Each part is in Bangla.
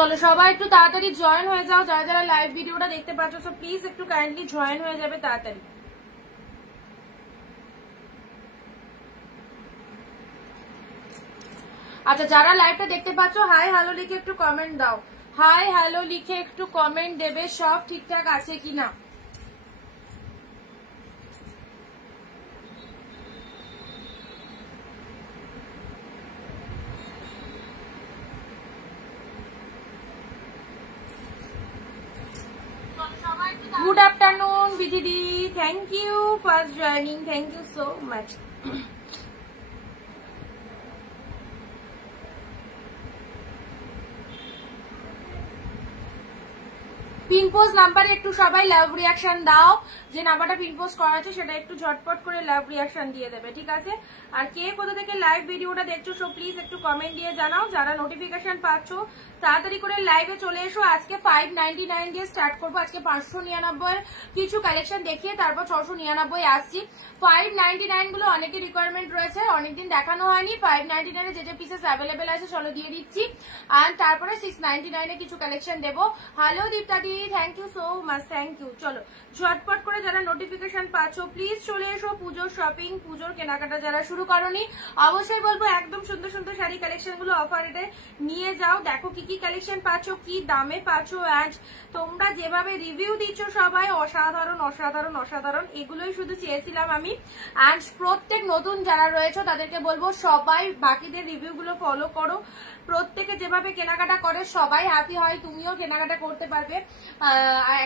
চলো সবাই একটু তাড়াতাড়ি জয়েন হয়ে যাও, যারা যারা লাইভ ভিডিওটা দেখতে পাচ্ছ সো প্লিজ একটু কাইন্ডলি জয়েন হয়ে যাবে তাড়াতাড়ি। আচ্ছা যারা লাইভটা দেখতে পাচ্ছ হাই হ্যালো লিখে একটু কমেন্ট দাও, হাই হ্যালো লিখে একটু কমেন্ট দেবে সব ঠিকঠাক আছে কিনা। Good afternoon, Vididi. Thank you for joining. Thank you so much. Pin post নাম্বারে একটু সবাই লাভ রিয়াকশন দাও, যে নাম্বারটা পিন পোস্ট করা আছে সেটা একটু ঝটপট করে লাভ রিয়াকশন দিয়ে দেবে, ঠিক আছে। আর কে কোথা থেকে লাইভ ভিডিওটা দেখছো সো প্লিজ একটু কমেন্ট দিয়ে জানাও। যারা নোটিফিকেশন পাচ্ছ তাড়াতাড়ি করে লাইভে চলে এসো। আজকে 599 দিয়ে স্টার্ট করবো। আজকে 599 কিছু কালেকশন দেখিয়ে তারপর 699 আসছি। 599 গুলো অনেকের রিকোয়ারমেন্ট রয়েছে, অনেকদিন দেখানো হয়নি। 599 এ যে পিসেস অ্যাভেলেবেল আছে চলো দিয়ে দিচ্ছি। আর তারপরে 699 এ কিছু কালেকশন দেবো। হ্যালো দীপ্তাদি, thank you so much, thank you. চলো ঝটপট করে যারা নোটিফিকেশন পাচ্ছ প্লিজ চলে এসো। পুজোর শপিং, পুজোর কেনাকাটা যারা শুরু করনি অবশ্যই বলবো একদম সুন্দর সুন্দর শাড়ি কালেকশন গুলো অফার রেটে নিয়ে যাও। দেখো কি কি কালেকশন পাচ্ছ, কি দামে পাচ্ছ। অ্যান্ড তোমরা যেভাবে রিভিউ দিচ্ছ সবাই অসাধারণ অসাধারণ অসাধারণ, এগুলোই শুধু চেয়েছিলাম আমি। অ্যান্ড প্রত্যেক নতুন যারা রয়েছে তাদেরকে বলবো সবাই বাকিদের রিভিউ গুলো ফলো করো। প্রত্যেকে যেভাবে কেনাকাটা করে সবাই হ্যাপি হয়, তুমিও কেনাকাটা করতে পারবে।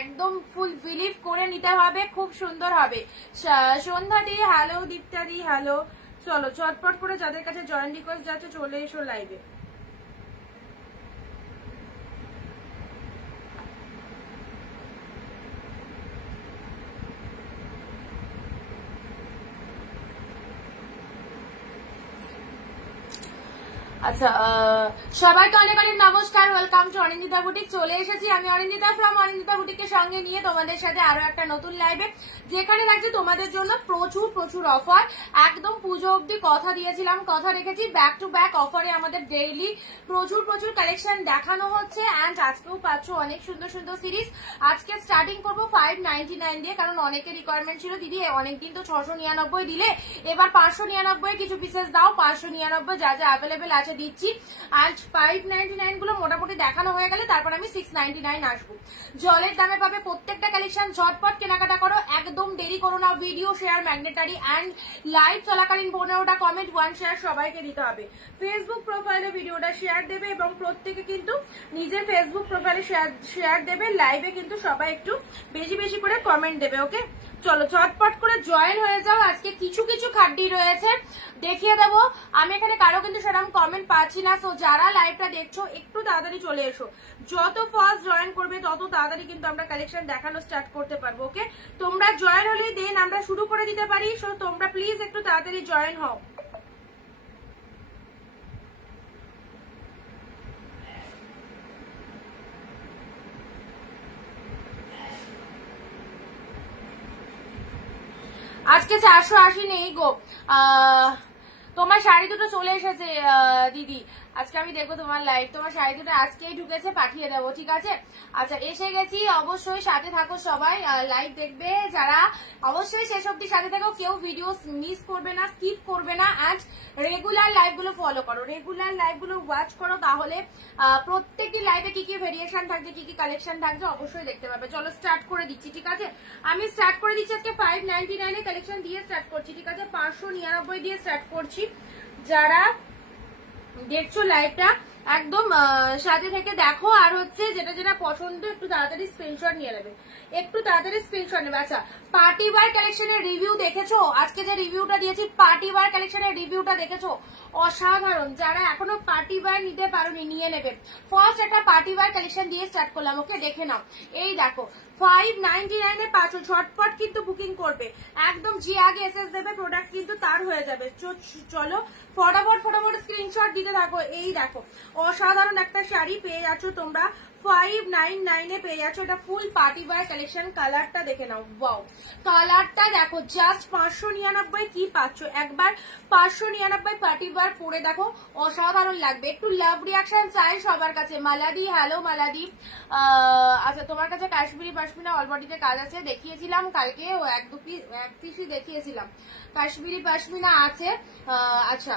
একদম ফুল বিলিভ করে নিতে হবে, খুব সুন্দর হবে। সন্ধ্যা দি হ্যালো, দীপ্তা দি হ্যালো। চলো চটপট করে যাদের কাছে জয়েন রিকোয়েস্ট যাচ্ছে চলে এসো লাইভে। আচ্ছা সবাইকে অনেক অনেক নমস্কার, ওয়েলকাম টু অনিন্দিতা বুটিক। চলে এসেছি আমি অনিন্দিতা ফ্রম অনিন্দিতা বুটিকের সঙ্গে নিয়ে তোমাদের সাথে আরো একটা নতুন লাইভে, যেখানে থাকছে তোমাদের জন্য প্রচুর প্রচুর অফার। একদম পুজো অব্দি কথা দিয়েছিলাম, কথা রেখেছি। ব্যাক টু ব্যাক অফারে আমাদের ডেইলি প্রচুর প্রচুর কালেকশন দেখানো হচ্ছে। অ্যান্ড আজকেও পাচ্ছ অনেক সুন্দর সুন্দর সিরিজ। আজকে স্টার্টিং করবো 599 দিয়ে, কারণ অনেকের রিকোয়ারমেন্ট ছিল দিদি অনেকদিন তো 699 দিলে, এবার 599 কিছু পিসেস দাও। 599 যা যা অ্যাভেলেবেল আছে দিচ্ছি। আর 599 গুলো মোটামুটি দেখানো হয়ে গেলে তারপর আমি 699 আসবো। জলের দামে পাবে প্রত্যেকটা কালেকশন। ঝটপট কেনাকাটা করো, একদম দেরি করো না। ভিডিও শেয়ার ম্যাগনেটারি অ্যান্ড লাইভ চলাকালীন 15টা কমেন্ট, 1 শেয়ার সবাইকে দিতে হবে। ফেসবুক প্রোফাইলে ভিডিওটা শেয়ার দেবে এবং প্রত্যেকে কিন্তু নিজের ফেসবুক প্রোফাইলে শেয়ার দেবে। লাইভে কিন্তু সবাই একটু বেশি বেশি করে কমেন্ট দেবে, ওকে। চলো ঝটপট করে জয়েন হয়ে যাও। আজকে কিছু কিছু খাড্ডি রয়েছে দেখিয়ে দেবো। আমি এখানে কারো কিন্তু সেরকম কমেন্ট পাচ্ছি না, সো যারা লাইভটা দেখছো একটু তাড়াতাড়ি চলে এসো। যত ফার্স্ট জয়েন করবে তত তাড়াতাড়ি কিন্তু আমরা কালেকশন দেখানো স্টার্ট করতে পারবো, ওকে। তোমরা জয়েন হলে দেন আমরা শুরু করে দিতে পারি। সো তোমরা প্লিজ একটু তাড়াতাড়ি জয়েন হও। আজকে 480 নেই গো। তোমার শাড়ি দুটো চলে এসেছে দিদি, আজকে আমি দেখবো তোমার লাইভ। তোমার শাড়ি দুটো আজকেই ঢুকেছে, পাঠিয়ে দেবো, ঠিক আছে। আচ্ছা এসে গেছি, অবশ্যই সাথে থাকো সবাই, লাইভ দেখবে যারা অবশ্যই শেষ অব্দি সাথে থাকো। কেউ ভিডিও মিস করবে না, স্কিপ করবে না। অ্যান্ড রেগুলার লাইভ গুলো ফলো করো, রেগুলার লাইভ গুলো ওয়াচ করো, তাহলে প্রত্যেকটি লাইভে কি কি ভেরিয়েশন থাকছে, কি কি কালেকশন থাকছে অবশ্যই দেখতে পাবে। চলো স্টার্ট করে দিচ্ছি, ঠিক আছে। আমি স্টার্ট করে দিচ্ছি আজকে 599 এর কালেকশন দিয়ে স্টার্ট করছি, ঠিক আছে। 599 দিয়ে স্টার্ট করছি। যারা দেখছো লাইভটা একদম সাথে থেকে দেখো। আর হচ্ছে যেটা যেটা পছন্দ একটু তাড়াতাড়ি স্ক্রিনশট নিয়ে নেবে, একটু তাড়াতাড়ি স্ক্রিনশট নেবে। আচ্ছা পার্টি ওয়্যার কালেকশনের রিভিউ দেখেছো? আজকে যে রিভিউটা দিয়েছি পার্টি ওয়্যার কালেকশনের রিভিউটা দেখেছো? অসাধারণ। যারা এখনো পার্টি ওয়্যার নিতে পারোনি নিয়ে নেবে। ফার্স্ট একটা পার্টি ওয়্যার কালেকশন দিয়ে স্টার্ট করলাম, ওকে। দেখে নাও, এই দেখো 599 পাচ্ছ, ঝটপট কিন্তু বুকিং করবে একদম, যে আগে এসএস দেবে প্রোডাক্ট কিন্তু তার হয়ে যাবে। চলো ফটাফট স্ক্রিনশট দিতে থাকো। এই দেখো অসাধারণ একটা শাড়ি পেয়ে যাচ্ছ তোমরা 599 পেয়ে যাচ্ছ। এটা ফুল পার্টি ওয়্যার কালেকশন। কালারটা দেখে নাও, ওয়াও কালারটা দেখো, জাস্ট 599 কি পাচ্ছ, একবার 599 পার্টি ওয়্যার পরে দেখো অসাধারণ লাগবে। একটু লাভ রিয়াকশন চাই সবার কাছে। মালাদি, হ্যালো মালাদি। আচ্ছা তোমার কাছে কাশ্মীরি পশমিনা অলবডিতে কাজ আছে, দেখিয়েছিলাম কালকে, ও এক পিসই দেখিয়েছিলাম। কাশ্মীরি পশমিনা আছে। আচ্ছা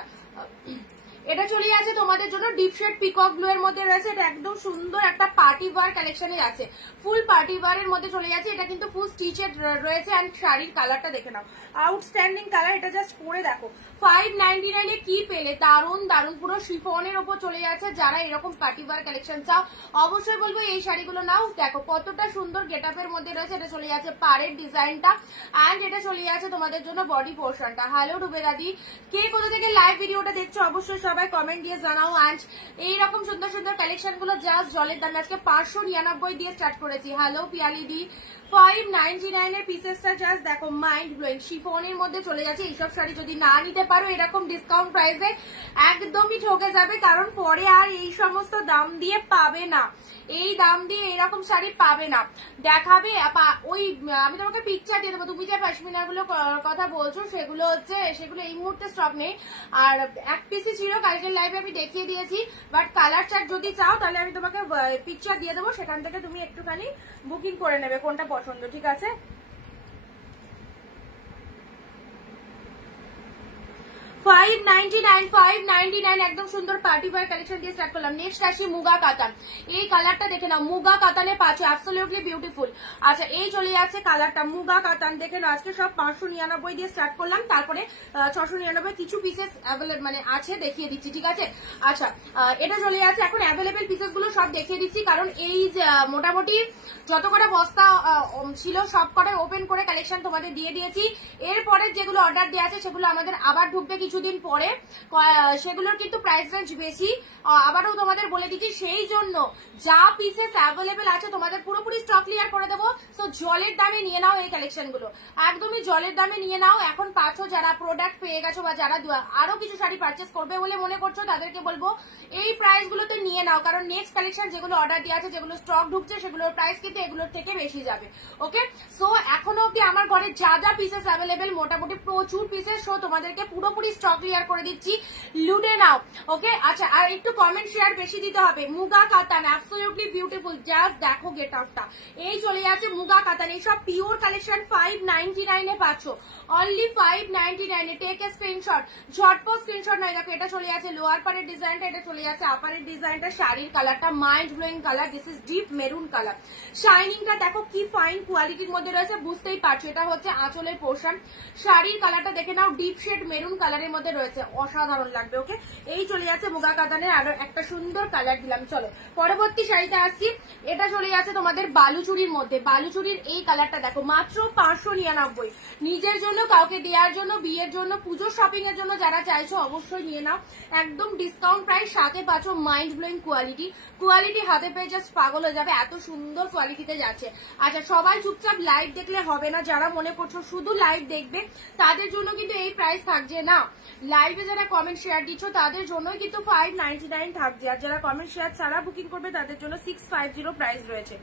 এটা চলে আছে তোমাদের জন্য ডিপ শেড পিকক ব্লু এর মধ্যে রয়েছে। এটা একদম সুন্দর একটা পার্টি ওয়্যার কালেকশনে আছে, ফুল পার্টি ওয়্যার এর মধ্যে চলে যাচ্ছে। এটা কিন্তু ফুল স্টিচেড রয়েছে। এন্ড শাড়ির কালারটা দেখে নাও, আউটস্ট্যান্ডিং কালার। এটা জাস্ট পরে দেখো 599 কি পেলে, দারুন দারুন পুরো শিফনের ওপর চলে যাচ্ছে। যারা এরকম পার্টি ওয়্যার কালেকশন চাও অবশ্যই বলবো এই শাড়িগুলো নাও। দেখো কতটা সুন্দর গেট আপের মধ্যে রয়েছে। এটা চলে যাচ্ছে পাড়ের ডিজাইনটা, এন্ড এটা চলে যাচ্ছে তোমাদের জন্য বডি পোর্শনটা। হ্যালো ডুবেদাদি, কে কোথা থেকে লাইভ ভিডিওটা দেখছো অবশ্যই সবাই কমেন্ট দিয়ে জানাও। এন্ড এইরকম সুন্দর সুন্দর কালেকশন গুলো জাস্ট জলের দামে আজকে 599 দিয়ে স্টার্ট করেছি। হ্যালো পিয়ালি দি, 599 এর পিসেসটা জাস্ট দেখো মাইন্ড ব্লোয়িং। শিফনের মধ্যে চলে যাচ্ছে। এইসব শাড়ি যদি না নিতে পারো এরকম ডিসকাউন্ট প্রাইসে একদমই ঠকে যাবে, কারণ পরে আর এই সমস্ত দাম দিয়ে পাবে না, এই দাম দিয়ে এরকম শাড়ি পাবে না। দেখাবে ওই আমি তোমাকে পিকচার দিয়ে দেবো। তুমি যে পশমিনা গুলো কথা বলছো সেগুলো হচ্ছে, সেগুলো এই মুহূর্তে স্টক নেই। আর এক পিসই ছিল কালকের লাইভে আমি দেখিয়ে দিয়েছি, বাট কালার চার্ট যদি চাও তাহলে আমি তোমাকে পিকচার দিয়ে দেবো, সেখান থেকে তুমি একটুখানি বুকিং করে নেবে কোনটা পছন্দ, ঠিক আছে? $599 একদম সুন্দর পার্টি ওয়্যার কালেকশন দিয়ে স্টার্ট করলাম। নেক্সট আসি মুগা কাতান। এই কালারটা দেখে নাও, মুগা কাতানে পাচ্ছ, অ্যাবসলিউটলি বিউটিফুল। আচ্ছা এই চলে যাচ্ছে কালারটা মুগা কাতান, দেখে নাও। আজকে সব 599 দিয়ে স্টার্ট করলাম, তারপরে 699 কিছু পিসেস অ্যাভেলেবল মানে আছে, দেখিয়ে দিচ্ছি, ঠিক আছে? আচ্ছা এটা চলে যাচ্ছে এখন অ্যাভেলেবেল পিসেস গুলো সব দেখিয়ে দিচ্ছি, কারণ এই মোটামুটি যত কটা বস্তা ছিল সব কটা ওপেন করে কালেকশন তোমাদের দিয়ে দিয়েছি। এরপরে যেগুলো অর্ডার দেওয়া আছে সেগুলো আমাদের আবার ঢুকবে কিছুদিন পরে, সেগুলোর কিন্তু প্রাইস রেঞ্জ বেশি। আবারও তোমাদের বলে দিচ্ছি, সেই জন্য যা পিসেস অ্যাভেলেবেল আছে তোমাদের পুরোপুরি স্টক ক্লিয়ার করে দেবো। তো জলের দামে নিয়ে নাও এই কালেকশন গুলো, একদমই জলের দামে নিয়ে নাও। এখন পাচ্ছ যারা প্রোডাক্ট পেয়ে গেছো বা যারা আরো কিছু শাড়ি পারচেস করবে বলে মনে করছো তাদেরকে বলবো এই প্রাইস গুলোতে নিয়ে নাও, কারণ নেক্সট কালেকশন যেগুলো অর্ডার দেওয়া আছে, যেগুলো স্টক ঢুকছে, সেগুলোর প্রাইস কিন্তু এগুলোর থেকে বেশি যাবে। ওকে, সো এখনো অব্দি আমার ঘরে যা যা পিসেস অ্যাভেলেবেল, মোটামুটি প্রচুর পিসেস, সো তোমাদেরকে পুরোপুরি স্টক ক্লিয়ার করে দিচ্ছি, লুটে নাও। ওকে, আচ্ছা আর একটু কমেন্ট শেয়ার বেশি দিতে হবে। মুগা কাতান অ্যাবসলিউটলি বিউটিফুল, জাস্ট দেখো গেট আপটা। এই চলে যাচ্ছে মুগা কাতান, এই সব পিওর কালেকশন 599 পাচ্ছ, অনলি 599। টেক এ স্ক্রিনশট, ঝটপট স্ক্রিনশট নয়। দেখো এটা চলে যাচ্ছে লোয়ার পারের ডিজাইনটা, এটা চলে যাচ্ছে আপারের ডিজাইনটা। শাড়ির কালারটা mind blowing colour, this is deep maroon colour. শাইনিংটা দেখো কি ফাইন কোয়ালিটির মধ্যে রয়েছে, বুঝতেই পারছো। এটা হচ্ছে আঁচলের পোর্শন। শাড়ির কালারটা দেখে নাও, ডিপ শেড মেরুন কালারের মধ্যে রয়েছে, অসাধারণ লাগবে। ওকে, এই চলে যাচ্ছে মুগা কাতানের আরো একটা সুন্দর কালার দিলাম। চলো পরবর্তী শাড়িতে আসছি। এটা চলে যাচ্ছে তোমাদের বালুচুরির মধ্যে। বালুচুরির এই কালারটা দেখো, মাত্র 599। নিজের জন্য, কাউকে দেওয়ার জন্য, বিয়ের জন্য, পুজোর শপিং এর জন্য যারা চাইছো অবশ্যই নিয়ে নাও, একদম ডিসকাউন্ট প্রাইস। সাথে পাচ্ছ মাইন্ড ব্লোয়িং কোয়ালিটি, কোয়ালিটি হাতে পেয়ে জাস্ট পাগল হয়ে যাবে, এত সুন্দর কোয়ালিটিতে যাচ্ছে। আচ্ছা সবাই চুপচাপ লাইভ দেখলে হবে না, যারা মনে করছো শুধু লাইভ দেখবে তাদের জন্য কিন্তু এই প্রাইস থাকছে না। লাইভে যারা কমেন্ট শেয়ার দিচ্ছ তাদের জন্যই কিন্তু 599 থাকছে, আর যারা কমেন্ট শেয়ার ছাড়া বুকিং করবে তাদের জন্য 650 প্রাইস রয়েছে,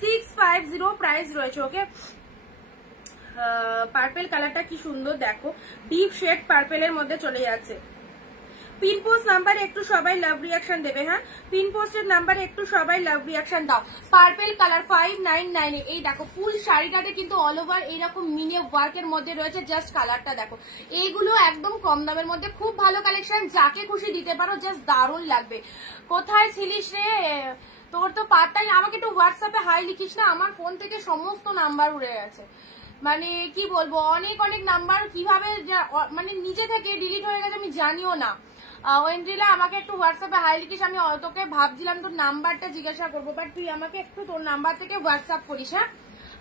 650 প্রাইস রয়েছে। ওকে, পার্পেল কালারটা কি সুন্দর দেখো, ডিপ শেড পার্পেলের মধ্যে চলে যাচ্ছে। পিন পোস্ট নাম্বারে একটু সবাই লাভ রিয়াকশন দেবে, হ্যাঁ পিন পোস্টের নাম্বারে একটু সবাই লাভ রিয়াকশন দাও। Purple colour 599। এই দেখো ফুল শাড়িটাতে কিন্তু অল ওভার এইরকম মিনি ওয়ার্কের মধ্যে রয়েছে, জাস্ট কালারটা দেখো। এইগুলো একদম কম দামের মধ্যে খুব ভালো কালেকশন, যাকে খুশি দিতে পারো, জাস্ট দারুণ লাগবে। কোথায় ছিলিস রে, তোর তো পারটাই। আমাকে একটু হোয়াটসঅ্যাপে হাই লিখিস না, আমার ফোন থেকে সমস্ত নাম্বার উড়ে গেছে, মানে কি বলবো, অনেক অনেক নাম্বার কিভাবে মানে নিজে থেকে ডিলিট হয়ে গেছে আমি জানিও না। ওয়েন্দ্রিলা আমাকে একটু হোয়াটসঅ্যাপে হাই লিখিস, আমি তোকে ভাবছিলাম তোর নাম্বারটা জিজ্ঞাসা করবো, বাট তুই আমাকে একটু তোর নাম্বার থেকে হোয়াটসঅ্যাপ করিস, হ্যাঁ।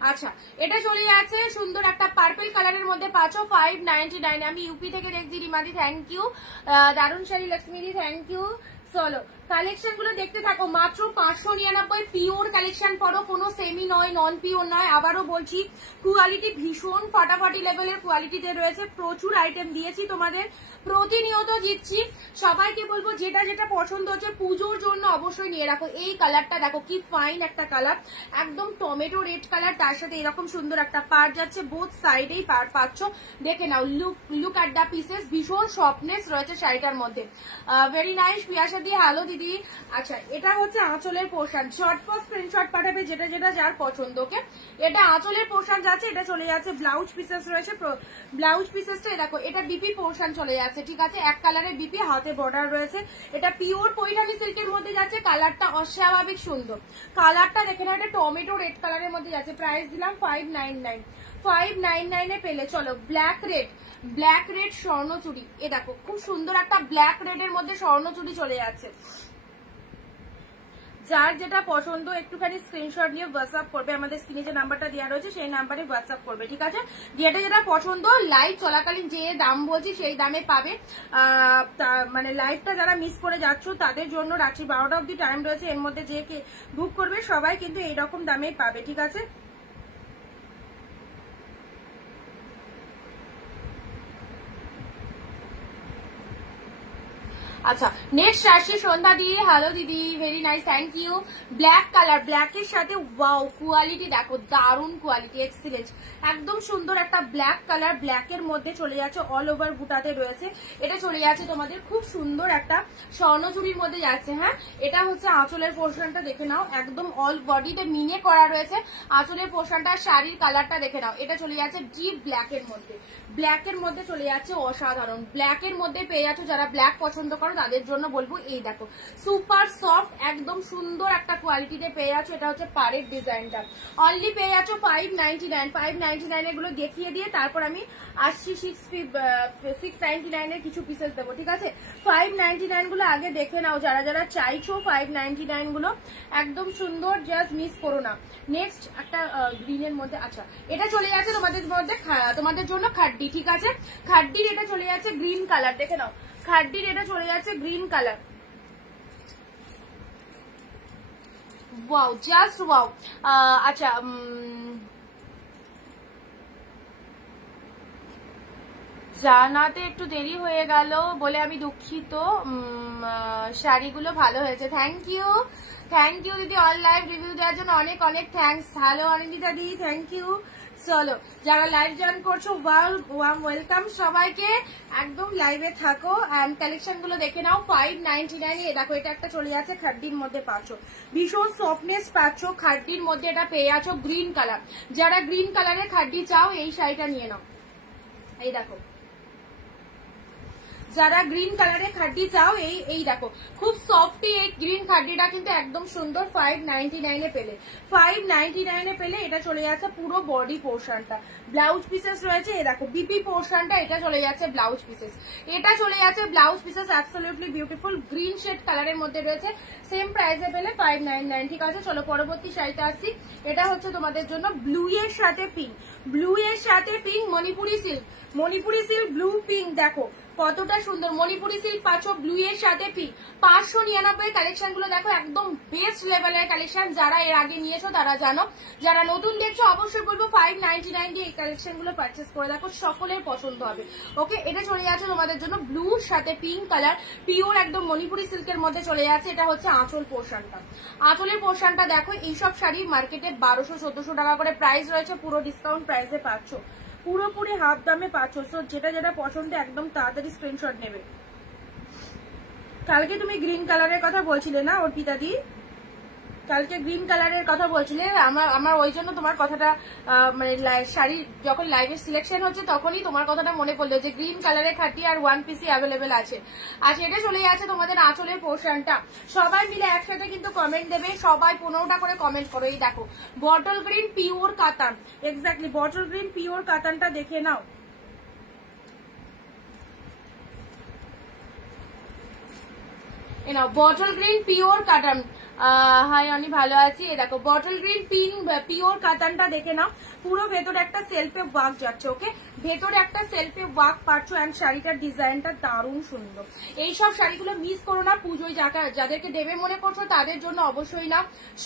আচ্ছা এটা চলে যাচ্ছে সুন্দর একটা পার্পল কালারের মধ্যে পাচ্ছ 599। আমি ইউপি থেকে দেখছি রিমাদি, থ্যাংক ইউ। দারুণ শাড়ি লক্ষ্মীদি, থ্যাংক ইউ। চলো কালেকশন গুলো দেখতে থাকো। মাত্র 599 পিওর কালেকশন পড়ো, কোনো সেমি নয়, নন পিওর নয়। আবারও বলছি কোয়ালিটি ভীষণ ফাটাফাটি লেভেলের কোয়ালিটিতে রয়েছে। প্রচুর আইটেম দিয়েছি তোমাদের, প্রতিনিয়ত দিচ্ছি। সবাইকে বলবো যেটা যেটা পছন্দ হচ্ছে পুজোর জন্য অবশ্যই নিয়ে রাখো। এই কালারটা দেখো কি ফাইন একটা কালার, একদম টমেটো রেড কালার, তার সাথে এরকম সুন্দর একটা পার যাচ্ছে, বোথ সাইডেই পার পাচ্ছ। দেখে নাও, লুক অ্যাট দ্য পিসেস, ভীষণ সফটনেস রয়েছে শাড়িটার মধ্যে। ভেরি নাইস পিয়াসা দি, হ্যালো দিদি। আচ্ছা, এটা হচ্ছে আঁচলের পোর্শন। শর্টপট স্ক্রিনশট পাঠাবে যেটা যেটা যার পছন্দ। ওকে, এটা আঁচলের পোর্শন যাচ্ছে, এটা চলে যাচ্ছে ব্লাউজ পিসেস রয়েছে। ব্লাউজ পিসেসটা দেখো, এটা বিপি পোর্শন চলে যাচ্ছে, ঠিক আছে। এক কালারের বিপি, হাতে বর্ডার রয়েছে। এটা পিওর পৈঠানি সিল্কের মধ্যে যাচ্ছে। কালারটা অস্বাভাবিক সুন্দর, কালারটা দেখে না, এটা টমেটো রেড কালারের মধ্যে যাচ্ছে। প্রাইস দিলাম 599, 599 এ পেলে। চলো, ব্ল্যাক রেড স্বর্ণচুড়ি, এ দেখো খুব সুন্দর একটা ব্ল্যাক রেড এর মধ্যে স্বর্ণচুড়ি চলে যাচ্ছে। যার যেটা পছন্দ একটুখানি স্ক্রিনশট নিয়ে হোয়াটসঅ্যাপ করবে, আমাদের স্ক্রিনে যে নাম্বারটা দেওয়া রয়েছে সেই নাম্বারে হোয়াটসঅ্যাপ করবে, ঠিক আছে। যেটা যেটা পছন্দ লাইভ চলাকালীন যে দাম বলছি সেই দামে পাবে। মানে লাইভটা যারা মিস করে যাচ্ছ তাদের জন্য রাত্রি 12টা অব্দি টাইম রয়েছে, এর মধ্যে যে বুক করবে সবাই কিন্তু এইরকম দামেই পাবে, ঠিক আছে। আচ্ছা, নেক্সট আসছি সন্ধ্যা দিয়ে, হ্যালো দিদি, very nice, thank you. Black colour, ব্ল্যাকের সাথে ওয়াও কোয়ালিটি দেখো, দারুন কোয়ালিটি, এক্সিলেন্ট, একদম সুন্দর একটা ব্ল্যাক কালার। ব্ল্যাকের মধ্যে চলে যাচ্ছে অল ওভার বুটাতে রয়েছে। এটা চলে যাচ্ছে তোমাদের খুব সুন্দর একটা স্বর্ণচুরির মধ্যে যাচ্ছে। হ্যাঁ, এটা হচ্ছে আঁচলের পোর্শনটা দেখে নাও, একদম অল বডিতে মিনে করা রয়েছে আঁচলের পোর্শনটা। শাড়ির কালারটা দেখে নাও, এটা চলে যাচ্ছে ডিপ ব্ল্যাকের মধ্যে, ব্ল্যাকের মধ্যে চলে যাচ্ছে অসাধারণ। ব্ল্যাকের মধ্যে পেয়ে যাচ্ছ, যারা ব্ল্যাক পছন্দ করো তাদের জন্য বলবো এই দেখো সুপার সফট, একদম সুন্দর একটা কোয়ালিটিতে পেয়ে যাচ্ছ। এটা হচ্ছে পাড়ের ডিজাইনটা, অনলি পেয়ে যাচ্ছ 599। 599 এগুলো দেখিয়ে দিয়ে তারপর আমি আসছি 699 এর কিছু পিসেস দেবো, ঠিক আছে। 599 গুলো আগে দেখে নাও, যারা যারা চাইছো 599 গুলো একদম সুন্দর, জাস্ট মিস করো না। নেক্সট একটা গ্রিনের মধ্যে, আচ্ছা এটা চলে যাচ্ছে তোমাদের জন্য খাড্ডি, ঠিক আছে। খাড্ডির এটা চলে যাচ্ছে গ্রিন কালার, দেখে নাও, খাড্ডির এটা চলে যাচ্ছে green colour. Wow, just wow. আচ্ছা, জানাতে একটু দেরি হয়ে গেল বলে আমি দুঃখিত। শাড়িগুলো ভালো হয়েছে, থ্যাংক ইউ দিদি। অল লাইভ রিভিউ দেওয়ার জন্য অনেক অনেক থ্যাংকস। হ্যালো অনিন্দিতা দিদি, থ্যাংক ইউ। চলো, যারা লাইভ জয়েন করছো ওয়ার্ম ওয়েলকাম সবাইকে, একদম লাইভে থাকো অ্যান্ড কালেকশন গুলো দেখে নাও। 599 দেখো, এটা একটা চলে যাচ্ছে খাড্ডির মধ্যে পাচ্ছ, ভীষণ সফটনেস পাচ্ছ খাড্ডির মধ্যে। এটা পেয়ে আছো গ্রিন কালার, যারা গ্রিন কালারের খাড্ডি চাও এই শাড়িটা নিয়ে নাও। এই দেখো, যারা গ্রিন কালারের খাড্ডি চাও এই দেখো খুব সফটি এই গ্রিন খাড্ডিটা কিন্তু একদম সুন্দর। 599 এ পেলে, 599 এ পেলে। এটা চলে যাচ্ছে পুরো বডি পোর্শনটা, ব্লাউজ পিসেস রয়েছে। এই দেখো বিপি পোর্শনটা, এটা চলে যাচ্ছে ব্লাউজ পিসেস, এটা চলে যাচ্ছে blouse pieces. Absolutely beautiful green shade কালারের মধ্যে রয়েছে, সেম প্রাইসে পেলে 599, ঠিক আছে। চলো পরবর্তী শাড়িতে আসছি। এটা হচ্ছে তোমাদের জন্য ব্লু এর সাথে pink, Manipuri silk blue pink, দেখো কতটা সুন্দর মণিপুরি সিল্ক পাচ্ছ ব্লু এর সাথে পিঙ্ক। 599 কালেকশন গুলো দেখো, একদম বেস্ট লেভেলের কালেকশন। যারা এর আগে নিয়েছো তারা জানো, যারা নতুন দেখছো অবশ্যই বলবো 599 দিয়ে এই কালেকশন গুলো পারচেস করে দেখো, সকলের পছন্দ হবে। ওকে, এটা চলে যাচ্ছে তোমাদের জন্য ব্লুর সাথে পিঙ্ক কালার, পিওর একদম মণিপুরি সিল্কের মধ্যে চলে যাচ্ছে। এটা হচ্ছে আঁচল পোর্শনটা, আঁচলের পোর্শনটা দেখো। এইসব শাড়ি মার্কেটে 1200-1400 টাকা করে প্রাইস রয়েছে, পুরো ডিসকাউন্ট প্রাইসে পাচ্ছ, পুরোপুরি হাফ দামে পাচ্ছ। সো যেটা যেটা পছন্দ একদম তাড়াতাড়ি স্ক্রিনশট নেবে। কালকে তুমি গ্রিন কালারের কথা বলছিলে না অর্পিতা দি, কালকে গ্রিন কালারের কথা বলছিলে। আমার ওই জন্য তোমার কথাটা, মানে শাড়ি যখন লাইভে সিলেকশন হচ্ছে তখনই তোমার কথাটা মনে পড়লো যে গ্রিন কালারের খাটি আর ওয়ান পিসি অ্যাভেলেবেল আছে। আর এটা চলে যাচ্ছে তোমাদের আঁচলের পোর্শনটা। সবাই মিলে একসাথে কিন্তু কমেন্ট দেবে, সবাই 15টা করে কমেন্ট করো। এই দেখো বটল গ্রিন পিওর কাতান, এক্স্যাক্টলি বটল গ্রিন পিওর কাতানটা দেখে নাও। বটল গ্রিন পিওর কাতান, হাই অনি ভালো আছি। দেখো বটল গ্রিন পিঙ্ক পিওর কাতানটা দেখে নাও, পুরো ভেতরে একটা সেলফে ওয়ার্ক যাচ্ছে। ওকে, ভেতরে একটা সেলফে ওয়ার্ক পাচ্ছ এন্ড শাড়িটার ডিজাইনটা দারুণ সুন্দর। এইসব শাড়িগুলো মিস করো না, পুজোয় যাদেরকে দেবে মনে করছো তাদের জন্য অবশ্যই না,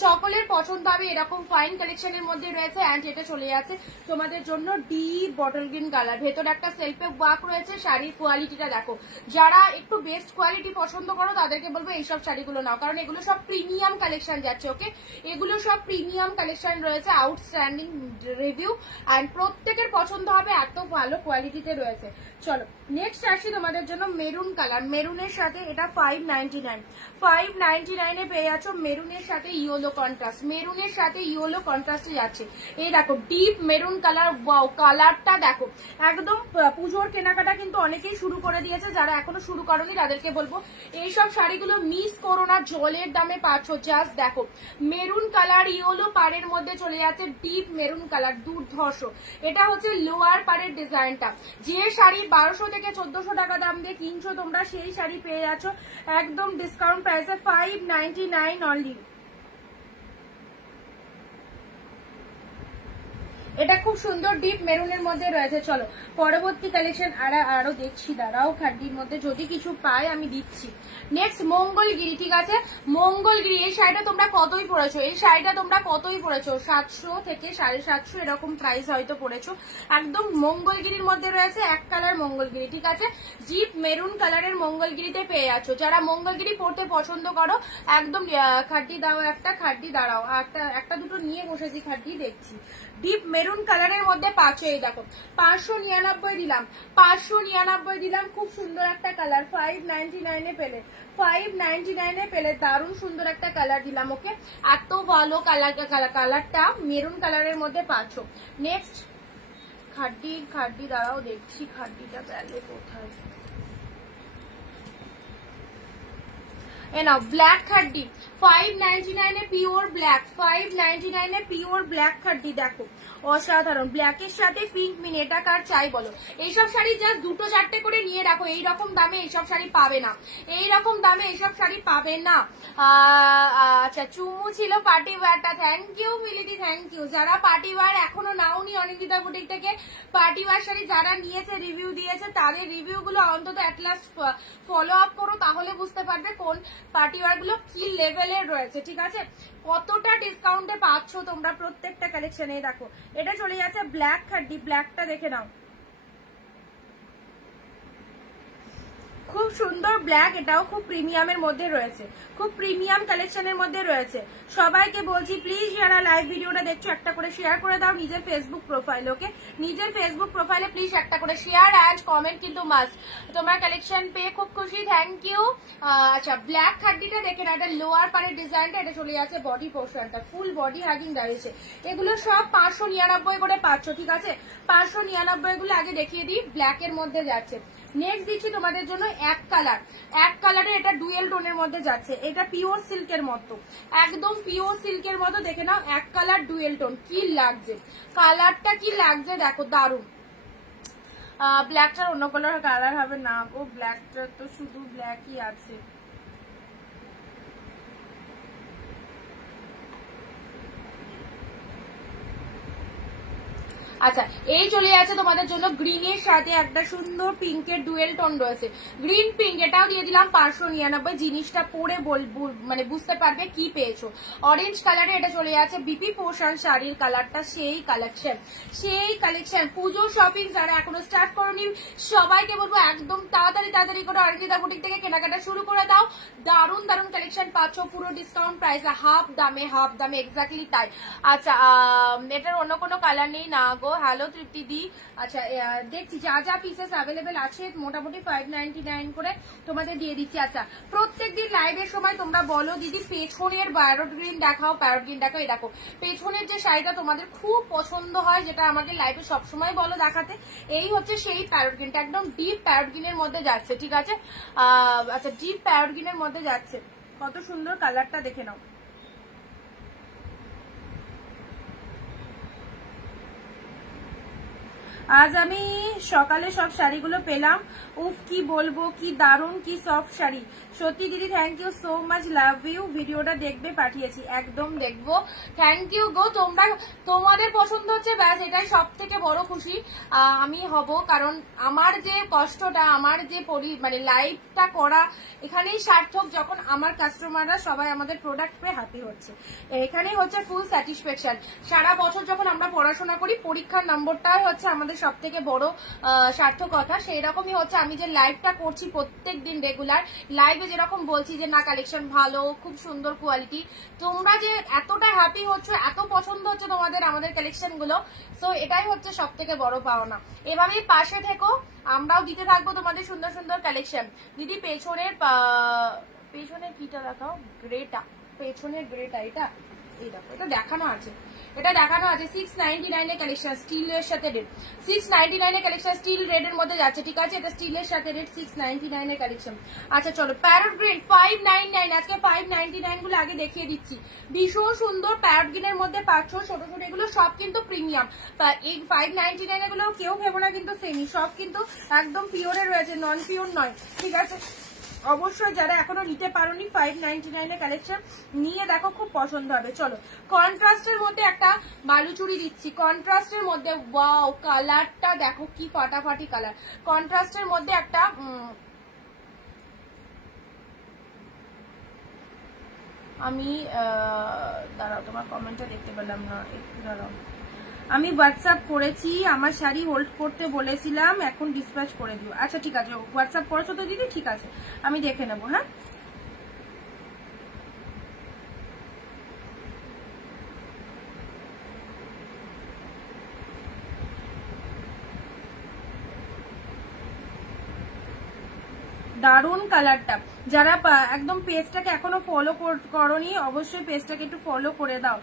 সকলের পছন্দ হবে। এরকম ফাইন কালেকশনের মধ্যে রয়েছে এন্ড এটা চলে যাচ্ছে তোমাদের জন্য ডিপ বটল গ্রিন কালার, ভেতরে একটা সেলফে ওয়ার্ক রয়েছে। শাড়ির কোয়ালিটিটা দেখো, যারা একটু বেস্ট কোয়ালিটি পছন্দ করো তাদেরকে বলবো এইসব শাড়িগুলো নাও, কারণ এগুলো সব প্রিমিয়াম কালেকশন যাচ্ছে। ওকে, এগুলো সব প্রিমিয়াম কালেকশন রয়েছে, আউটস্ট্যান্ডিং রিভিউ এন্ড প্রত্যেকের পছন্দ হবে, এত ভালো কোয়ালিটিতে রয়েছে। চলো নেক্সট আসি তোমাদের জন্য মেরুন কালার, মেরুনের সাথে এটা 599 পেয়ে যাচ্ছ। মেরুনের সাথে ইয়েলো কন্ট্রাস্ট, মেরুনের সাথে ইয়েলো কন্ট্রাস্টে যাচ্ছে। এই দেখো ডিপ মেরুন কালার, ওয়াও কালারটা দেখো একদম। পুজোর কেনাকাটা কিন্তু অনেকেই শুরু করে দিয়েছে, যারা এখনো শুরু করনি তাদেরকে বলবো এইসব শাড়িগুলো মিস করো না, জলের দামে পাচ্ছ। জাস্ট দেখো মেরুন কালার ইয়েলো পাড়ের মধ্যে চলে যাচ্ছে, ডিপ মেরুন কালার দুর্ধর্ষ। এটা হচ্ছে লোয়ার পাড়ের ডিজাইনটা। যে শাড়ি 1200 থেকে 1400 টাকা দাম দিয়ে কিনছো তোমরা, সেই শাড়ি পেয়ে যাচ্ছ একদম ডিসকাউন্ট প্রাইসে 599 অনলি। এটা খুব সুন্দর ডিপ মেরুনের মধ্যে রয়েছে। চলো পরবর্তী কালেকশন আরো দেখছি, দাঁড়াও খাড্ডির মধ্যে যদি কিছু পাই আমি দিচ্ছি। নেক্সট মঙ্গলগিরি, ঠিক আছে মঙ্গলগিরি। এই শাড়িটা তোমরা কতই পড়েছো, এই শাড়িটা তোমরা কতই পড়েছো, 700 থেকে 750 এরকম প্রাইস হয়তো পড়েছো। একদম মঙ্গলগিরির মধ্যে রয়েছে, এক কালার মঙ্গলগিরি, ঠিক আছে ডিপ মেরুন কালারের মঙ্গলগিরিতে পেয়ে যাচ্ছ। যারা মঙ্গলগিরি পড়তে পছন্দ করো একদম খাড্ডি দাও, একটা খাড্ডি দাঁড়াও, একটা দুটো নিয়ে বসেছি খাড্ডি দেখছি। ডিপ মেরুন কালারের মধ্যে পাচ্ছ। এই দেখো 599 দিলাম, 599 দিলাম, খুব সুন্দর একটা কালার। 599 পেলে, 599 পেলে দারুণ সুন্দর একটা কালার দিলাম। ওকে, এত ভালো কালারটা মেরুন কালারের মধ্যে পাচ্ছ। নেক্সট খাড্ডি দাঁড়াও দেখছি, খাড্ডিটা গেল কোথায়। Black খাড্ডি 599 pure black, 599 pure black খাড্ডি দেখো অসাধারণ। ব্ল্যাকের সাথে পিঙ্ক মিনি, এটা কার চাই বলো। এইসব শাড়ি জাস্ট 2-4টে করে নিয়ে রাখো, এইরকম দামে এইসব শাড়ি পাবে না, এইরকম দামে এইসব শাড়ি পাবে না। আচ্ছা চুমু ছিল পার্টি ওয়্যারটা, থ্যাংক ইউ মিলিদি, থ্যাংক ইউ। যারা পার্টি ওয়্যার এখনো নাওনি অনিন্দিতা বুটিক থেকে, পার্টি ওয়্যার শাড়ি যারা নিয়েছে রিভিউ দিয়েছে তাদের রিভিউ গুলো অন্তত অ্যাটলাস্ট ফলো আপ করো, তাহলে বুঝতে পারবে কোন পার্টি ওয়্যার গুলো কি লেভেলের রয়েছে। ঠিক আছে, কতটা ডিসকাউন্টে পাচ্ছ তোমরা প্রত্যেকটা কালেকশনে। দেখো এটা চলে যাচ্ছে ব্ল্যাক খাড্ডি, ব্ল্যাকটা দেখে নাও, খুব সুন্দর ব্ল্যাক, এটাও খুব প্রিমিয়ামের মধ্যে রয়েছে, খুব প্রিমিয়াম কালেকশনের মধ্যে রয়েছে। সবাইকে বলছি প্লিজ যারা লাইভ ভিডিওটা দেখছো একটা করে শেয়ার করে দাও নিজের ফেসবুক প্রোফাইল। ওকে, নিজের ফেসবুক প্রোফাইলে প্লিজ একটা করে শেয়ার অ্যান্ড কমেন্ট কিন্তু মাস্ট। তোমরা কালেকশন পেয়ে খুব খুশি, থ্যাংক ইউ। আচ্ছা ব্ল্যাক খাড্ডিটা দেখে না, এটা লোয়ার পারের ডিজাইনটা, এটা চলে যাচ্ছে বডি পোর্শনটা, ফুল বডি হাগিং দাঁড়িয়েছে। এগুলো সব 599 করে পাচ্ছ। ঠিক আছে 599 গুলো আগে দেখিয়ে দিই, ব্ল্যাকের মধ্যে যাচ্ছে। নেক্সট দিচ্ছি তোমাদের জন্য এক কালারে, এটা ডুয়েল টোনের মধ্যে যাচ্ছে। এটা পিওর সিল্কের মতো, একদম পিওর সিল্কের মতো দেখে নাও, এক কালার ডুয়েল টোন, কি লাগছে কালারটা, কি লাগছে দেখো দারুণ। ব্ল্যাকটার অন্য কালার হবে না গো, ব্ল্যাকটা তো শুধু ব্ল্যাকই আছে। আচ্ছা এই চলে যাচ্ছে তোমাদের জন্য গ্রিনের সাথে একটা সুন্দর পিঙ্কের ডুয়েল টোন রয়েছে, গ্রিন পিঙ্ক, এটাও দিয়ে দিলাম 599। জিনিসটা পরে মানে বুঝতে পারবে কি পেয়েছো। অরেঞ্জ কালারে এটা চলে যাচ্ছে বিপি পোর্শন শাড়ির কালারটা, সেই কালেকশন। পুজো শপিং যারা এখনো স্টার্ট করোনি সবাইকে বলবো একদম তাড়াতাড়ি করে অরিজিতা বুটিক থেকে কেনাকাটা শুরু করে দাও। দারুণ কালেকশন পাচ্ছ পুরো ডিসকাউন্ট প্রাইসে, হাফ দামে এক্স্যাক্টলি তাই। আচ্ছা এটার অন্য কোনো কালার নেই না গো, হ্যালো তৃপ্তি দি। আচ্ছা দেখছি যা পিসেস অ্যাভেলেবেল আছে মোটামুটি 599 করে তোমাদের দিয়ে দিচ্ছি। আচ্ছা প্রত্যেকদিন লাইভের সময় তোমরা বলো দিদি পেছনের প্যারট গ্রিন দেখাও, এই দেখো পেছনের যে শাড়িটা তোমাদের খুব পছন্দ হয়, যেটা আমাকে লাইভে সবসময় বলো দেখাতে, এই হচ্ছে সেই প্যারট গ্রিনটা, একদম ডিপ প্যারট গ্রিনের মধ্যে যাচ্ছে। ঠিক আছে আচ্ছা ডিপ প্যারট গ্রিনের মধ্যে যাচ্ছে, কত সুন্দর কালারটা দেখে নাও। আজ আমি সকালে সব শাড়িগুলো পেলাম, উফ কি বলবো, কি দারুণ, কি সফট শাড়ি। সত্যি দিদি thank you so much, love you. ভিডিওটা দেখবে, পাঠিয়েছি, একদম দেখবো। থ্যাংক ইউ গো, তোমাদের পছন্দ হচ্ছে, ব্যাস এটাই সব থেকে বড় খুশি আমি হব। কারণ আমার যে কষ্টটা, আমার যে মানে লাইভটা করা এখানেই সার্থক, যখন আমার কাস্টমাররা সবাই আমাদের প্রোডাক্ট পেয়ে হ্যাপি হচ্ছে, এখানেই হচ্ছে ফুল স্যাটিসফ্যাকশন। সারা বছর যখন আমরা পড়াশোনা করি, পরীক্ষার নম্বরটাই হচ্ছে আমাদের সব থেকে বড় সার্থকতা। সেই রকমই হচ্ছে আমি যে লাইভটা করছি প্রত্যেক দিন রেগুলার লাইভে, যেরকম বলছি যে না কালেকশন ভালো, খুব সুন্দর কোয়ালিটি, তোমরা যে এতটা হ্যাপি হচ্ছে, এত পছন্দ হচ্ছে তোমাদের আমাদের কালেকশন গুলো, তো এটাই হচ্ছে সব থেকে বড় পাওনা। এভাবেই পাশে থেকো, আমরাও দিতে থাকবো তোমাদের সুন্দর সুন্দর কালেকশন। দিদি পেছনের কিটা দেখাও, গ্রেটা, পেছনের গ্রেটা, এটা এই দেখো, এটা দেখানো আছে, এটা দেখানো আছে 699 এর কালেকশন, স্টিলের সাথে রেড, 699 এর কালেকশন, স্টিল রেড এর মধ্যে যাচ্ছে, ঠিক আছে, এটা স্টিলের সাথে রেড, 699 এর কালেকশন। আচ্ছা চলো, প্যারট গ্রিন 599, আজকে 599 গুলো আগে দেখিয়ে দিচ্ছি। ভীষণ সুন্দর প্যারট গ্রিনের মধ্যে পাচ্ছ, ছোট ছোট, এগুলো সব কিন্তু প্রিমিয়াম। এই 599 এগুলো কেউ ভেবো না কিন্তু সেমি, সব কিন্তু একদম পিওরে রয়েছে, নন পিওর নয়, ঠিক আছে। অবশ্যই যারা এখনো নিতে পারোনি 599 এর কালেকশন নিয়ে দেখো, খুব পছন্দ হবে। চলো, কন্ট্রাস্টের মধ্যে একটা বালুচুরি দিচ্ছি, কন্ট্রাস্টের মধ্যে, ওয়াও কালারটা দেখো কি ফাটাফাটি কালার। কন্ট্রাস্টের মধ্যে একটা আমি দাঁড়াও, তোমার কমেন্টটা দেখতে পেলাম না, একটু দাঁড়াও। আমি হোয়াটসঅ্যাপ করেছি, আমার শাড়ি হোল্ড করতে বলেছিলাম, এখন ডিসপ্যাচ করে দিও। আচ্ছা ঠিক আছে, হোয়াটসঅ্যাপ করেছো তো দিদি, ঠিক আছে, আমি দেখে নেবো। হ্যাঁ, দারুন কালারটা। যারা একদম পেজটাকে এখনো ফলো করোনি, অবশ্যই পেজটাকে একটু ফলো করে দাও,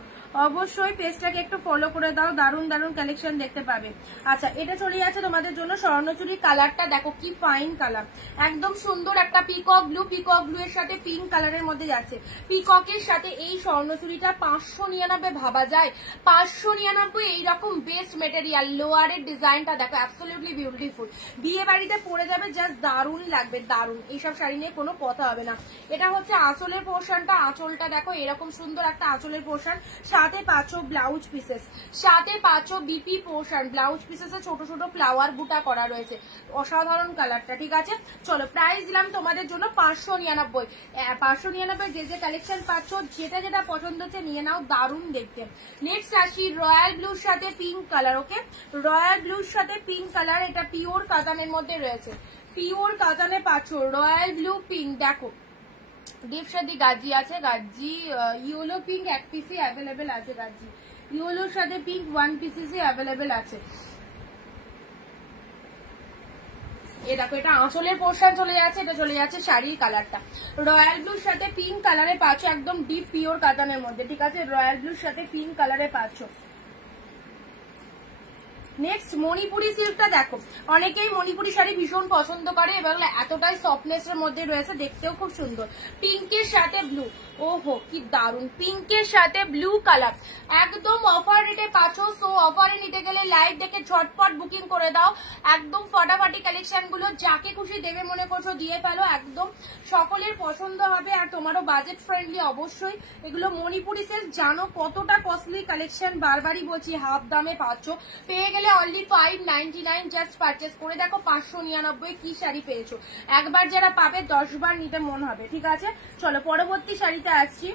অবশ্যই পেজটাকে একটু ফলো করে দাও, দারুন দারুন কালেকশন দেখতে পাবে। আচ্ছা, এটা চলে যাচ্ছে তোমাদের জন্য স্বর্ণচুরির কালারটা দেখো কি ফাইন কালার, একদম সুন্দর একটা পিকক ব্লু, পিকক ব্লু এর সাথে পিঙ্ক কালারের মধ্যে যাচ্ছে। পিককের সাথে এই স্বর্ণচুরিটা 599 ভাবা যায়, 599 এইরকম বেস্ট মেটেরিয়াল, লোয়ারের ডিজাইনটা দেখো অ্যাবসলিউটলি বিউটিফুল, বিয়ে বাড়িতে পরে যাবে, জাস্ট দারুন লাগবে, দারুন। এইসব শাড়ি নিয়ে কোনো কথা হবে না। এটা হচ্ছে আঁচলের পোর্শনটা, আঁচলটা দেখো এরকম সুন্দর একটা আঁচলের পোর্শন, সাথে পাচ্ছ ব্লাউজ পিসেস, সাথে পাচ্ছ বিপি পোর্শন, ব্লাউজ পিসেসে ছোট ছোট ফ্লাওয়ার বুটা করা রয়েছে, অসাধারণ কালারটা, ঠিক আছে। চলো, প্রাইস দিলাম তোমাদের জন্য 599। 599 যে যে কালেকশন পাচ্ছ, যেটা যেটা পছন্দ হচ্ছে নিয়ে নাও, দারুণ দেখতে। নেক্সট আসি রয়্যাল ব্লুর সাথে পিঙ্ক কালার, ওকে, রয়্যাল ব্লুর সাথে পিঙ্ক কালার, এটা পিওর কাতানের মধ্যে রয়েছে, পিওর কাতানে পাচ্ছ রয়্যাল ব্লু পিঙ্ক। দেখো ডিপ সাথে গাজি আছে, গাজি ইয়েলো পিঙ্ক এক পিসই অ্যাভেলেবেল আছে, গাজি ইয়েলোর সাথে পিঙ্ক 1 পিসেসই অ্যাভেলেবেল আছে। এই দেখো, এটা আঁচলের পোর্শন চলে যাচ্ছে, এটা চলে যাচ্ছে শাড়ির কালারটা, রয়্যাল ব্লুর সাথে পিঙ্ক কালারে পাচ্ছ, একদম ডিপ পিওর কাতানের মধ্যে, ঠিক আছে, রয়্যাল ব্লুর সাথে পিঙ্ক কালারে পাচ্ছ। নেক্সট মণিপুরি সিল্কটা দেখো, অনেকেই মণিপুরি শাড়ি ভীষণ পছন্দ করে এবং এতটাই সফটনেস এর মধ্যে রয়েছে, দেখতেও খুব সুন্দর। পিঙ্কের সাথে ব্লু, ওহো কি দারুন, পিঙ্কের সাথে ব্লু কালার, একদম অফার রেটে পাচ্ছ। সো অফারে নিতে গেলে লাইভ দেখে ঝটপট বুকিং করে দাও, একদম ফাটাফাটি কালেকশন গুলো, যাকে খুশি দেবে মনে করছো দিয়ে ফেলো, একদম সকলের পছন্দ হবে আর তোমারও বাজেট ফ্রেন্ডলি। অবশ্যই এগুলো মণিপুরি সিল্ক, জানো কতটা কস্টলি কালেকশন, বারবারই বলছি হাফ দামে পাচ্ছ, পেয়ে গেলে অনলি 599, জাস্ট পারচেস করে দেখো 599 কি শাড়ি পেয়েছো। একবার যারা পাবে 10 বার নিতে মন হবে, ঠিক আছে। চলো পরবর্তী শাড়িতে আসছি,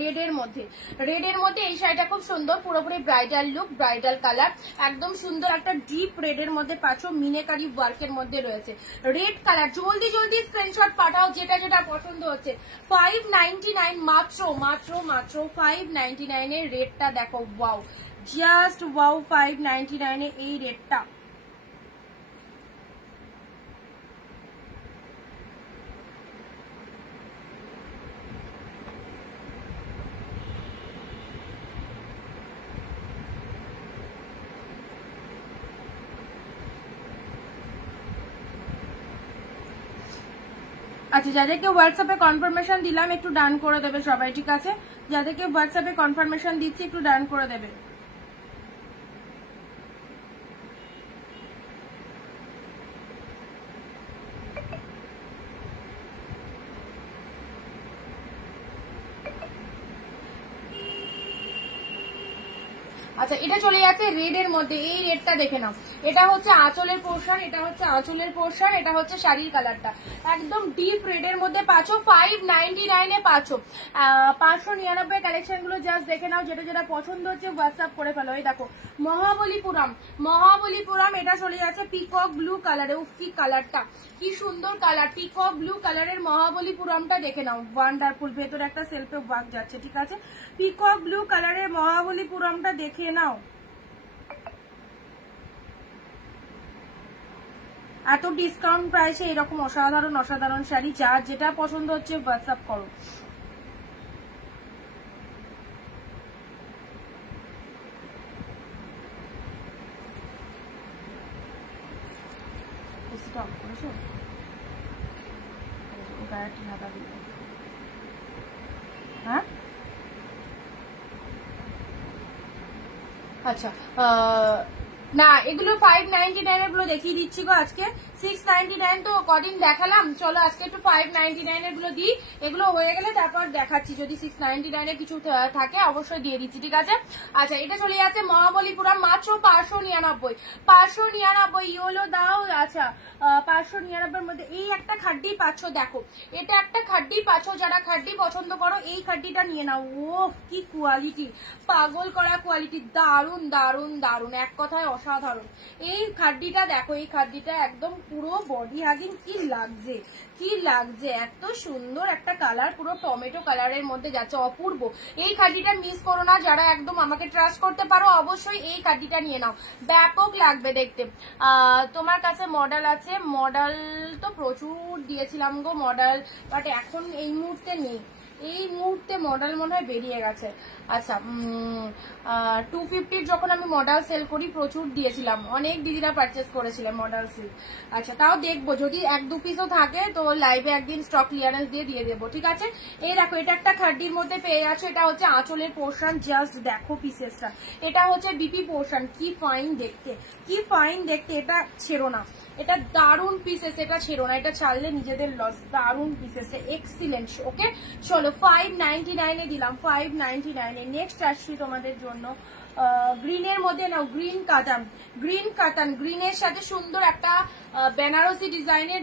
রেড এর মধ্যে, রেড এর মধ্যে এই শাড়িটা খুব সুন্দর, পুরোপুরি ব্রাইডাল লুক, ব্রাইডাল কালার, একদম সুন্দর একটা ডিপ রেড এর মধ্যে পাচ্ছ, মিনেকারি ওয়ার্কের মধ্যে রয়েছে রেড কালার। জলদি জলদি স্ক্রিনশট পাঠাও যেটা যেটা পছন্দ হচ্ছে। 599 মাত্র, মাত্র মাত্র 599 এর রেটটা দেখো, ওয়াও, জাস্ট ওয়াও, 599 এ এই রেটটা। আচ্ছা, যাদেরকে হোয়াটসঅ্যাপে কনফার্মেশন দিলাম একটু ডান করে দেবে সবাই, ঠিক আছে, যাদেরকে হোয়াটসঅ্যাপে কনফার্মেশন দিচ্ছি একটু ডান করে দেবে। আচ্ছা এটা চলে যাচ্ছে রেড এর মধ্যে, এই রেডটা দেখে নাও, এটা হচ্ছে আঁচলের পোর্শন, এটা হচ্ছে আঁচলের পোর্শন, এটা হচ্ছে শাড়ির কালারটা, একদম ডিপ রেড এর মধ্যে পাচ্ছ 599 এ পাচ্ছ। 599 কালেকশন গুলো জাস্ট দেখে নাও, যেটা যেটা পছন্দ হচ্ছে হোয়াটসঅ্যাপ করে ফেলো। এই দেখো মহাবলীপুরম, মহাবলীপুরম এটা চলে যাচ্ছে পিকক ব্লু কালারে, উফ কি কালারটা, কি সুন্দর কালার, পিকক ব্লু কালারের মহাবলীপুরমটা দেখে নাও, ওয়ান্ডারফুল, ভেতরে একটা সেলফে ওয়ার্ক যাচ্ছে, ঠিক আছে, পিকক ব্লু কালারের মহাবলীপুরমটা দেখে নাও। এত ডিসকাউন্ট প্রাইসে এরকম অসাধারণ অসাধারণ শাড়ি, যার যেটা পছন্দ হচ্ছে হোয়াটসঅ্যাপ করো। হ্যাঁ আচ্ছা না, এগুলো 599 এর গুলো দেখিয়ে দিচ্ছি গো, আজকে 699 তো কদিন দেখালাম, চলো আজকে একটু 599 এর গুলো দিই, এগুলো হয়ে গেলে তারপর দেখাচ্ছি, যদি 699 এর কিছু থাকে অবশ্যই দিয়ে দিচ্ছি, ঠিক আছে। আচ্ছা এটা চলে যাচ্ছে মহাবলীপুরম, মাত্র 599, 599 ইয়েলো দাও। আচ্ছা 599 এর মধ্যে এই একটা খাড্ডি পাচ্ছ, দেখো এটা একটা খাড্ডি পাচ্ছ, যারা খাড্ডি পছন্দ করো এই খাড্ডিটা নিয়ে নাও, ওফ কি কোয়ালিটি, পাগল করা কোয়ালিটি, দারুন দারুন দারুন, এক কথায় অসাধারণ। এই খাড্ডিটা দেখো, এই খাড্ডিটা একদম পুরো বডি হাগিং, কি লাগছে কি লাগছে, এত সুন্দর একটা কালার, পুরো টমেটো কালারের মধ্যে যাচ্ছে, অপূর্ব। এই খাড্ডিটা মিস করো না, যারা একদম আমাকে ট্রাস্ট করতে পারো অবশ্যই এই খাড্ডিটা নিয়ে নাও, ব্যাপক লাগবে দেখতে। তোমার কাছে মডেল আছে? মডেল তো প্রচুর দিয়েছিলাম গো মডেল, বাট এখন এই মুহূর্তে নেই, এই মুহূর্তে মডেল মনে হয় বেরিয়ে গেছে। আচ্ছা 250 যখন আমি মডেল সেল করি প্রচুর দিয়েছিলাম, অনেক দিদিরা পারচেস করেছিলেন মডেল সেল। আচ্ছা তাও দেখবো, যদি 1-2 পিসও থাকে তো লাইভে একদিন স্টক ক্লিয়ারেন্স দিয়ে দেবো, ঠিক আছে। এই দেখো এটা একটা খাড্ডির মধ্যে পেয়ে যাচ্ছে, এটা হচ্ছে আঁচলের পোর্শন, জাস্ট দেখো পিসেসটা, এটা হচ্ছে বিপি পোর্শন, কি ফাইন দেখতে, কি ফাইন দেখতে, এটা ছেড়ো না, এটা দারুন পিসেস, এটা ছেড়ো না, এটা ছাড়লে নিজেদের লস, দারুন পিসেস, এক্সিলেন্ট। ওকে চলো 599 এ দিলাম, 599 এ। নেক্সট আসছি তোমাদের জন্য গ্রিনের মধ্যে নাও, গ্রিন কাতান, গ্রিন কাতান, গ্রিনের সাথে সুন্দর একটা বেনারসি ডিজাইনের,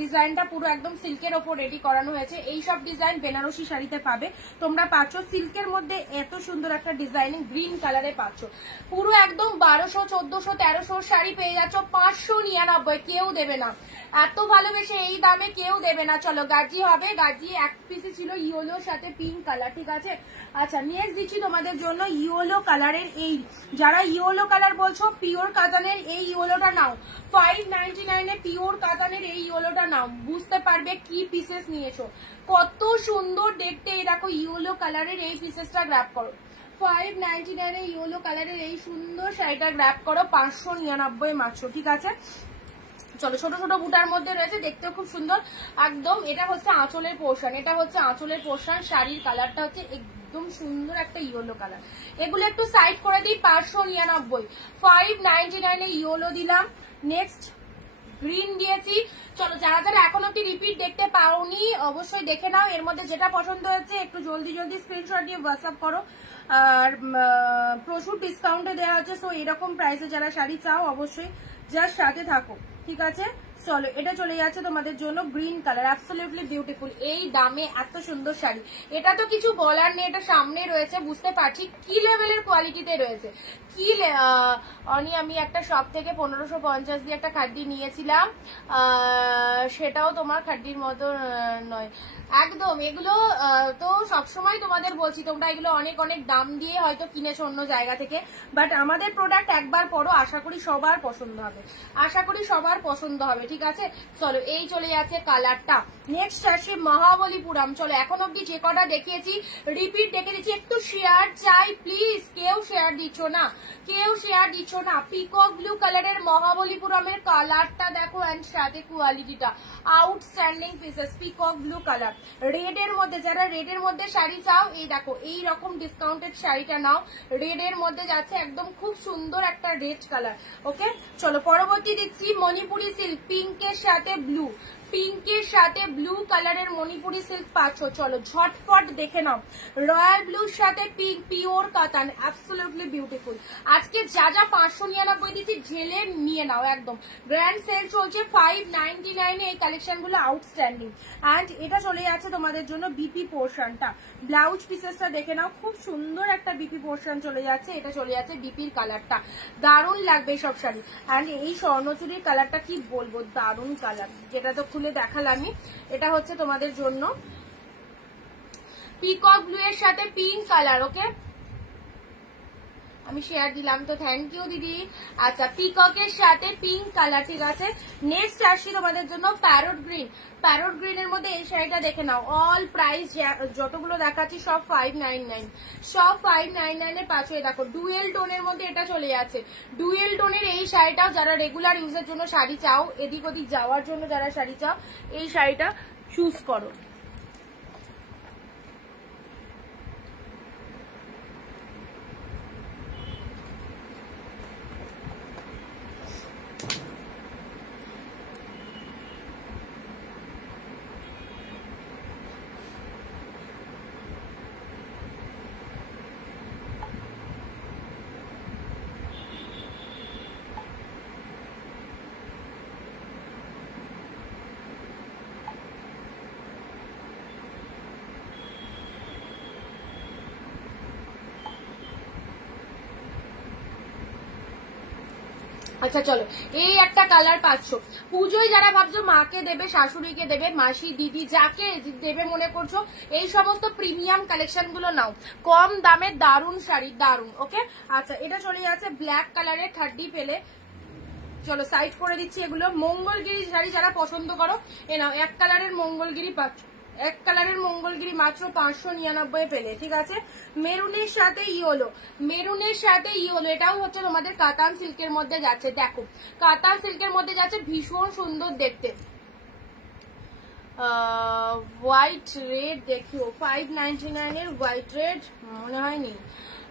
ডিজাইনটা পুরো একদম সিল্কের ওপর রেডি করানো হয়েছে, এই সব ডিজাইন বেনারসি শাড়িতে পাবে তোমরা, পাচ্ছ সিল্কের মধ্যে এত সুন্দর একটা ডিজাইনিং গ্রিন কালারে পাচ্ছ, পুরো একদম 1200, 1400, 1300 শাড়ি পেয়ে যাচ্ছ 599, কেউ দেবে না, এত ভালোবেসে এই দামে কেউ দেবে না। চলো গাজি হবে, গাজি এক পিসে ছিল ইয়েলোর সাথে পিঙ্ক কালার, ঠিক আছে। আচ্ছা নেক্সট দিচ্ছি তোমাদের জন্য ইয়েলো কালারের, এই যারা ইয়েলো কালার বলছো পিওর কাতানের এই ইয়েলোটা নাও, 599 এ পিওর কাতানের এই ইয়েলোটা নাও, বুঝতে পারবে কি পিসেস নিয়েছো, কত সুন্দর দেখতে। এই দেখো ইয়েলো কালারের এই পিসেসটা গ্র্যাব করো, 599 এ ইয়েলো কালারের এই সুন্দর শাড়িটা গ্র্যাব করো, 599 মাত্র, ঠিক আছে। চলো ছোট ছোট বুটার মধ্যে রয়েছে, দেখতেও খুব সুন্দর একদম। এটা হচ্ছে আঁচলের পোর্শন, এটা হচ্ছে আঁচলের পোর্শন, শাড়ির কালারটা হচ্ছে একদম সুন্দর একটা ইয়েলো কালার। এগুলো একটু সাইড করে দিই, 599, 599 এ ইয়েলো দিলাম। নেক্সট গ্রিন দিয়েছি। চলো যারা যারা এখন অব্দি রিপিট দেখতে পাওনি অবশ্যই দেখে নাও, এর মধ্যে যেটা পছন্দ হচ্ছে একটু জলদি জলদি স্ক্রিনশট দিয়ে হোয়াটসঅ্যাপ করো। আর প্রচুর ডিসকাউন্টে দেওয়া হচ্ছে, সো এরকম প্রাইসে যারা শাড়ি চাও অবশ্যই জাস্ট সাথে থাকো, ঠিক আছে। চলো এটা চলে যাচ্ছে তোমাদের জন্য গ্রিন কালার, অ্যাবসলিউটলি বিউটিফুল, এই দামে এত সুন্দর শাড়ি, এটা তো কিছু বলার নেই, এটা সামনে রয়েছে, বুঝতে পারছি কি লেভেলের কোয়ালিটিতে রয়েছে। কি অনি আমি একটা শপ থেকে 1550 দিয়ে একটা খাড্ডি নিয়েছিলাম, সেটাও তোমার খাড্ডির মতো নয় একদম। এগুলো তো সবসময় তোমাদের বলছি, তোমরা এগুলো অনেক অনেক দাম দিয়ে হয়তো কিনেছো অন্য জায়গা থেকে, বাট আমাদের প্রোডাক্ট একবার পরো, আশা করি সবার পছন্দ হবে, আশা করি সবার পছন্দ হবে, ঠিক আছে। চলো এই চলে যাচ্ছে কালারটা। নেক্সট আসে মহাবলীপুরম। চলো এখন অব্দি যে কটা দেখিয়েছি রিপিট দেখে দিচ্ছি, একটু শেয়ার চাই প্লিজ, কেউ শেয়ার দিচ্ছ না, কেউ শেয়ার দিচ্ছ না। পিকক ব্লু কালারের মহাবলীপুরমের কালারটা দেখো, এন্ড সাথে কোয়ালিটিটা outstanding pieces, peacock blue colour. Red এর মধ্যে, যারা রেড এর মধ্যে শাড়ি চাও এই দেখো এই রকম ডিসকাউন্টেড শাড়িটা নাও, রেড এর মধ্যে যাচ্ছে একদম খুব সুন্দর একটা রেড কালার। ওকে চলো পরবর্তী দিচ্ছি মণিপুরি সিল্ক, পিঙ্কের সাথে ব্লু, পিঙ্কের সাথে ব্লু কালারের মণিপুরি সিল্ক পাচ্ছ। চলো ঝটপট দেখে নাও। রয়্যাল ব্লুর সাথে পিঙ্ক, পিওর কাতান, অ্যাবসলিউটলি বিউটিফুল। আজকে যা যা 599 দিচ্ছি ঢেলে নিয়ে নাও একদম। গ্র্যান্ড সেল চলছে 599 এই কালেকশন গুলো আউটস্ট্যান্ডিং। অ্যান্ড এটা চলে যাচ্ছে তোমাদের জন্য বিপি পোর্শনটা। ব্লাউজ পিসেসটা দেখে নাও, খুব সুন্দর একটা বিপি পোর্শন চলে যাচ্ছে। এটা চলে যাচ্ছে বিপির কালারটা, দারুণ লাগবে সব শাড়ি। অ্যান্ড এই স্বর্ণচুরির কালারটা কি বলবো, দারুণ কালার, যেটা তো খুলে দেখালামই। এটা হচ্ছে তোমাদের জন্য পিকক ব্লু এর সাথে পিঙ্ক কালার। ওকে, আমি শেয়ার দিলাম তো, থ্যাংক ইউ দিদি। আচ্ছা, পিককের সাথে পিঙ্ক কালার, ঠিক আছে। নেক্সট আসছি তোমাদের জন্য প্যারট গ্রিন। প্যারট গ্রিনের মধ্যে এই শাড়িটা দেখে নাও। অল প্রাইস যতগুলো দেখাচ্ছি সব 599, সব 599 এর পাশে। দেখো ডুয়েল টোনের মধ্যে এটা চলে যাচ্ছে। ডুয়েল টোনের এই শাড়িটাও যারা রেগুলার ইউজের জন্য শাড়ি চাও, এদিক ওদিক যাওয়ার জন্য যারা শাড়ি চাও, এই শাড়িটা চুজ করো। আচ্ছা চলো, এই একটা কালার পাচ্ছ। পুজোয় যারা ভাবছো মাকে দেবে, শাশুড়িকে দেবে, মাসি, দিদি, যাকে দেবে মনে করছো, এই সমস্ত প্রিমিয়াম কালেকশন গুলো নাও। কম দামে দারুণ শাড়ি, দারুণ। ওকে, আচ্ছা এটা চলে যাচ্ছে ব্ল্যাক কালারের 30 পেলে। চলো সাইড করে দিচ্ছি এগুলো। মঙ্গলগিরি শাড়ি যারা পছন্দ করো, এ নাও এক কালারের মঙ্গলগিরি পাচ্ছ। এক কালারের মঙ্গলগিরি মাত্র 599 পেলে, ঠিক আছে। মেরুনের সাথে ইয়েলো, মেরুনের সাথে ইয়েলো, এটাও হচ্ছে তোমাদের কাতান সিল্কের মধ্যে যাচ্ছে। দেখো কাতান সিল্কের মধ্যে যাচ্ছে, ভীষণ সুন্দর দেখতে। হোয়াইট রেড দেখিও, 599 এর হোয়াইট রেড মনে হয়নি।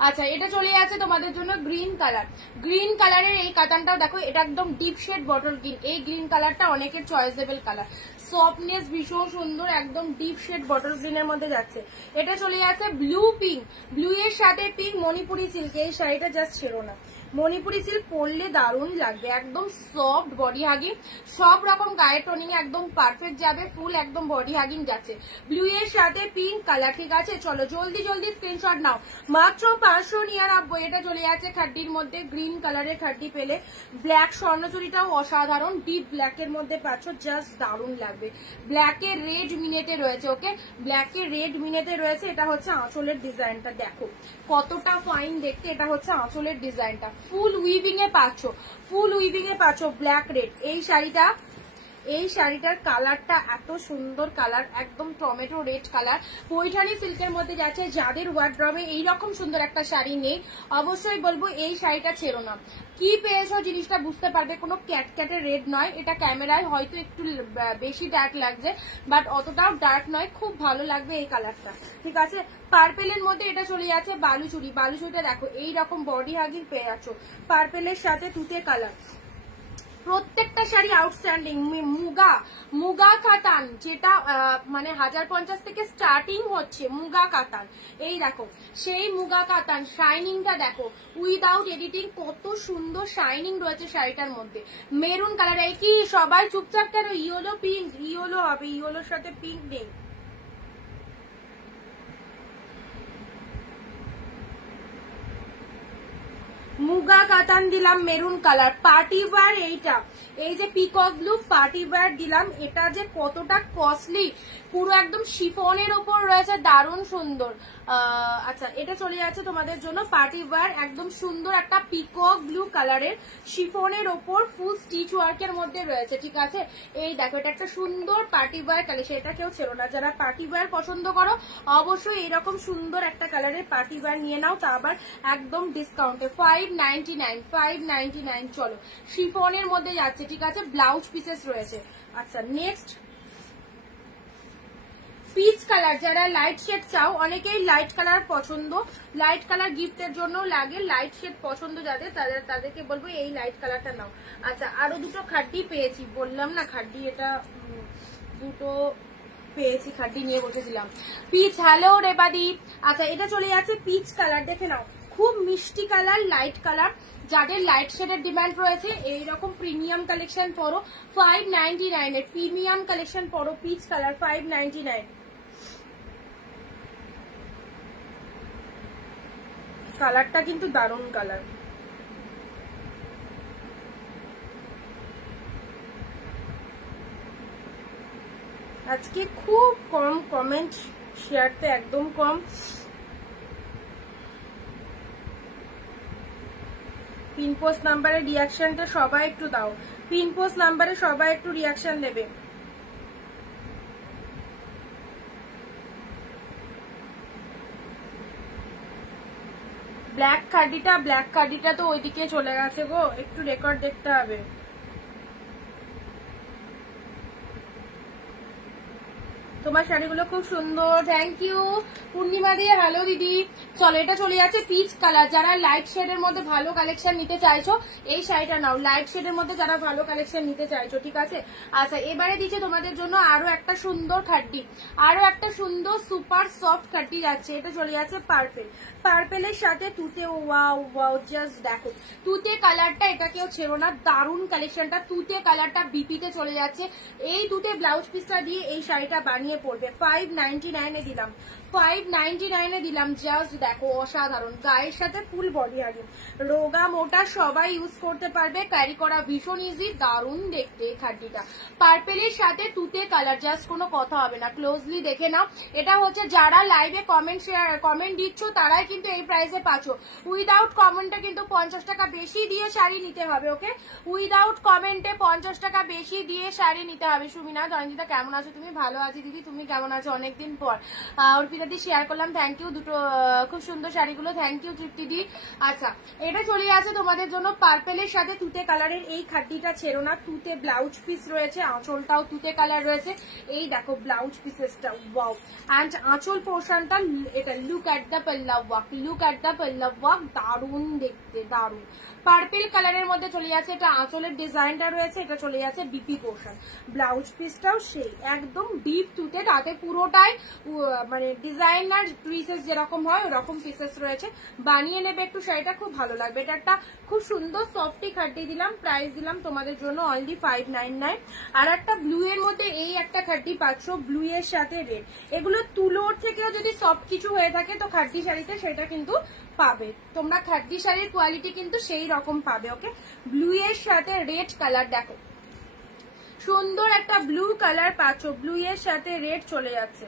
আচ্ছা এটা চলে যাচ্ছে তোমাদের জন্য গ্রিন কালার। গ্রিন কালারের এই কাতানটাও দেখো, এটা একদম ডিপ শেড বটল গ্রিন। এই গ্রিন কালারটা অনেকের চয়েসেবল কালার, সফটনেস ভীষণ সুন্দর, একদম ডিপ শেড বটল গ্রিনের মধ্যে যাচ্ছে। এটা চলে যাচ্ছে ব্লু পিঙ্ক, ব্লু এর সাথে পিঙ্ক মণিপুরি সিল্ক। এই শাড়িটা জাস্ট ছেড়ো না, মণিপুরি সিল্ক পরলে দারুণ লাগবে, একদম সফট বডি হাগিং, সব রকম গায়ের টোনিং একদম পারফেক্ট যাবে, ফুল একদম বডি হাগিং যাচ্ছে। ব্লু এর সাথে পিঙ্ক কালার, ঠিক আছে। চলো জলদি জলদি স্ক্রিনশট নাও, মাত্র 599। এটা চলে যাচ্ছে 30 মধ্যে, গ্রিন কালারের 30 পেলে। ব্ল্যাক স্বর্ণচুরিটাও অসাধারণ, ডিপ ব্ল্যাকের মধ্যে পাচ্ছ, জাস্ট দারুণ লাগবে। ব্ল্যাকের রেড মিনেটে রয়েছে। ওকে, ব্ল্যাকের রেড মিনেটে রয়েছে। এটা হচ্ছে আঁচলের ডিজাইনটা, দেখো কতটা ফাইন দেখতে। এটা হচ্ছে আঁচলের ডিজাইনটা, ফুল উইভিং এ পাচ্ছ, ফুল উইভিং এ পাচ্ছ ব্ল্যাক রেড। এই শাড়িটা, এই শাড়িটার কালারটা এত সুন্দর কালার, একদম টমেটো রেড কালার, পৈঠানি সিল্কের মধ্যে যাচ্ছে। যাদের ওয়ার্ড্রবে এইরকম সুন্দর একটা শাড়ি নেই, অবশ্যই বলবো এই শাড়িটা ছেড়ো না। কি পেয়েছো জিনিসটা বুঝতে পারবে, কোনো ক্যাটক্যাটের রেড নয়। এটা ক্যামেরায় হয়তো একটু বেশি ডার্ক লাগছে, বাট অতটাও ডার্ক নয়, খুব ভালো লাগবে এই কালারটা, ঠিক আছে। পার্পেলের মধ্যে এটা চলে যাচ্ছে বালুচুরি। বালুচুরিটা দেখো এইরকম বডি হাগিং পেয়ে যাচ্ছ, পার্পেলের সাথে তুতে কালার। প্রত্যেকটা শাড়ি আউটস্ট্যান্ডিং। মুগা, মুগা কাতান, যেটা মানে 1050 থেকে স্টার্টিং হচ্ছে মুগা কাতান। এই দেখো সেই মুগা কাতান, শাইনিংটা দেখো উইদাউট এডিটিং, কত সুন্দর শাইনিং রয়েছে শাড়িটার মধ্যে। মেরুন কালার, এই কি সবাই চুপচাপ কেন? ইয়েলো পিঙ্ক, ইয়েলো হবে, ইয়েলোর সাথে পিঙ্ক নেই। মুগা কাতান দিলাম মেরুন কালার, পার্টি ওয়্যার। এইটা এই যে পিকক ব্লু পার্টি ওয়্যার দিলাম, এটা যে কতটা কস্টলি, পুরো একদম শিফনের ওপর রয়েছে, দারুণ সুন্দর। আচ্ছা এটা চলে যাচ্ছে তোমাদের জন্য পার্টি ওয়্যার, একদম সুন্দর একটা পিকক ব্লু কালারের শিফনের ওপর ফুল স্টিচ ওয়ার্কের মধ্যে রয়েছে, ঠিক আছে। এই দেখো এটা একটা সুন্দর পার্টি ওয়্যার কালেকশন, এটা কেউ ছেড়ো না। যারা পার্টি ওয়্যার পছন্দ করো অবশ্যই এরকম সুন্দর একটা কালারের পার্টি ওয়্যার নিয়ে নাও, তা আবার একদম ডিসকাউন্টে 599। চলো শিফনের মধ্যে যাচ্ছে, ঠিক আছে। ব্লাউজ পিসেস রয়েছে। আচ্ছা নেক্সট পিচ কালার, যারা লাইট শেড চাও, অনেকেই লাইট কালার পছন্দ, লাইট কালার গিফটের জন্য লাগে, লাইট শেড পছন্দ যাদের তাদেরকে বলবো এই লাইট কালারটা নাও। আচ্ছা আরো দুটো খাড্ডি পেয়েছি, বললাম না খাড্ডি, এটা দুটো পেয়েছি, খাড্ডি নিয়ে বসেছিলাম। পিচ, হ্যালো রেবাদি। আচ্ছা এটা চলে যাচ্ছে পিচ কালার, দেখে নাও খুব মিষ্টি কালার, লাইট কালার। যাদের লাইট শেডের ডিমান্ড রয়েছে এইরকম প্রিমিয়াম কালেকশন পরো 599 এর, প্রিমিয়াম কালেকশন পরো পিচ কালার 599। কালারটা কিন্তু দারুণ কালার। আজকে খুব কম কমেন্ট, শেয়ারতে একদম কম। পিনপোস্ট নাম্বারে রিয়াকশনটা সবাই একটু দাও, পিনপোস্ট নাম্বারে সবাই একটু রিয়াকশন দেবে। ব্ল্যাক কার্ডিটা তো ওইদিকে চলে গেছে গো, একটু রেকর্ড দেখতে হবে। তোমার শাড়িগুলো খুব সুন্দর, থ্যাংক ইউ পূর্ণিমা দিয়ে। হ্যালো দিদি। চলো এটা চলে যাচ্ছে পিচ কালার, যারা লাইট শেডের মধ্যে ভালো কালেকশন নিতে চাইছো এই শাড়িটা নাও, লাইট শেডের মধ্যে যারা ভালো কালেকশন নিতে চাইছো, ঠিক আছে। আচ্ছা এবারে দিচ্ছে তোমাদের জন্য আরো একটা সুন্দর খাড্ডি, আরো একটা সুন্দর সুপার সফট খাড্ডি যাচ্ছে। এটা চলে যাচ্ছে পার্পেল, পার্পেলের সাথে তুতে। ওয়াও ওয়াও, জাস্ট দেখো তুতে কালারটা, এটা কেউ ছেড়ো না, দারুণ কালেকশনটা। তুতে কালারটা বিপিতে চলে যাচ্ছে, এই দুটো ব্লাউজ পিসটা দিয়ে এই শাড়িটা বানিয়ে পড়বে। 599 এ দিলাম, 599 এ দিলাম, জাস্ট দেখো অসাধারণ। গায়ের সাথে ফুল বডি হাগিং, রোগা মোটা সবাই ইউজ করতে পারবে, ক্যারি করা ভীষণ ইজি, দারুণ দেখতে এই খাড্ডিটা। পার্পেলের সাথে তুতে কালার, জাস্ট কোনো কথা হবে না, ক্লোজলি দেখে নাও। এটা হচ্ছে যারা লাইভে কমেন্ট দিচ্ছ তারাই কিন্তু এই প্রাইসে পাচ্ছ। উইদাউট কমেন্টে কিন্তু 50 টাকা বেশি দিয়ে শাড়ি নিতে হবে, ওকে। উইদাউট কমেন্টে 50 টাকা বেশি দিয়ে শাড়ি নিতে হবে। সুমিনা জয়ন্তিতা কেমন আছো তুমি? ভালো আছি দিদি, তুমি কেমন আছো? অনেকদিন পর অর্পিতা দি শেয়ার করলাম, থ্যাংক ইউ। দুটো খুব সুন্দর শাড়িগুলো, থ্যাংক ইউ তৃপ্তি দি। আচ্ছা এটা চলে আছে তোমাদের জন্য পার্পেলের সাথে তুতে কালারের এই খাড্ডিটা ছেড়ো না, তুতে ব্লাউজ পিস রয়েছে, আঁচলটাও তুতে কালার রয়েছে। এই দেখো ব্লাউজ পিসেসটা, ওয়াও। অ্যান্ড আঁচল পোর্শনটা এটা, লুক অ্যাট দ্য পাল্লা ওয়ার্ক, লুক অ্যাট দ্য পাল্লা ওয়ার্ক, দারুণ দেখতে, দারুণ। পার্পেল কালারের মধ্যে চলে যাচ্ছে, এটা আঁচলের ডিজাইনটা রয়েছে, এটা চলে যাচ্ছে বিপি পোর্শন। ব্লাউজ পিসটাও সেই একদম ডিপ তুতে, তাতে পুরোটাই মানে ডিজাইনার পিসেস যেরকম হয় ওরকম পিসেস রয়েছে। বানিয়ে নেবে একটু, শাড়িটা খুব ভালো লাগবে। এটা একটা খুব সুন্দর সফটি খাড্ডি দিলাম, প্রাইস দিলাম তোমাদের জন্য অনলি 599। আর একটা ব্লু এর মধ্যে এই একটা খাড্ডি পাচ্ছ, ব্লু এর সাথে রেড। এগুলো তুলোর থেকেও যদি সফট কিছু হয়ে থাকে তো খাড্ডি শাড়িতে সেটা কিন্তু পাবে তোমরা, খাড্ডি শাড়ির কোয়ালিটি কিন্তু সেই রকম পাবে, ওকে। ব্লু এর সাথে রেড কালার, দেখো সুন্দর একটা ব্লু কালার পাচ্ছ, ব্লু এর সাথে রেড চলে যাচ্ছে।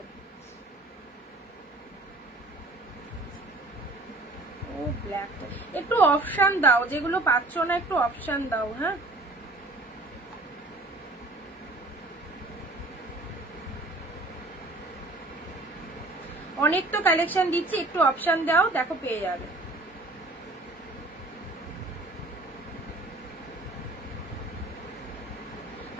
ও ব্ল্যাক, একটু অপশন দাও, যেগুলো পাচ্ছ না একটু অপশন দাও, হ্যাঁ। অনেক তো কালেকশন দিচ্ছি, একটু অপশন দাও, দেখো পেয়ে যাবে।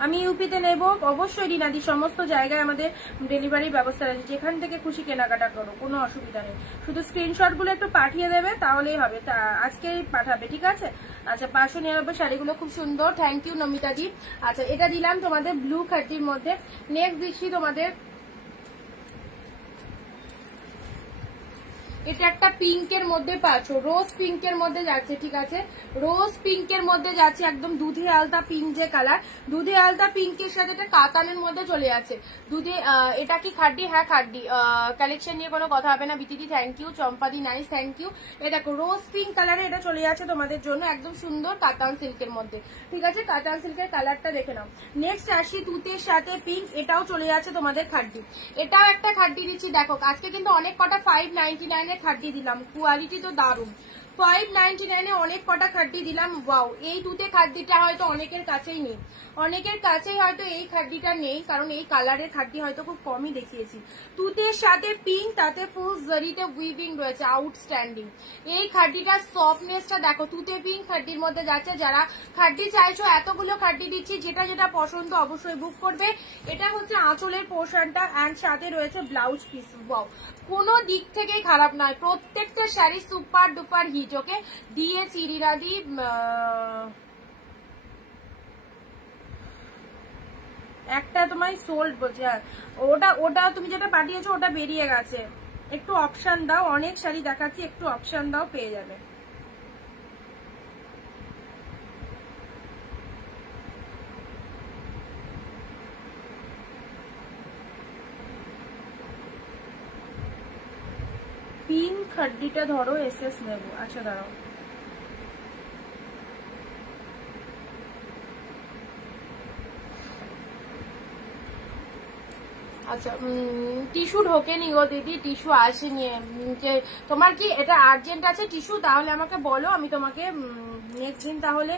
আমি ইউপিতে নেব অবশ্যই রিনাদি, সমস্ত জায়গায় আমাদের ডেলিভারির ব্যবস্থা আছে, যেখান থেকে খুশি কেনাকাটা করো, কোনো অসুবিধা নেই। শুধু স্ক্রিনশট গুলো একটু পাঠিয়ে দেবে তাহলেই হবে, আজকেই পাঠাবে, ঠিক আছে। আচ্ছা 599 শাড়িগুলো খুব সুন্দর, থ্যাংক ইউ নমিতা দি। আচ্ছা এটা দিলাম তোমাদের ব্লু খাড্ডির মধ্যে। নেক্সট দিচ্ছি তোমাদের এটা একটা পিঙ্কের মধ্যে পাচ্ছ, রোজ পিঙ্কের মধ্যে যাচ্ছে, ঠিক আছে। রোজ পিঙ্কের মধ্যে যাচ্ছে, একদম দুধে আলতা পিঙ্ক যে কালার, দুধে আলতা পিঙ্কের সাথে এটা কাতানের মধ্যে চলে যাচ্ছে। দুধে এটা কি খাড্ডি? হ্যাঁ খাড্ডি। কালেকশন নিয়ে কোনো কথা হবে না বিতিদি, থ্যাংক ইউ। চম্পাদি নাইস, থ্যাংক ইউ। এ দেখো রোজ পিঙ্ক কালারে এটা চলে যাচ্ছে তোমাদের জন্য, একদম সুন্দর কাতান সিল্কের মধ্যে, ঠিক আছে। কাতান সিল্কের কালারটা দেখে নাও। নেক্সট আসি তুতের সাথে পিঙ্ক, এটাও চলে যাচ্ছে তোমাদের খাড্ডি। এটাও একটা খাড্ডি দিচ্ছি, দেখো আজকে কিন্তু অনেক কটা 599 খাড্ডি দিলাম, কোয়ালিটি তো দারুণ। 599 অনেক কটা খাড্ডি দিলাম। ওয়াও, এই তুতে খাড্ডিটা হয়তো অনেকের কাছেই নেই, অনেকের কাছেই হয়তো এই খাড্ডিটা নেই, কারণ এই কালারের খাড্ডি হয়তো খুব কমই দেখিয়েছি। তুতের সাথে পিঙ্ক, তাতে ফুল জরিতে উইভিং রয়েছে, আউটস্ট্যান্ডিং। এই খাড্ডিটার সফটনেসটা দেখো, তুতে পিঙ্ক খাড্ডির মধ্যে যাচ্ছে। যারা খাড্ডি চাইছো, এতগুলো খাড্ডি দিচ্ছি, যেটা যেটা পছন্দ অবশ্যই বুক করবে। এটা হচ্ছে আঁচলের পোর্শনটা অ্যান্ড সাথে রয়েছে ব্লাউজ পিস। ওয়াও, কোনো দিক থেকেই খারাপ নয়, প্রত্যেকটা শাড়ি সুপার ডুপার হিট। ওকে, দিয়ে চিরিরাদি একটা তোমায় সোল্ড বলছে, ওটা তুমি যেটা পাঠিয়েছো ওটা বেরিয়ে গেছে। একটু অপশন দাও, অনেক শাড়ি দেখাচ্ছি, একটু অপশন দাও, পেয়ে যাবে। পিঙ্ক খাড্ডিটা ধরো, এসএস নেবো। আচ্ছা দাঁড়াও, আচ্ছা টিস্যু ঢোকেনি গো দিদি, টিস্যু আসেনি। যে তোমার কি এটা আর্জেন্ট আছে টিস্যু, তাহলে আমাকে বলো, আমি তোমাকে নেক্সট দিন তাহলে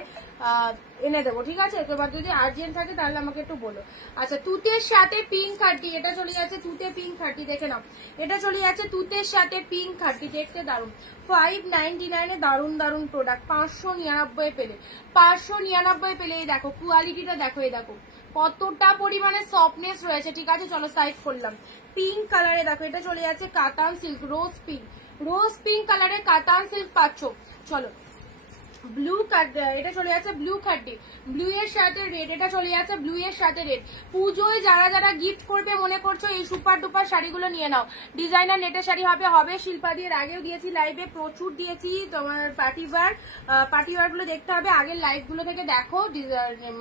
এনে দেবো, ঠিক আছে? তোমার যদি আর্জেন্ট থাকে তাহলে আমাকে একটু বলো। আচ্ছা, তুতের সাথে পিঙ্ক খাড্ডি, এটা চলে যাচ্ছে তুতে পিঙ্ক খাড্ডি, দেখে নাও, এটা চলে যাচ্ছে তুতের সাথে পিঙ্ক খাড্ডি, দেখতে দারুন। 599 দারুন দারুন প্রোডাক্ট, 599 পেলে, 599 পেলে। এই দেখো কোয়ালিটিটা দেখো, এই দেখো কতটা পরিমাণে সফটনেস রয়েছে, ঠিক আছে? চলো সাইড করলাম। পিঙ্ক কালারে দেখো, এটা চলে যাচ্ছে কাতান সিল্ক, রোজ পিঙ্ক কালারে কাতান সিল্ক পাচ্ছ। চলো ব্লু এটা চলে যাচ্ছে ব্লু খাড্ডি, ব্লু এর সাথে রেড, এটা চলে যাচ্ছে ব্লু এর সাথে রেড। পুজোয় যারা যারা গিফট করবে মনে করছো, এই সুপার ডুপার শাড়িগুলো নিয়ে নাও। ডিজাইনার নেটের শাড়ি হবে শিল্পা দিয়ের আগেও দিয়েছি লাইভে, প্রচুর দিয়েছি। তোমার পার্টিওয়ার গুলো দেখতে হবে, আগের লাইভ গুলো থেকে দেখো,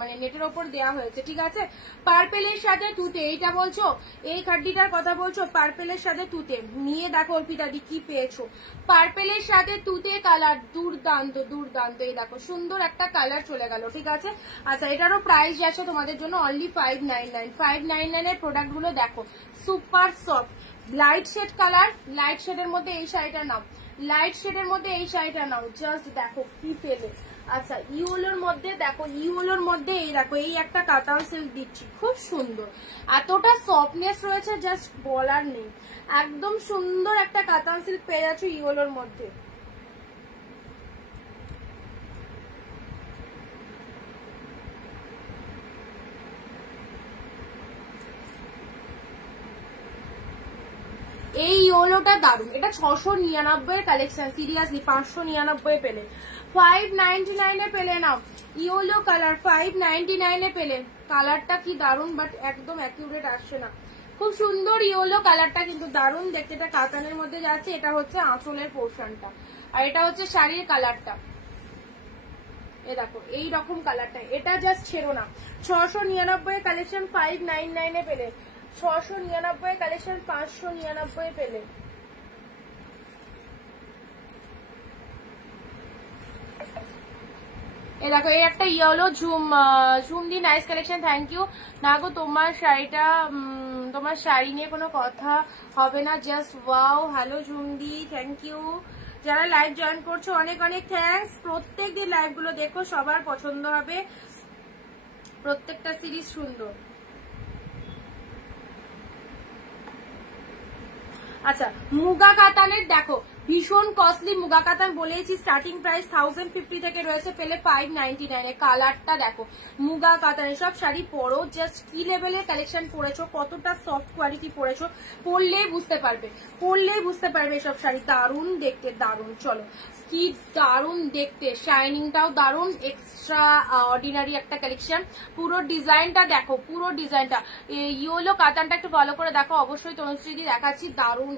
মানে নেটের ওপর দেওয়া হয়েছে, ঠিক আছে? পার্পেলের সাথে তুতে, এইটা বলছো, এই খাড্ডিটার কথা বলছো? পার্পেলের সাথে তুতে নিয়ে দেখো অর্পিতা দি কি পেয়েছো। পার্পেলের সাথে তুতে কালার, দুর্দান্ত দুর্দান্ত। এই দেখো সুন্দর একটা কালার চলে গেল, ঠিক আছে? আচ্ছা, এটারও প্রাইস যাচ্ছে তোমাদের জন্য অনলি 599। 599 এর প্রোডাক্ট গুলো দেখো, super soft light shade colour, light শেডের মধ্যে এই শাড়িটা নাও, লাইট শেডের মধ্যে এই শাড়িটা নাও, জাস্ট দেখো কি পেলে। আচ্ছা, ইউলোর মধ্যে দেখো, ইউলোর মধ্যে এই দেখো, এই একটা কাতান সিল্ক দিচ্ছি, খুব সুন্দর, এতটা সফটনেস রয়েছে জাস্ট বলার নেই। একদম সুন্দর একটা কাতান সিল্ক পেয়ে যাচ্ছ ইউলোর মধ্যে। এই ইয়োলোটা দারুন, এটা 699 এর কালেকশন, সিরিয়াসলি 599 পেলে, 599 এ পেলে নাও। ইয়োলো কালার 599 এ পেলে, কালারটা কি দারুন, বাট একদম অ্যাকিউরেট আসছে না। খুব সুন্দর ইয়োলো কালারটা, কিন্তু দারুন দেখতে। এটা কাতানের মধ্যে যাচ্ছে, এটা হচ্ছে আঁচলের পোর্শনটা, আর এটা হচ্ছে শাড়ির কালারটা। এ দেখো এই রকম কালারটা, এটা জাস্ট ছেড়ো না। 699 এর কালেকশন 599 এ পেলে, 699 কালেকশন 599 পেলে। এই দেখো, এই একটা ইয়েলো ঝুমদি, নাইস কালেকশন, থ্যাংক ইউ। না গো, তোমার শাড়িটা, তোমার শাড়ি নিয়ে কোনো কথা হবে না, জাস্ট ওয়াও। হ্যালো ঝুমদি, থ্যাংক ইউ। যারা লাইভ জয়েন করছো অনেক অনেক থ্যাঙ্কস। প্রত্যেকদিন লাইভ গুলো দেখো, সবার পছন্দ হবে, প্রত্যেকটা সিরিজ সুন্দর। আচ্ছা, মুগা কাতানের দেখো, ভীষণ কস্টলি মুগা কাতান, বলেছি স্টার্টিং প্রাইস 1050 থেকে রয়েছে, পেলে 599 এ। কালারটা দেখো, মুগা কাতানের সব শাড়ি পরো, জাস্ট কি লেভেলের কালেকশন পরেছো, কতটা সফট কোয়ালিটি পরেছো, পরলেই বুঝতে পারবে, পরলেই বুঝতে পারবে সব শাড়ি। দারুণ দেখতে, দারুণ। চলো, কি দারুণ দেখতে, শাইনিংটাও দারুণ, এক্সট্রা অর্ডিনারি একটা কালেকশন। পুরো ডিজাইনটা দেখো, পুরো ডিজাইনটা, ইয়েলো কাতানটা একটু ভালো করে দেখো, অবশ্যই তনুশ্রীদি দেখাচ্ছি, দারুণ।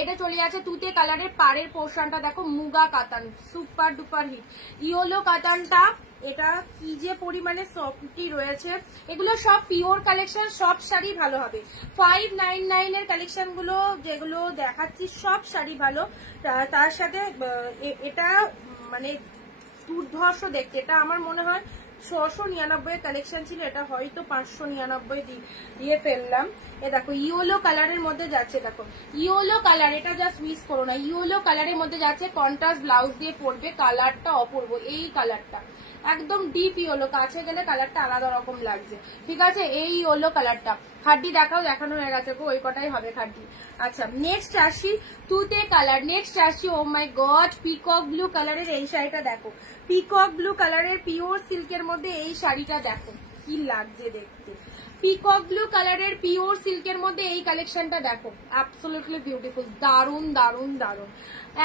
এটা চলে যাচ্ছে তুতে কালারের, পাড়ের পোর্শনটা দেখো, মুগা কাতান, সুপার ডুপার হিট। ইয়েলো কাতানটা, এটা কি যে পরিমাণে সফটি রয়েছে, এগুলো সব পিওর কালেকশন, সব শাড়ি ভালো হবে। 599 এর কালেকশন গুলো যেগুলো দেখাচ্ছি সব শাড়ি ভালো, তার সাথে এটা মানে দুর্ধর্ষ দেখতে, এটা আমার মনে হয় 699 কালেকশন ছিল, এটা হয়তো 599 দিয়ে ফেললাম। এ দেখো ইয়েলো কালারের মধ্যে যাচ্ছে, দেখো ইয়েলো কালার, এটা জাস্ট মিস করো না, ইয়েলো কালারের মধ্যে যাচ্ছে, কন্ট্রাস্ট ব্লাউজ দিয়ে পরবে, কালারটা অপূর্ব, এই কালারটা একদম ডিপ ইয়েলো, কাছে গেলে কালারটা আলাদা রকম লাগছে, ঠিক আছে। এই ইয়েলো কালারটা খাড্ডি দেখাও, দেখানো হয়ে গেছে, ওই কটাই হবে খাড্ডি। আচ্ছা নেক্সট আসি তুতে কালার, নেক্সট আসি ও মাই গড পিকক ব্লু কালারের এই শাড়িটা দেখো, পিকক ব্লু কালারের পিওর সিল্কের মধ্যে এই শাড়িটা দেখো কি লাগছে দেখতে, পিকক ব্লু কালারের পিওর সিল্কের মধ্যে এই কালেকশনটা দেখো, অ্যাবসলিউটলি বিউটিফুল, দারুন দারুন দারুন,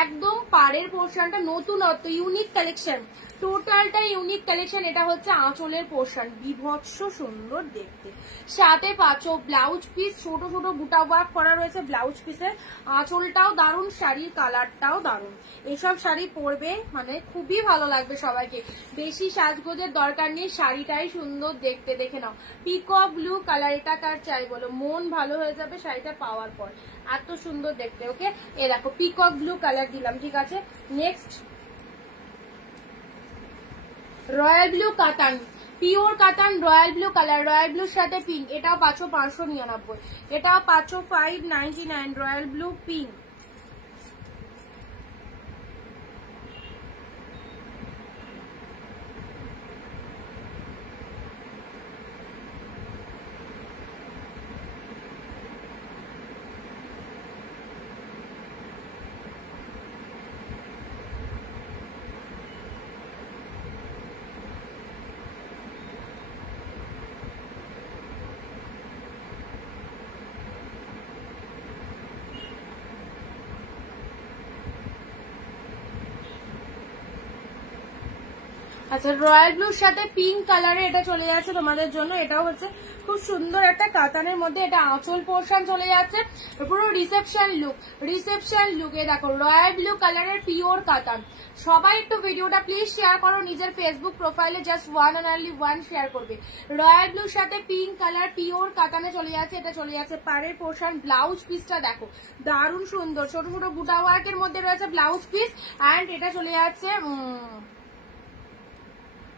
একদম পাড়ের পোর্শনটা নতুনত্ব, ইউনিক কালেকশন, টোটালটা ইউনিক কালেকশন। এটা হচ্ছে আঁচলের পোর্শন, বিভৎস সুন্দর দেখতে, সাথে পাচ্ছ ব্লাউজ পিস, ছোট ছোট বুটা ওয়ার্ক করা রয়েছে ব্লাউজ পিসের, আঁচলটাও দারুন, শাড়ির কালারটাও দারুন, এসব শাড়ি পরবে মানে খুবই ভালো লাগবে সবাইকে, বেশি সাজগোজের দরকার নেই, শাড়িটাই সুন্দর দেখতে, দেখে নাও পিকক ব্লু কালার, এটা কার চাই বলো, মন ভালো হয়ে যাবে শাড়িটা পাওয়ার পর, এত সুন্দর দেখতে। ওকে এ দেখো পিকক ব্লু কালার দিলাম, ঠিক আছে। নেক্সট রয়্যাল ব্লু কাতান, পিওর কাতান রয়্যাল ব্লু কালার, রয়্যাল ব্লুর সাথে পিঙ্ক, এটাও পাচ্ছ 599, এটাও পাচ্ছ 599, রয়্যাল ব্লু পিঙ্ক। আচ্ছা রয়্যাল ব্লুর সাথে পিঙ্ক কালারে এটা চলে যাচ্ছে তোমাদের জন্য, এটাও হচ্ছে খুব সুন্দর একটা কাতানের মধ্যে, এটা আঁচল পোর্শন চলে যাচ্ছে, পুরো রিসেপশন লুক, রিসেপশন লুকে দেখো রয়্যাল ব্লু কালারের পিওর কাতান। সবাই একটু ভিডিওটা প্লিজ শেয়ার করো নিজের ফেসবুক প্রোফাইলে, just one and only one share করবে। রয়্যাল ব্লুর সাথে পিঙ্ক কালার পিওর কাতানে চলে যাচ্ছে, এটা চলে যাচ্ছে পাড়ের পোর্শন, ব্লাউজ পিসটা দেখো দারুণ সুন্দর, ছোট ছোট বুটা ওয়ার্কের মধ্যে রয়েছে ব্লাউজ পিস, অ্যান্ড এটা চলে যাচ্ছে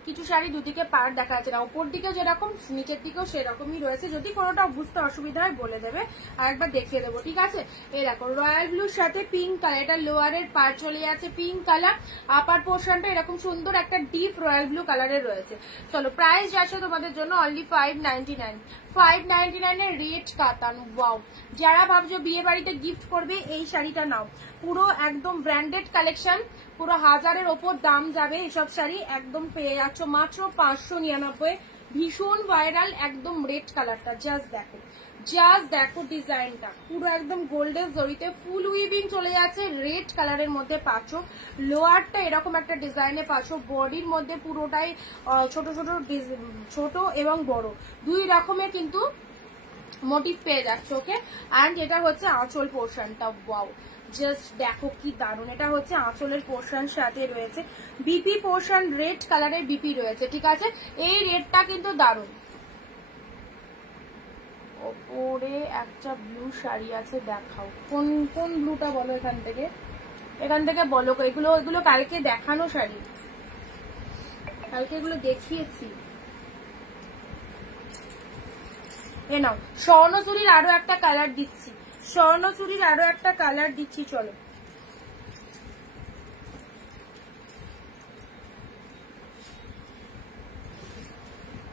কিছু শাড়ি দুদিকে পাড় দেখা যাচ্ছে না, উপর দিকেও যেরকম নিচের দিকেও সেরকমই রয়েছে, যদি কোনোটা বুঝতে অসুবিধা হয় বলে দেবে, আর একবার দেখিয়ে দেবো, ঠিক আছে। এই দেখো রয়্যাল ব্লুর সাথে পিঙ্ক কালার, এটা লোয়ারের পার্ট চলে যাচ্ছে পিঙ্ক কালার, আপার পোর্শনটা এরকম সুন্দর একটা ডিপ রয়্যাল ব্লু কালারের রয়েছে। চলো প্রাইস যাচ্ছে তোমাদের জন্য অনলি 599, 599 এর রেড কাতান। ওয়াও, যারা ভাবছো বিয়ে বাড়িতে গিফট করবে এই শাড়িটা নাও, পুরো একদম ব্র্যান্ডেড কালেকশন, পুরো 1000-এর ওপর দাম যাবে এসব শাড়ি, একদম পেয়ে যাচ্ছ মাত্র 599, ভীষণ ভাইরাল একদম রেড কালারটা, জাস্ট দেখো, জাস্ট দেখো ডিজাইনটা, পুরো একদম গোল্ডেন জরিতে ফুল উইভিং চলে যাচ্ছে, রেড কালারের মধ্যে পাচ্ছ, লোয়ারটা এরকম একটা ডিজাইনে পাচ্ছ, বডির মধ্যে পুরোটাই ছোট ছোট ছোট এবং বড় দুই রকমের কিন্তু মোটিভ পেয়ে যাচ্ছে। ওকে, অ্যান্ড এটা হচ্ছে আঁচল পোর্শনটা, ওয়াও জাস্ট দেখো কি দারুন, এটা হচ্ছে আঁচলের পোর্শন, সাথে রয়েছে বিপি পোর্শন, রেড কালারের বিপি রয়েছে, ঠিক আছে। এই রেডটা কিন্তু দারুন। ওপরে একটা ব্লু শাড়ি আছে, দেখাও কোন কোন ব্লুটা বলো, এখান থেকে বলো, এগুলো কালকে দেখানো শাড়ি, কালকে এগুলো দেখিয়েছি। এ নাও স্বর্ণচুরির আরো একটা কালার দিচ্ছি, স্বর্ণচুরির আরো একটা কালার দিচ্ছি, চলো।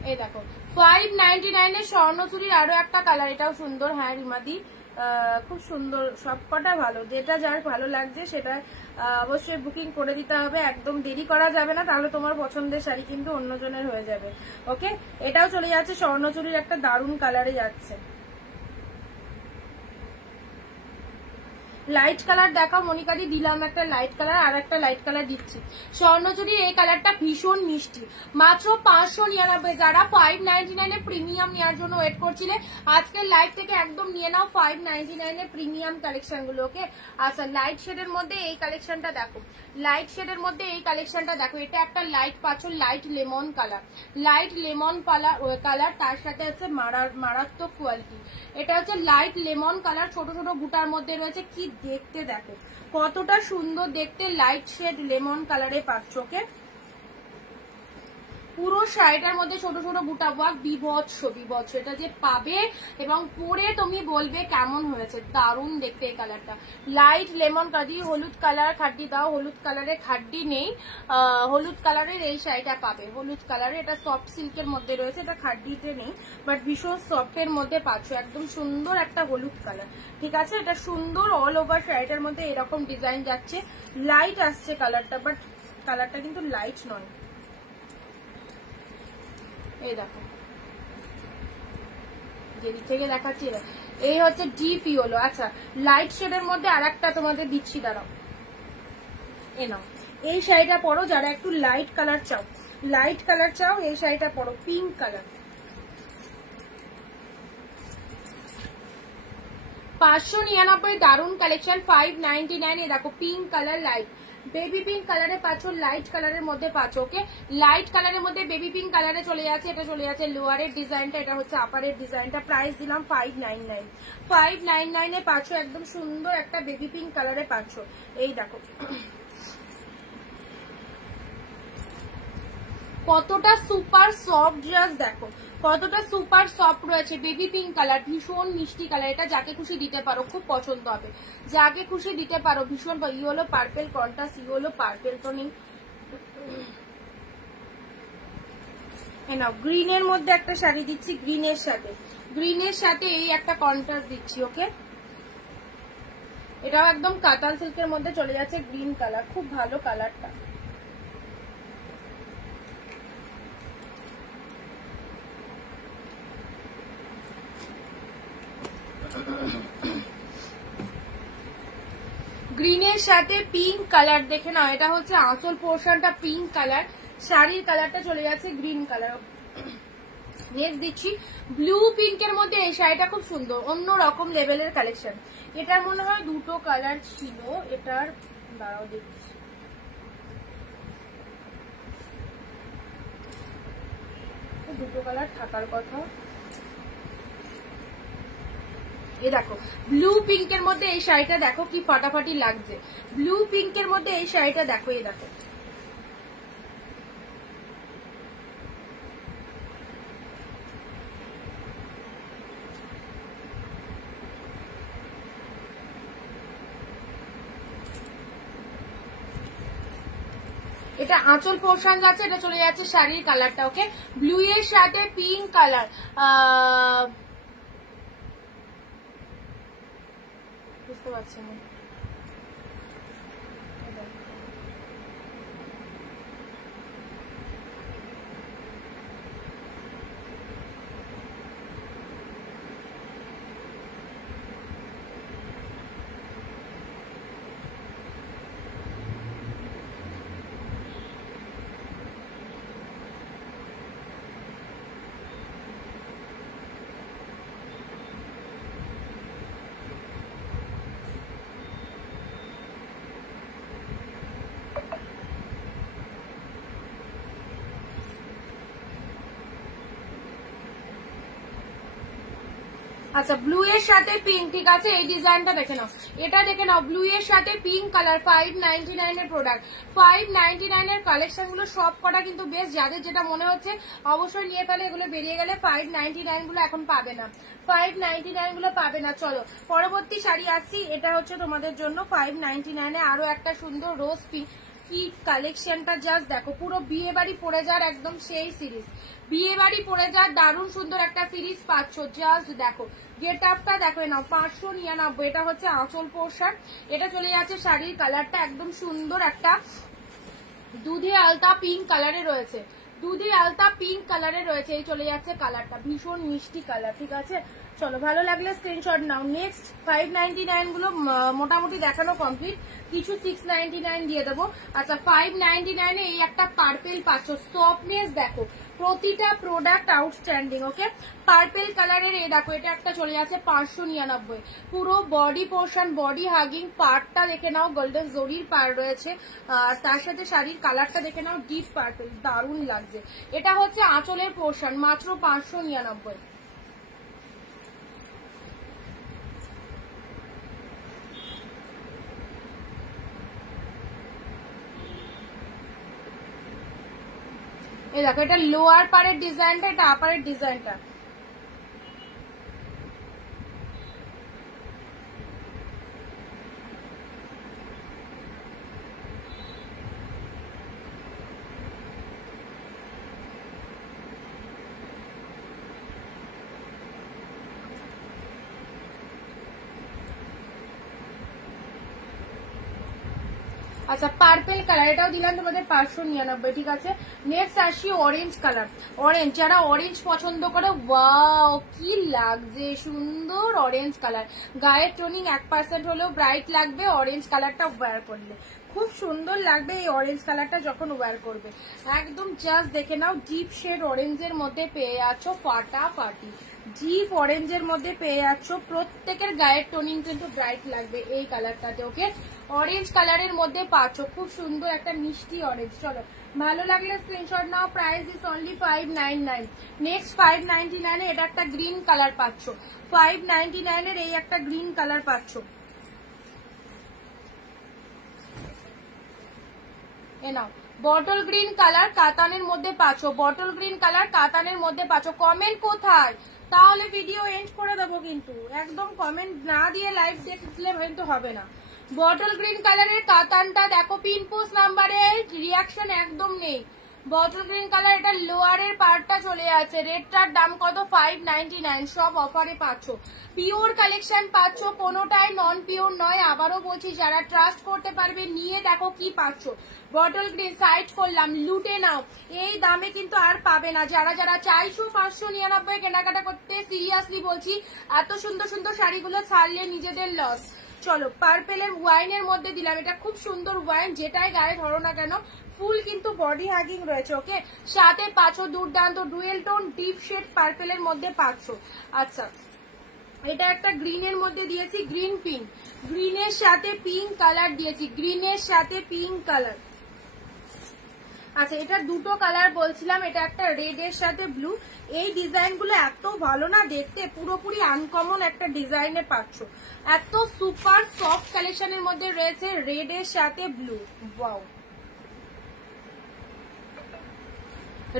এই দেখো 599 এর স্বর্ণচুরির আরো একটা কালার, এটাও সুন্দর। হ্যাঁ রিমাদি, খুব সুন্দর, সবকটা ভালো, যেটা যার ভালো লাগছে সেটা অবশ্যই বুকিং করে দিতে হবে, একদম দেরি করা যাবে না, তাহলে তোমার পছন্দের শাড়ি কিন্তু অন্যজনের হয়ে যাবে। ওকে, এটাও চলে যাচ্ছে স্বর্ণচুরির একটা দারুণ কালারে যাচ্ছে। লাইট কালার দেখাও মনিকাদি, দিলাম একটা লাইট কালার, আর একটা লাইট কালার দিচ্ছি। স্বর্ণচুরির এই কালারটা ভীষণ মিষ্টি, মাত্র 599। যারা 599 এ প্রিমিয়াম নেওয়ার জন্য ওয়েট করছিলে, আজকের লাইভ থেকে একদম নিয়ে নাও 599 এর প্রিমিয়াম কালেকশন গুলো। ওকে, আচ্ছা লাইট শেডের মধ্যে এই কালেকশনটা দেখো, লাইট শেডের মধ্যে এই কালেকশনটা দেখো, এটা একটা লাইট পাচ্ছ, light lemon colour, light lemon colour, তার সাথে হচ্ছে মারাত্মক কোয়ালিটি, এটা হচ্ছে লাইট লেমন কালার, ছোট ছোট বুটার মধ্যে রয়েছে, কি দেখতে দেখো কতটা সুন্দর দেখতে, লাইট শেড লেমন কালারে পাচ্ছ। ওকে, পুরো শাড়িটার মধ্যে ছোট ছোট বুটা ওয়ার্ক, বিভৎস বিভৎস। এটা যে পাবে এবং পরে তুমি বলবে কেমন হয়েছে, দারুণ দেখতে এই কালারটা। লাইট লেমন কালার, হলুদ কালার খাড্ডি দাও, হলুদ কালারে খাড্ডি নেই, হলুদ কালারের এই শাড়িটা পাবে, হলুদ কালারে। এটা সফট সিল্কের মধ্যে রয়েছে, এটা খাড্ডিতে নেই, বাট ভীষণ সফটের মধ্যে পাচ্ছ, একদম সুন্দর একটা হলুদ কালার, ঠিক আছে। এটা সুন্দর অল ওভার শাড়িটার মধ্যে এরকম ডিজাইন যাচ্ছে, লাইট আসছে কালারটা, বাট কালারটা কিন্তু লাইট নয়। এই দেখো যেদিক থেকে দেখাচ্ছি, এই হচ্ছে ডিপ ইয়েলো। আচ্ছা লাইট শেডের মধ্যে আর একটা তোমাদের দিচ্ছি, দাঁড়াও। এ নাও, এই শাড়িটা পরো যারা একটু লাইট কালার চাও, লাইট কালার চাও এই শাড়িটা পরো, পিঙ্ক কালার। 599 দারুন কালেকশন, 599। এ দেখো pink colour, light baby pink কালারে পাচ্ছ, লাইট কালারের মধ্যে পাচ্ছ। ওকে, লাইট কালারের মধ্যে বেবি পিঙ্ক কালারে চলে যাচ্ছে। এটা চলে যাচ্ছে লোয়ারের ডিজাইনটা, এটা হচ্ছে আপারের ডিজাইনটা। প্রাইস দিলাম 599। 599 এ পাচ্ছ, একদম সুন্দর একটা বেবি পিঙ্ক কালারে পাচ্ছ। এই দেখো কতটা সুপার সফট, জাস্ট দেখো কতটা সুপার সফট রয়েছে। বেবি পিঙ্ক কালার, ভীষণ মিষ্টি কালার। এটা যাকে খুশি দিতে পারো, খুব পছন্দ হবে, যাকে খুশি দিতে পারো। ভীষণ ই হলো পার্পেল কন্ট্রাস্ট, ই হলো পার্পেল তো নেই। নাও গ্রিনের মধ্যে একটা শাড়ি দিচ্ছি, গ্রিনের সাথে এই একটা কন্ট্রাস্ট দিচ্ছি। ওকে, এটাও একদম কাতান সিল্কের মধ্যে চলে যাচ্ছে, গ্রিন কালার, খুব ভালো কালারটা। গ্রিনের সাথে পিঙ্ক কালার দেখে নাও, এটা হচ্ছে আঁচল পোর্শনটা পিঙ্ক কালার, শাড়ির কালারটা চলে যাচ্ছে গ্রিন কালার। নেক্সট দিচ্ছি ব্লু পিঙ্কের মধ্যে এই শাড়িটা খুব সুন্দর, অন্য রকম লেভেলের কালেকশন। এটার মনে হয় দুটো কালার ছিল, এটার দাঁড়াও দেখছি, দুটো কালার থাকার কথা। এ দেখো ব্লু পিঙ্কের মধ্যে এই শাড়িটা দেখো কি ফাটাফাটি লাগছে, ব্লু পিঙ্কের মধ্যে এই শাড়িটা দেখো। এই দেখো এটা আঁচল পোর্শন যাচ্ছে, এটা চলে যাচ্ছে শাড়ির কালারটা। ওকে, ব্লু এর সাথে পিঙ্ক কালার, বুঝতে পারছি না। আচ্ছা ব্লু এর সাথে পিঙ্ক, ঠিক আছে। এই ডিজাইনটা দেখে নাও, এটা দেখে নাও, ব্লু এর সাথে পিঙ্ক কালার, 599 এর প্রোডাক্ট। 599 এর কালেকশন গুলো সব কটা কিন্তু বেশ, যাদের যেটা মনে হচ্ছে অবশ্যই নিয়ে ফেলে। এগুলো বেরিয়ে গেলে 599 গুলো এখন পাবে না, 599 গুলো পাবে না। চলো পরবর্তী শাড়ি আসছি, এটা হচ্ছে তোমাদের জন্য 599 এ আরো একটা সুন্দর রোজ পিঙ্ক। কি কালেকশনটা জাস্ট দেখো, পুরো বিয়ে বাড়ি পরে যাওয়ার একদম সেই সিরিজ, বিয়ে বাড়ি পরে যাওয়ার দারুণ সুন্দর একটা সিরিজ পাচ্ছ। জাস্ট দেখো গেট আপটা দেখো, নাও 599। এটা হচ্ছে আঁচল পোর্শন, এটা চলে যাচ্ছে শাড়ির কালারটা একদম সুন্দর একটা দুধে আলতা পিঙ্ক কালারে রয়েছে, দুধে আলতা পিঙ্ক কালারে রয়েছে। এই চলে যাচ্ছে কালারটা, ভীষণ মিষ্টি কালার, ঠিক আছে। চলো ভালো লাগলে স্ক্রিনশট নাও। নেক্সট 599 গুলো মোটামুটি দেখানো কমপ্লিট, কিছু 699 দিয়ে দেবো। আচ্ছা 599 এ এই একটা পার্পেল পাচ্ছ, সফটনেস দেখো, প্রতিটা প্রোডাক্ট আউটস্ট্যান্ডিং। ওকে, পার্পেল কালারের এই দেখো, এটা একটা চলে যাচ্ছে 599। পুরো বডি পোর্শন, বডি হাগিং, পার্টটা দেখে নাও, গোল্ডেন জরির পার রয়েছে, আর তার সাথে শাড়ির কালারটা দেখে নাও, ডিপ পার্পেল, দারুণ লাগছে। এটা হচ্ছে আঁচলের পোর্শন, মাত্র 599। এই দেখো এটা লোয়ার পারের ডিজাইনটা, এটা আপারের ডিজাইনটা। আচ্ছা পার্পেল কালার, এটাও দিলাম তোমাদের 599, ঠিক আছে। নেক্সট আসি অরেঞ্জ কালার। অরেঞ্জ, যারা অরেঞ্জ পছন্দ করে, ওয়াও কি লাগছে সুন্দর অরেঞ্জ কালার। গায়ের টোনিং 1% হলেও ব্রাইট লাগবে অরেঞ্জ কালারটা ওয়্যার করলে, খুব সুন্দর লাগবে এই অরেঞ্জ কালারটা যখন ওয়্যার করবে। একদম জাস্ট দেখে নাও, ডিপ শেড অরেঞ্জের মধ্যে পেয়ে যাচ্ছ ফাটাফাটি, ডিপ অরেঞ্জের মধ্যে পেয়ে যাচ্ছ। প্রত্যেকের গায়ের টোনিং কিন্তু ব্রাইট লাগবে এই কালারটাতে, ওকে। অরেঞ্জ কালারের মধ্যে পাচ্ছ, খুব সুন্দর একটা মিষ্টি অরেঞ্জ। চলো ভালো লাগলে screenshot now. Price is only 599। Next 599 এ এটা একটা গ্রিন কালার পাচ্ছ, 599 এর এই একটা গ্রিন কালার পাচ্ছ। এ নাও বটল গ্রিন কালার কাতানের মধ্যে পাচ্ছ, বটল গ্রিন কালার কাতানের মধ্যে পাচ্ছ। কমেন্ট কোথায়? তাহলে ভিডিও এন্ড করে দেবো কিন্তু, একদম কমেন্ট না দিয়ে লাইভ দেখলে কিন্তু হবে না। বটল গ্রিন কালারের কাতানটা দেখো, পিন পোস্ট নাম্বারে রিয়াকশন একদম নেই। বটল গ্রিন কালার, এটা লোয়ারের পার্টটা চলে যাচ্ছে। রেডটার দাম কত? 599, সব অফারে পাচ্ছ। পিওর কালেকশন পাচ্ছ, কোনোটাই নন পিওর নয়। আবারও বলছি, যারা ট্রাস্ট করতে পারবে নিয়ে দেখো কি পাচ্ছ। বটল গ্রিন সাইড করলাম, লুটে নাও, এই দামে কিন্তু আর পাবে না। যারা যারা চাইছো 599 কেনাকাটা করতে, সিরিয়াসলি বলছি, এত সুন্দর সুন্দর শাড়িগুলো ছাড়লে নিজেদের লস। চলো পার্পেলের ওয়াইনের মধ্যে দিলাম, এটা খুব সুন্দর ওয়াইন, যেটাই গায়ে ধরো না কেন ফুল কিন্তু বডি হ্যাগিং রয়েছে, ওকে। সাথে পাচ্ছ দুর্দান্ত ডুয়েল টোন ডিপ শেড পার্পেলের মধ্যে পাচ্ছ। আচ্ছা এটা একটা গ্রিনের মধ্যে দিয়েছি, গ্রিন পিঙ্ক, গ্রিনের সাথে পিঙ্ক কালার দিয়েছি, গ্রিনের সাথে পিঙ্ক কালার। আচ্ছা এটা দুটো কালার বলছিলাম, এটা একটা রেড এর সাথে ব্লু। এই ডিজাইন গুলো এত ভালো না দেখতে, পুরোপুরি আনকমন একটা ডিজাইনে পাচ্ছ। এত সুপার সফট কালেকশনের মধ্যে রয়েছে রেড এর সাথে ব্লু। ওয়াও,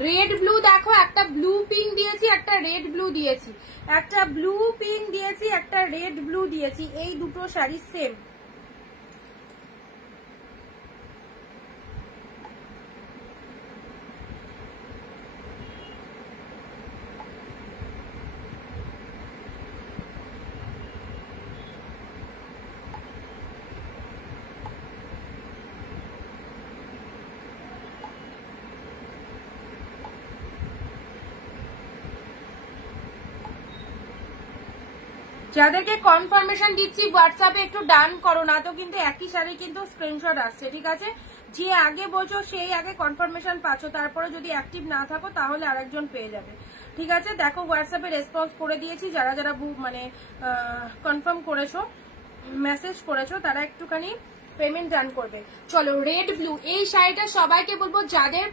রেড ব্লু দেখো, একটা ব্লু পিঙ্ক দিয়েছি, একটা রেড ব্লু দিয়েছি, একটা ব্লু পিঙ্ক দিয়েছি, একটা রেড ব্লু দিয়েছি। এই দুটো শাড়ি সেম। যাদেরকে কনফার্মেশন দিচ্ছি হোয়াটসঅ্যাপে একটু ডান করো, না তো কিন্তু একই শাড়ি কিন্তু স্ক্রিনশট আসছে, ঠিক আছে। যে আগে বোঝো সেই আগে কনফার্মেশন পাচ্ছ, তারপরে যদি অ্যাক্টিভ না থাকো তাহলে আরেকজন পেয়ে যাবে, ঠিক আছে। দেখো হোয়াটসঅ্যাপে রেসপন্স করে দিয়েছি, যারা যারা মানে কনফার্ম করেছো, মেসেজ করেছো, তারা একটুখানি পেমেন্ট ডান করবে। চলো রেড ব্লু, এই শাড়িটা সবাইকে বলবো যাদের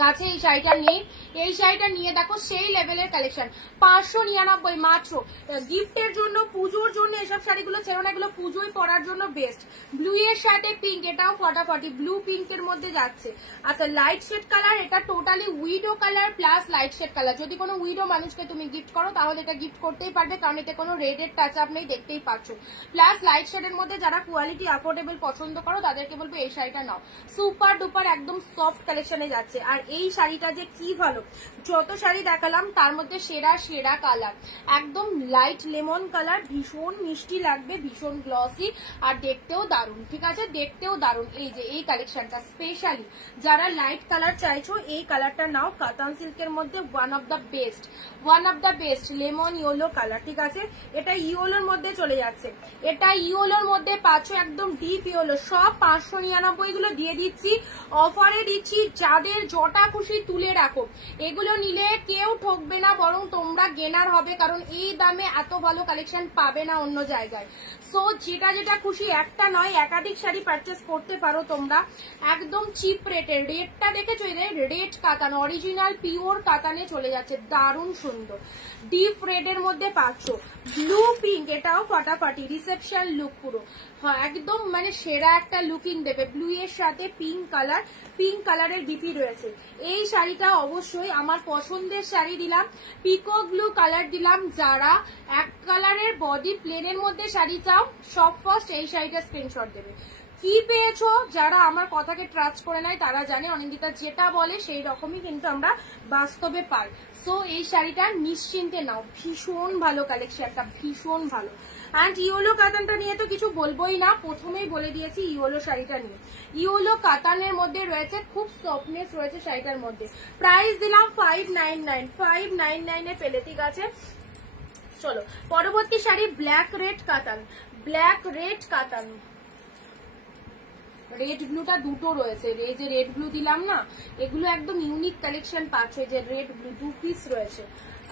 গাছে এই শাড়িটা নেই, এই শাড়িটা নিয়ে দেখো, সেই লেভেলের কালেকশন। 599 মাত্র। গিফটের জন্য, পুজোর জন্য এসব শাড়িগুলো ছেড়ো না, এগুলো পুজোয় পরার জন্য বেস্ট। ব্লু এর সাথে পিঙ্ক, এটাও ফটাফটি ব্লু পিঙ্কের মধ্যে যাচ্ছে। আচ্ছা লাইট শেড কালার, এটা totally widow colour plus light shade colour. যদি কোনো উইডো মানুষকে তুমি গিফট করো তাহলে এটা গিফট করতেই পারবে, কারণ এতে কোনো রেডের টাচ আপ নেই, দেখতেই পাচ্ছ। প্লাস লাইট শেডের মধ্যে যারা কোয়ালিটি অ্যাফোর্ডেবল পছন্দ করো তাদেরকে বলবো এই শাড়িটা নাও। সুপার ডুপার একদম সফট কালেকশনে যাচ্ছে। আর এই শাড়িটা যে কি ভালো, যত শাড়ি দেখালাম তার মধ্যে সেরা সেরা কালার, একদম লাইট লেমন কালার, ভীষণ মিষ্টি লাগবে, ভীষণ গ্লসি, আর দেখতেও দারুণ, ঠিক আছে, দেখতেও দারুণ। এই যে এই কালেকশনটা স্পেশালি যারা লাইট কালার চাইছো এই কালারটা নাও। কাতান সিল্কের মধ্যে one of the best lemon yellow colour, ঠিক আছে। এটা ইয়েলোর মধ্যে চলে যাচ্ছে, এটা ইয়েলোর মধ্যে পাচ্ছ, একদম ডিপ ইয়েলো। সব 599 গুলো দিয়ে দিচ্ছি, অফারে দিচ্ছি, যাদের জটা খুশি তুলে রাখো। এগুলো নিলে কেউ ঠকবে না, বরং তোমরা গেনার হবে, কারণ এই দামে এত ভালো কালেকশন পাবে না অন্য জায়গায়। সো যেটা যেটা খুশি, একটা নয় একাধিক শাড়ি পারচেস করতে পারো তোমরা একদম চিপ রেটে। রেটটা দেখেছো, রেড কাতান, অরিজিনাল পিওর কাতানে চলে যাচ্ছে, দারুণ সুন্দর। ডিপ রেডের মধ্যে পাচ্ছ, ব্লু পিঙ্ক, এটাও ফাটাফাটি রিসেপশন লুক পুরো। হ্যাঁ একদম মানে সেরা একটা লুকিং দেবে। ব্লু এর সাথে পিঙ্ক কালার, পিঙ্ক কালারের বিপি রয়েছে। এই শাড়িটা অবশ্যই আমার পছন্দের শাড়ি দিলাম, পিকক ব্লু কালার দিলাম। যারা এক কালারের বডি প্লেনের মধ্যে শাড়ি চাও সব ফার্স্ট এই শাড়িটা স্ক্রিনশট দেবে। কি পেয়েছো, যারা আমার কথাকে ট্রাস্ট করে নেয় তারা জানে অনিন্দিতা যেটা বলে সেই রকমই কিন্তু আমরা বাস্তবে পাই। সো এই শাড়িটা নিশ্চিন্তে নাও, ভীষণ ভালো কালেকশনটা, ভীষণ ভালো। অ্যান্ড ইয়োলো কাতানটা নিয়ে তো কিছু বলবোই না, প্রথমেই বলে দিয়েছি ইয়োলো শাড়িটা নিয়ে। ইয়োলো কাতানের মধ্যে রয়েছে, খুব সফটনেস রয়েছে শাড়িটার মধ্যে। প্রাইস দিলাম 599, 599 এ পেলে, ঠিক আছে। চলো পরবর্তী শাড়ি ব্ল্যাক রেড কাতান, ব্ল্যাক রেড কাতান। রেড ব্লুটা দুটো রয়েছে, এই যে রেড ব্লু দিলাম না, এগুলো একদম ইউনিক কালেকশন পাচ্ছ। এই যে রেড ব্লু 2 পিস রয়েছে।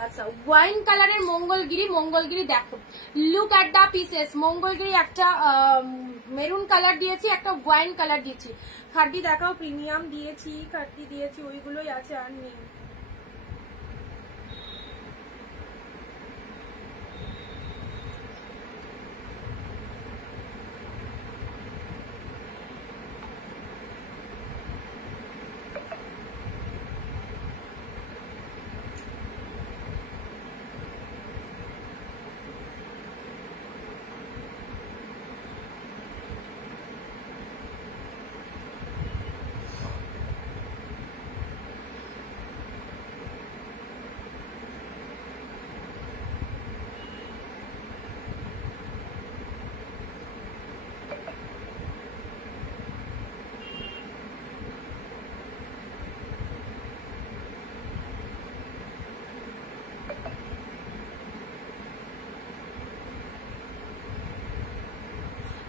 আচ্ছা ওয়াইন কালারের মঙ্গলগিরি, মঙ্গলগিরি দেখো, look at the pieces. Mangalagiri একটা মেরুন কালার দিয়েছি, একটা ওয়াইন কালার দিয়েছি। খাড্ডি দেখাও, প্রিমিয়াম দিয়েছি, খাড্ডি দিয়েছি, ওইগুলোই আছে আর নেই।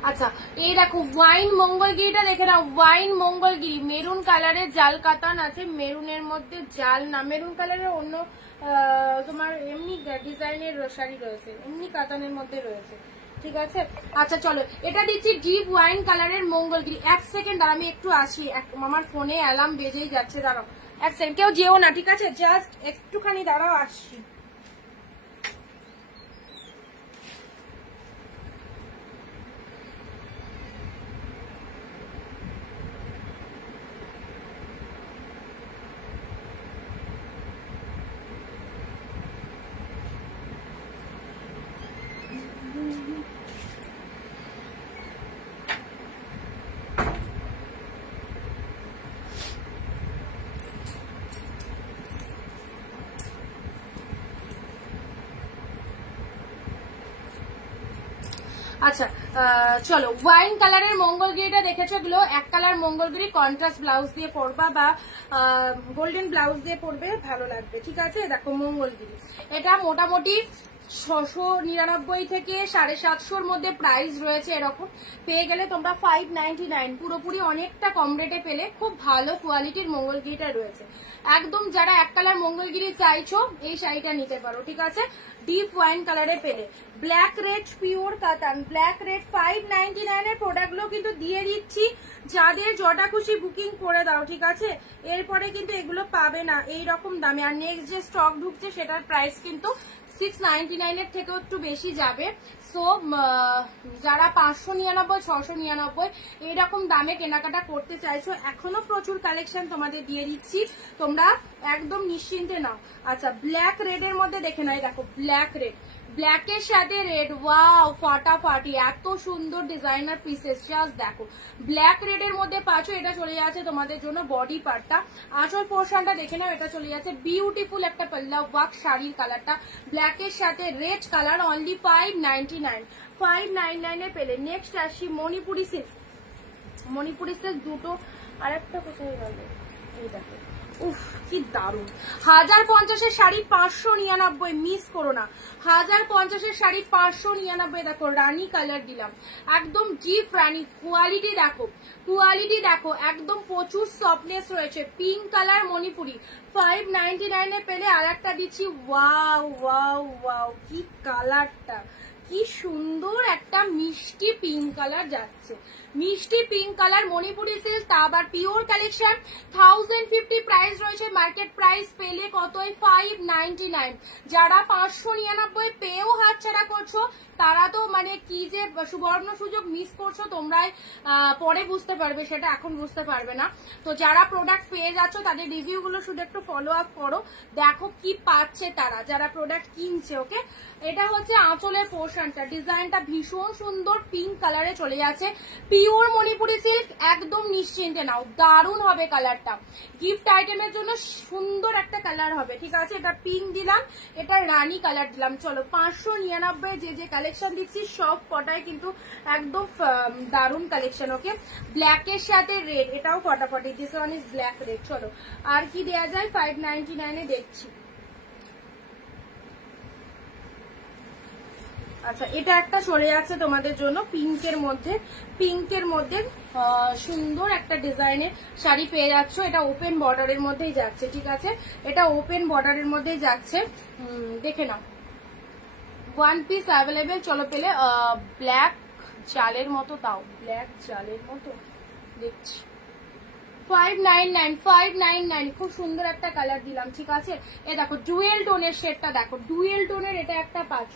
আচ্ছা এই দেখো ওয়াইন মঙ্গলগিরিটা দেখে নাও, ওয়াইন মঙ্গলগিরি মেরুন কালারের জাল কাতান আছে, মেরুনের মধ্যে জাল না, মেরুন কালারের অন্য তোমার এমনি ডিজাইনের শাড়ি রয়েছে, এমনি কাতানের মধ্যে রয়েছে, ঠিক আছে। আচ্ছা চলো এটা দিচ্ছি ডিপ ওয়াইন কালারের মঙ্গলগিরি। এক সেকেন্ড দাঁড়া, আমি একটু আসি, আমার ফোনে অ্যালার্ম বেজেই যাচ্ছে, দাঁড়াও এক সেকেন্ড, কেউ যেও না, ঠিক আছে, জাস্ট একটুখানি দাঁড়াও, আসছি। আচ্ছা চলো ওয়াইন কালারের মঙ্গলগিরিটা দেখেছো, এগুলো এক কালার মঙ্গলগিরি, কন্ট্রাস্ট ব্লাউজ দিয়ে পরবা বা গোল্ডেন ব্লাউজ দিয়ে পরবে, ভালো লাগবে, ঠিক আছে। দেখো মঙ্গলগিরি, এটা মোটামুটি 699 থেকে 750 মধ্যে প্রাইস রয়েছে, এরকম পেয়ে গেলে তোমরা 599, পুরোপুরি অনেকটা কম রেটে পেলে। খুব ভালো কোয়ালিটির মঙ্গলগিরিটা রয়েছে, একদম যারা এক কালার মঙ্গলগিরি চাইছো এই শাড়িটা নিতে পারো, ঠিক আছে। ডিপ ওয়াইন কালারে পেলে। ব্ল্যাক রেড পিওর কাতান, ব্ল্যাক রেড 599 এর প্রোডাক্টগুলো কিন্তু দিয়ে দিচ্ছি, যাদের যটা খুশি বুকিং করে দাও, ঠিক আছে। এরপরে কিন্তু এগুলো পাবে না এই রকম দামে। আর নেক্সট যে স্টক ঢুকছে সেটার প্রাইস কিন্তু 699 এর থেকেও একটু বেশি যাবে। সো যারা 599, 699 এইরকম দামে কেনাকাটা করতে চাইছো, এখনো প্রচুর কালেকশন তোমাদের দিয়ে দিচ্ছি, তোমরা একদম নিশ্চিন্তে নাও। আচ্ছা ব্ল্যাক রেড এর মধ্যে দেখে নাও, দেখো ব্ল্যাক রেড, ব্ল্যাকের সাথে রেড, ওয়াও ফাটাফাটি, এত সুন্দর ডিজাইনার পিসেস, জাস্ট দেখো। ব্ল্যাক রেড এর মধ্যে পাচ্ছ, এটা চলে যাচ্ছে তোমাদের জন্য বডি পার্টটা, আঁচল পোর্শনটা দেখে নাও, এটা চলে যাচ্ছে বিউটিফুল একটা পাল্লা ওয়ার্ক শাড়ির কালারটা, ব্ল্যাকের সাথে রেড কালার, অনলি 599, 599 এ পেলে। নেক্সট আসি মণিপুরি সিল্ক, মণিপুরি সিল্ক দুটো, আর একটা কোথায় গেল, এই দেখো, উফ কি দারুন। 1050 শাড়ি 599, মিস করো না। 1050 শাড়ি 599, দেখো রানী কালার দিলাম, একদম ডিপ রানী, কোয়ালিটি দেখো, কোয়ালিটি দেখো, একদম প্রচুর সফটনেস রয়েছে। পিঙ্ক কালার মণিপুরি 599 এ পেলে। আর একটা দিচ্ছি, ওয়াও ওয়াও ওয়াও, কি কালারটা, কি সুন্দর একটা মিষ্টি পিঙ্ক কালার যাচ্ছে, মিষ্টি পিঙ্ক কালার মণিপুরি সিল্ক, তা আবার পিওর কালেকশন। 1050 প্রাইস রয়েছে, মার্কেট প্রাইস পেলে কতই 599। যারা 599 পেয়েও হাতছাড়া করছো তারা তো মানে কি যে সুবর্ণ সুযোগ মিস করছো তোমরাই পরে বুঝতে পারবে, সেটা এখন বুঝতে পারবে না। তো যারা প্রোডাক্ট পেয়ে যাচ্ছ তাদের রিভিউ গুলো শুধু একটু ফলো আপ করো, দেখো কি পাচ্ছে তারা যারা প্রোডাক্ট কিনছে। ওকে, এটা হচ্ছে আঁচলের পোর্শনটা, ডিজাইনটা ভীষণ সুন্দর পিঙ্ক কালারে চলে যাচ্ছে, পিওর মণিপুরি সিল্ক, একদম নিশ্চিন্তে নাও, দারুণ হবে কালারটা। গিফট আইটেমের জন্য সুন্দর একটা কালার হবে, ঠিক আছে। এটা পিঙ্ক দিলাম, এটা রানী কালার দিলাম। চলো 599 যে কালেকশন দিচ্ছি সব কটাই কিন্তু একদম দারুণ কালেকশন। ওকে, ব্ল্যাকের সাথে রেড, এটাও ফটাফটি, this one is black red. চলো আর কি দেওয়া যায় 599 দেখছি। আচ্ছা, এটা একটা চলে যাচ্ছে তোমাদের জন্য পিঙ্কের মধ্যে, পিঙ্কের মধ্যে সুন্দর একটা ডিজাইনের শাড়ি পেয়ে যাচ্ছ। এটা ওপেন বর্ডারের মধ্যেই যাচ্ছে, ঠিক আছে, এটা ওপেন বর্ডারের মধ্যেই যাচ্ছে। দেখে নাও, ওয়ান পিস অ্যাভেলেবেল। চলো পেলে ব্ল্যাক চালের মতো, তাও ব্ল্যাক চালের মতো দেখছি। 599 খুব সুন্দর একটা কালার দিলাম, ঠিক আছে। এ দেখো ডুয়েল টোনের শেডটা দেখো, ডুয়েল টোনের এটা একটা পাচ্ছ,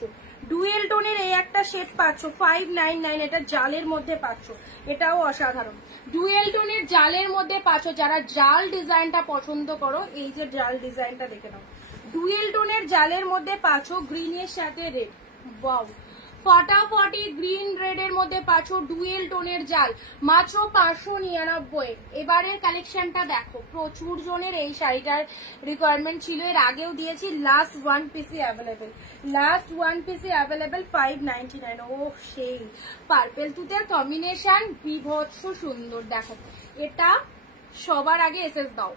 ডুয়েল টোনের এই একটা শেড পাচ্ছ 599, এটা জালের মধ্যে পাচ্ছ, এটাও অসাধারণ। ডুয়েল টোনের জালের মধ্যে পাচ্ছ, যারা জাল ডিজাইনটা পছন্দ করো এই যে জাল ডিজাইনটা দেখে নাও, ডুয়েল টোনের জালের মধ্যে পাচ্ছ গ্রিনের সাথে রেড। ওয়াও, ফটাফটি গ্রিন রেড এর মধ্যে পাচ্ছ ডুয়েল টোনের জাল, মাত্র 599। এবারের কালেকশনটা দেখো, প্রচুর জনের এই শাড়িটার রিকোয়ারমেন্ট ছিল, এর আগেও দিয়েছি, last one PC available, last one PC available 599। ও সেই পার্পেল তুতের কম্বিনেশন বিভৎস সুন্দর। দেখো এটা সবার আগে এসএস দাও,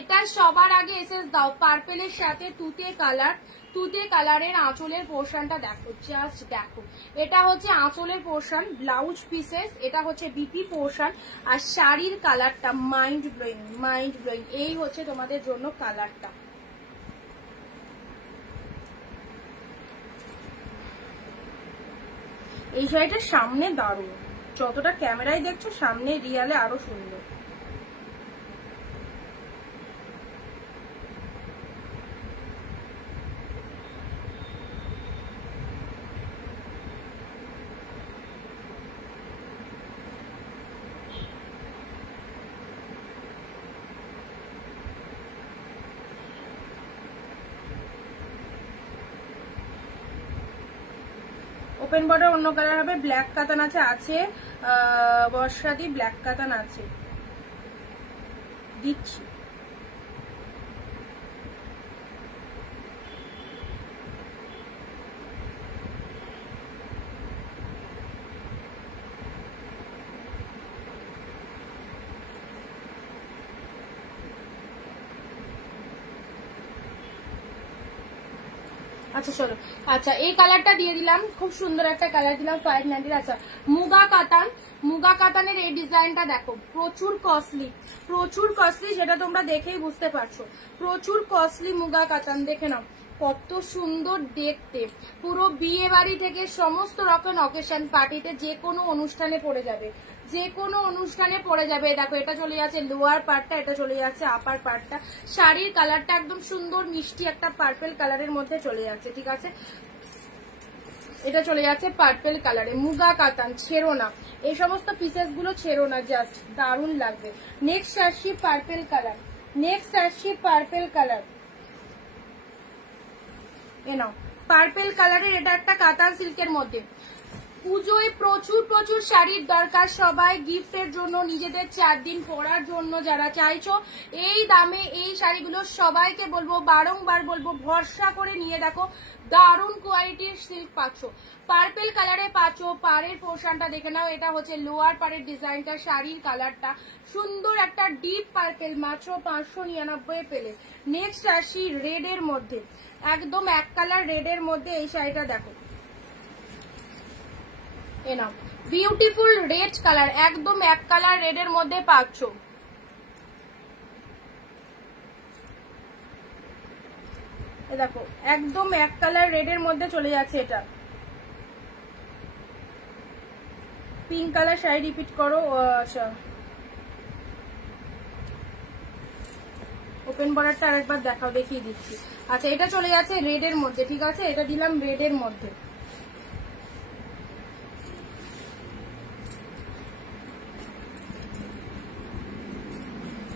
এটা সবার আগে এসএস দাও, পার্পেলের সাথে তুতে কালার, তুতে কালারের আঁচলের পোর্শনটা দেখো, জাস্ট দেখো, এটা হচ্ছে আঁচলের পোর্শন, ব্লাউজ পিসেস, এটা হচ্ছে বিপি পোর্শন, আর শাড়ির কালারটা মাইন্ড ব্লোয়িং, মাইন্ড ব্লোয়িং। এই হচ্ছে তোমাদের জন্য কালারটা। এই শাড়িটার সামনে দারুণ, যতটা ক্যামেরায় দেখছো সামনে রিয়ালে আরো সুন্দর। ওপেন বর্ডার অন্য কালার হবে, ব্ল্যাক কাতান আছে বর্ষাদি ব্ল্যাক কাতান আছে, দিচ্ছি। আচ্ছা চলো, আচ্ছা এই কালারটা দিয়ে দিলাম, খুব সুন্দর একটা কালার দিলাম 590। আচ্ছা মুগা কাতান, মুগা কাতানের এই ডিজাইনটা দেখো, প্রচুর কস্টলি, প্রচুর কস্টলি, যেটা তোমরা দেখেই বুঝতে পারছো, প্রচুর কস্টলি মুগা কাতান। দেখে নাও কত সুন্দর দেখতে, পুরো বিয়ে বাড়ি থেকে সমস্ত রকম অকেশন পার্টিতে যে কোনো অনুষ্ঠানে পড়ে যাবে, যে কোনো অনুষ্ঠানে পড়ে যাবে। দেখো এটা চলে যাচ্ছে লোয়ার পার্টটা, এটা চলে যাচ্ছে আপার পার্টটা, শাড়ির কালারটা একদম সুন্দর মিষ্টি একটা পার্পেল কালারের মধ্যে চলে যাচ্ছে, ঠিক আছে, এটা চলে যাচ্ছে পার্পেল কালারে। মুগা কাতান, ছেড়ো না, এই সমস্ত পিসেস গুলো ছেড়ো না, জাস্ট দারুণ লাগবে। নেক্সট আসছি পার্পেল কালার, নেক্সট আসছি পার্পেল কালার, এ নাও পার্পেল কালারের, এটা একটা কাতান সিল্কের মধ্যে। পুজোয় প্রচুর প্রচুর শাড়ির দরকার, সবাই গিফটের জন্য, নিজেদের 4 দিন পরার জন্য যারা চাইছো, এই দামে এই শাড়িগুলো সবাইকে বলবো, বারংবার বলবো, ভরসা করে নিয়ে দেখো, দারুণ কোয়ালিটির সিল্ক পাচ্ছ, পার্পেল কালারে পাচ্ছ। পাড়ের পোর্শনটা দেখে নাও, এটা হচ্ছে লোয়ার পাড়ের ডিজাইনটা, শাড়ির কালারটা সুন্দর একটা ডিপ পার্পেল, মাত্র 599 পেলে। নেক্সট আসি রেড এর মধ্যে, একদম এক কালার রেড এর মধ্যে এই শাড়িটা দেখো, এ নাও বিউটিফুল রেড কালার, একদম এক কালার রেড এর মধ্যে পাচ্ছ। দেখো একদম এক কালার রেড এর মধ্যে চলে যাচ্ছে এটা, পিঙ্ক কালার শাড়ি রিপিট করো। আচ্ছা ওপেন বর্ডারটা আরেকবার দেখাও, দেখিয়ে দিচ্ছি। আচ্ছা এটা চলে যাচ্ছে রেডের মধ্যে, ঠিক আছে, এটা দিলাম রেডের মধ্যে।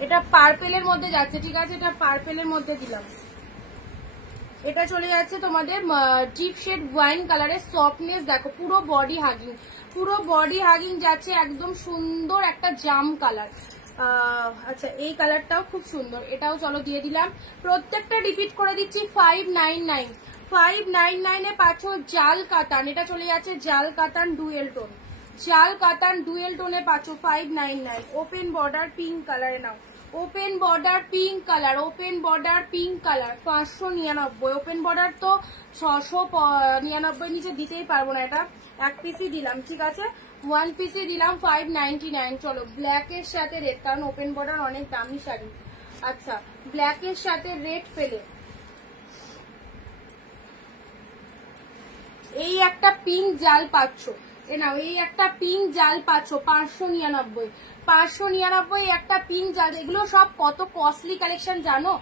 এটা পার্পেলের মধ্যে যাচ্ছে, ঠিক আছে, এটা পার্পেলের মধ্যে দিলাম। এটা চলে যাচ্ছে তোমাদের ডিপ শেড ওয়াইন কালারের, সফটনেস দেখো, পুরো বডি হাগিং, পুরো বডি হাগিং যাচ্ছে, একদম সুন্দর একটা জাম কালার। আচ্ছা এই কালারটাও খুব সুন্দর, এটাও চলো দিয়ে দিলাম। প্রত্যেকটা রিপিট করে দিচ্ছি 599, 599 এ পাচ্ছ জাল কাতান, এটা চলে যাচ্ছে জাল কাতান ডুয়েল টোন, জাল কাতান ডুয়েল টোনে পাচ্ছ 599। ওপেন বর্ডার পিঙ্ক কালারে নাও, open border pink colour, open border pink colour 599। Open border তো 699 নিচে দিতেই পারবো না, এটা এক পিসই দিলাম, ঠিক আছে, ওয়ান পিসই দিলাম 599। চলো ব্ল্যাকের সাথে রেড, কারণ ওপেন বর্ডার অনেক দামি শাড়ি। আচ্ছা ব্ল্যাকের সাথে রেড পেলে এই একটা পিঙ্ক জাল পাচ্ছ, এ নাও এই একটা পিঙ্ক জাল পাচ্ছ 599, 599 একটা পিঙ্ক জাল। এগুলো সব কত কস্টলি কালেকশন জানো,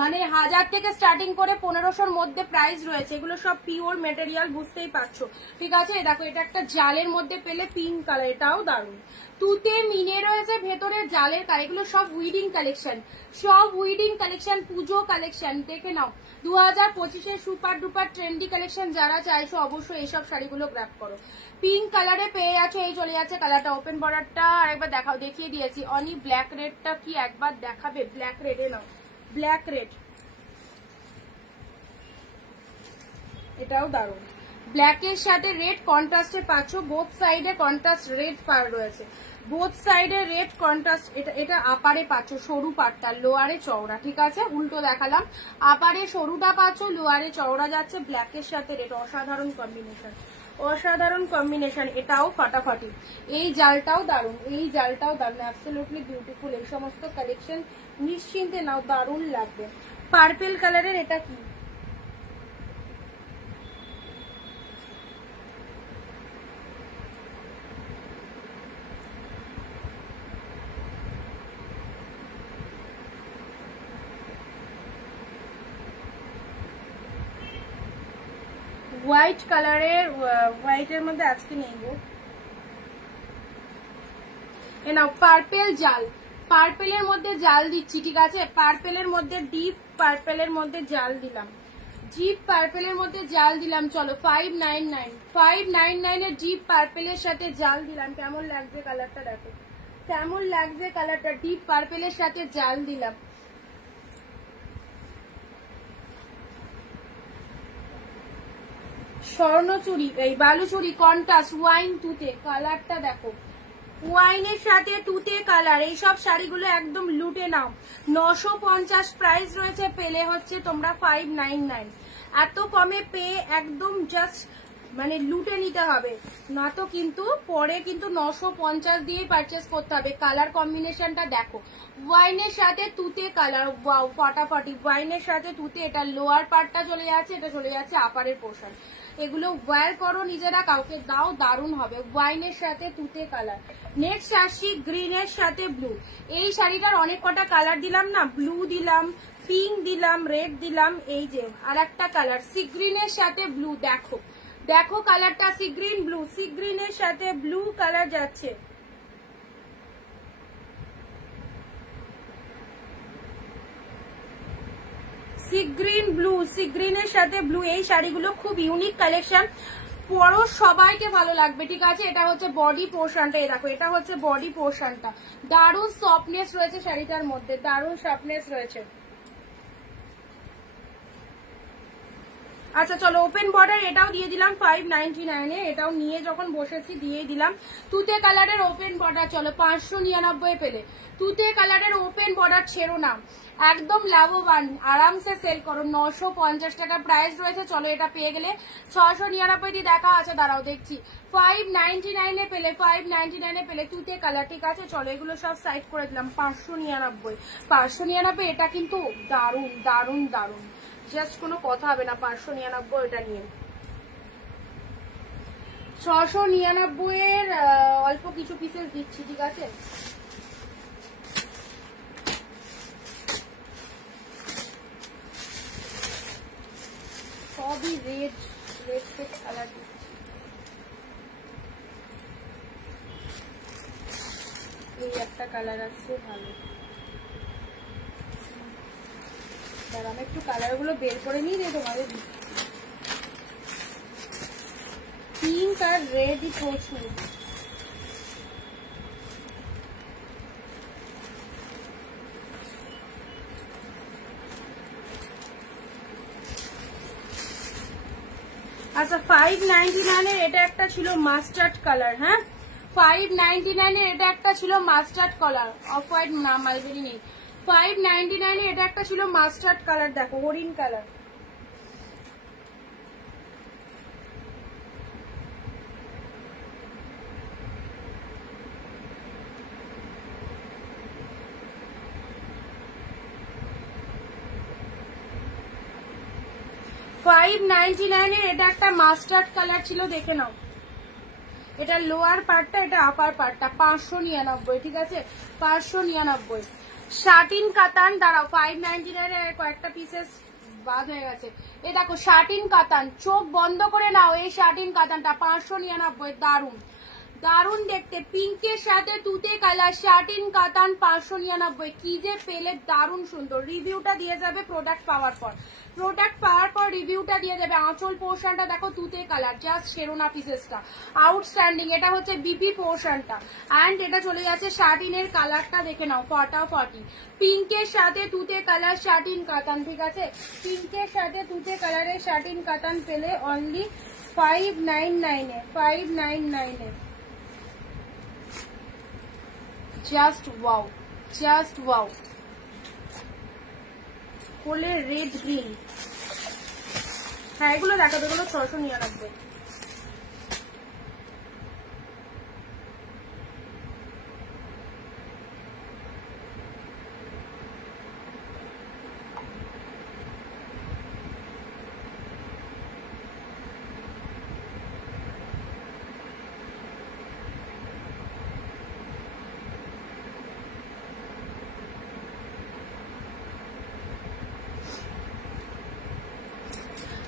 মানে 1000 থেকে স্টার্টিং করে 1500-র মধ্যে প্রাইস রয়েছে, এগুলো সব পিওর মেটেরিয়াল, বুঝতেই পারছো, ঠিক আছে। দেখো এটা একটা জালের মধ্যে পেলে পিঙ্ক কালার, এটাও দারুণ, তুতে মিনে রয়েছে ভেতরে জালের কালার, এগুলো সব উইডিং কালেকশন, সব উইডিং কালেকশন, পুজো কালেকশন, দেখে নাও 2025-এর সুপার ডুপার ট্রেন্ডি কালেকশন। যারা চাইছো অবশ্যই এইসব শাড়িগুলো গ্র্যাব করো। পিঙ্ক কালারে পেয়ে যাচ্ছে, এই চলে যাচ্ছে কালারটা। ওপেন বর্ডারটা আরেকবার দেখাও, দেখিয়ে দিয়েছি। অনি ব্ল্যাক রেডটা কি একবার দেখাবে? ব্ল্যাক রেডে নাও, ব্ল্যাক রেড, এটাও দারুণ, ব্ল্যাকের সাথে রেড কন্ট্রাস্টে পাচ্ছ, বোথ সাইডে কন্ট্রাস্ট রেড পার রয়েছে, বোথ সাইডে রেড কন্ট্রাস্ট। এটা আপারে পাচ্ছ সরু পাটটা, লোয়ারে চওড়া, ঠিক আছে, উল্টো দেখালাম, আপারে সরুটা পাচ্ছ, লোয়ারে চওড়া যাচ্ছে, ব্ল্যাকের সাথে রেড, অসাধারণ কম্বিনেশন, অসাধারণ কম্বিনেশন, এটাও ফাটাফাটি। এই জালটাও দারুণ, এই জালটাও দারুণ, অ্যাবসলিউটলি বিউটিফুল। এই সমস্ত কালেকশন নিশ্চিন্তে নাও, দারুণ লাগবে। পার্পেল কালারের এটা কি, হোয়াইট কালারের, হোয়াইটের মধ্যে আজকে নেই গো, এ নাও পার্পেল জাল, পার্পেলের মধ্যে জাল দিচ্ছি, ঠিক আছে, পার্পেলের মধ্যে ডিপ পার্পেলের মধ্যে জাল দিলাম, ডিপ পার্পেলের মধ্যে জাল দিলাম। চলো 599, 599 এর ডিপ পার্পেলের সাথে জাল দিলাম। কেমন লাগছে কালারটা দেখো, কেমন লাগছে কালারটা, ডিপ পার্পেলের সাথে জাল দিলাম। স্বর্ণচুরি, এই বালুচুরি কন্ট্রাস্ট ওয়াইন তুতে, কালারটা দেখো, ওয়াইনের সাথে তুতে কালার। এইসব শাড়িগুলো একদম লুটে নাও, 950 প্রাইস রয়েছে, পেলে হচ্ছে তোমরা 599। এত কমে পেয়ে একদম জাস্ট মানে লুটে নিতে হবে, না তো কিন্তু পরে কিন্তু 950 দিয়ে পারচেস করতে হবে। কালার কম্বিনেশনটা দেখো, ওয়াইনের সাথে তুতে কালার, ওয়াও ফাটাফাটি, ওয়াইনের সাথে তুতে। এটা লোয়ার পার্টটা চলে যাচ্ছে, এটা চলে যাচ্ছে আপারের পোর্শন। এগুলো ওয়্যার করো নিজেরা, কাউকে দাও, দারুণ হবে। ওয়াইনের সাথে তুতে কালার। নেক্সট আসছি গ্রিনের সাথে ব্লু। এই শাড়িটার অনেক কটা কালার দিলাম না, ব্লু দিলাম, পিঙ্ক দিলাম, রেড দিলাম, এই যে আর একটা কালার সি গ্রিনের সাথে ব্লু। দেখো দেখো কালারটা, সি গ্রিন ব্লু, সি গ্রিনের সাথে ব্লু কালার যাচ্ছে। সি গ্রিন ব্লু, সি গ্রিনের সাথে ব্লু। এই শাড়িগুলো খুব ইউনিক কালেকশন, পরো সবাইকে ভালো লাগবে, ঠিক আছে। এটা হচ্ছে বডি পোর্শনটা, এই দেখো এটা হচ্ছে বডি পোর্শনটা, দারুণ সফটনেস রয়েছে শাড়িটার মধ্যে, দারুণ সফটনেস রয়েছে। আচ্ছা চলো ওপেন বর্ডার এটাও দিয়ে দিলাম 599 এ, এটাও নিয়ে যখন বসেছি দিয়ে দিলাম। তুতে কালারের ওপেন বর্ডার চলো 599 পেলে। তুতে কালারের ওপেন বর্ডার ছেড়ো না, একদম লাভবান, আরামসে সেল করো। 950 টাকা প্রাইস রয়েছে, চলো এটা পেয়ে গেলে 699 দিয়ে দেখা আছে, দাঁড়াও দেখছি। 599 এ পেলে, 599 এ পেলে তুতে কালার, ঠিক আছে। চলো এগুলো সব সাইড করে দিলাম। 599, 599 এটা কিন্তু দারুণ দারুণ দারুণ, জাস্ট কোনো কথা হবে না 599 এটা নিয়ে। 699 এর অল্প কিছু পিসেস দিচ্ছি, ঠিক আছে? সবই রেড রেড রেড কালার দিচ্ছি। এই একটা কালার আছে ভালো, আমি একটু কালার গুলো বের করে নিই রে তোমাদের। পিঙ্ক আর রেডই প্রচুর। আচ্ছা 599 এর এটা একটা ছিল মাস্টার্ড কালার, হ্যাঁ 599 এর এটা একটা ছিল মাস্টার্ড কালার, অফ হোয়াইট না মালবেরি নেই। 599 এর এটা একটা ছিল মাস্টার্ড কালার, দেখো হরিণ কালার। $599 এর এটা একটা মাস্টার্ড কালার ছিল, দেখে নাও। এটা লোয়ার পার্টটা, এটা আপার পার্টটা। 599, ঠিক আছে 599। শাটিন কাতান, দাঁড়াও 599 এর কয়েকটা পিসেস বাদ হয়ে গেছে। এ দেখো শাটিন কাতান, চোখ বন্ধ করে নাও। এই শাটিন কাতানটা 599, দারুন দারুন দেখতে, পিঙ্কের সাথে তুতে কালার, শাটিন কাতান 599। কি যে পেলে, দারুন সুন্দর। রিভিউটা দিয়ে যাবে প্রোডাক্ট পাওয়ার পর, প্রোডাক্ট পাওয়ার পর রিভিউটা দিয়ে যাবে। আঁচল পোর্শনটা দেখো তুতে কালার, জাস্ট শেরোনা পিসেসটা আউটস্ট্যান্ডিং। এটা হচ্ছে বিপি পোর্শনটা, অ্যান্ড এটা চলে যাচ্ছে শাটিনের কালারটা, দেখে নাও ফটাফটি। পিঙ্কের সাথে তুতে কালার শাটিন কাতান, ঠিক আছে? পিঙ্কের সাথে তুতে কালারের শাটিন কাতান পেলে অনলি 599 এ, 599 এ। Just wow, just wow. কোলে রেড গ্রিন, হ্যাঁ এগুলো দেখো, এগুলো 699।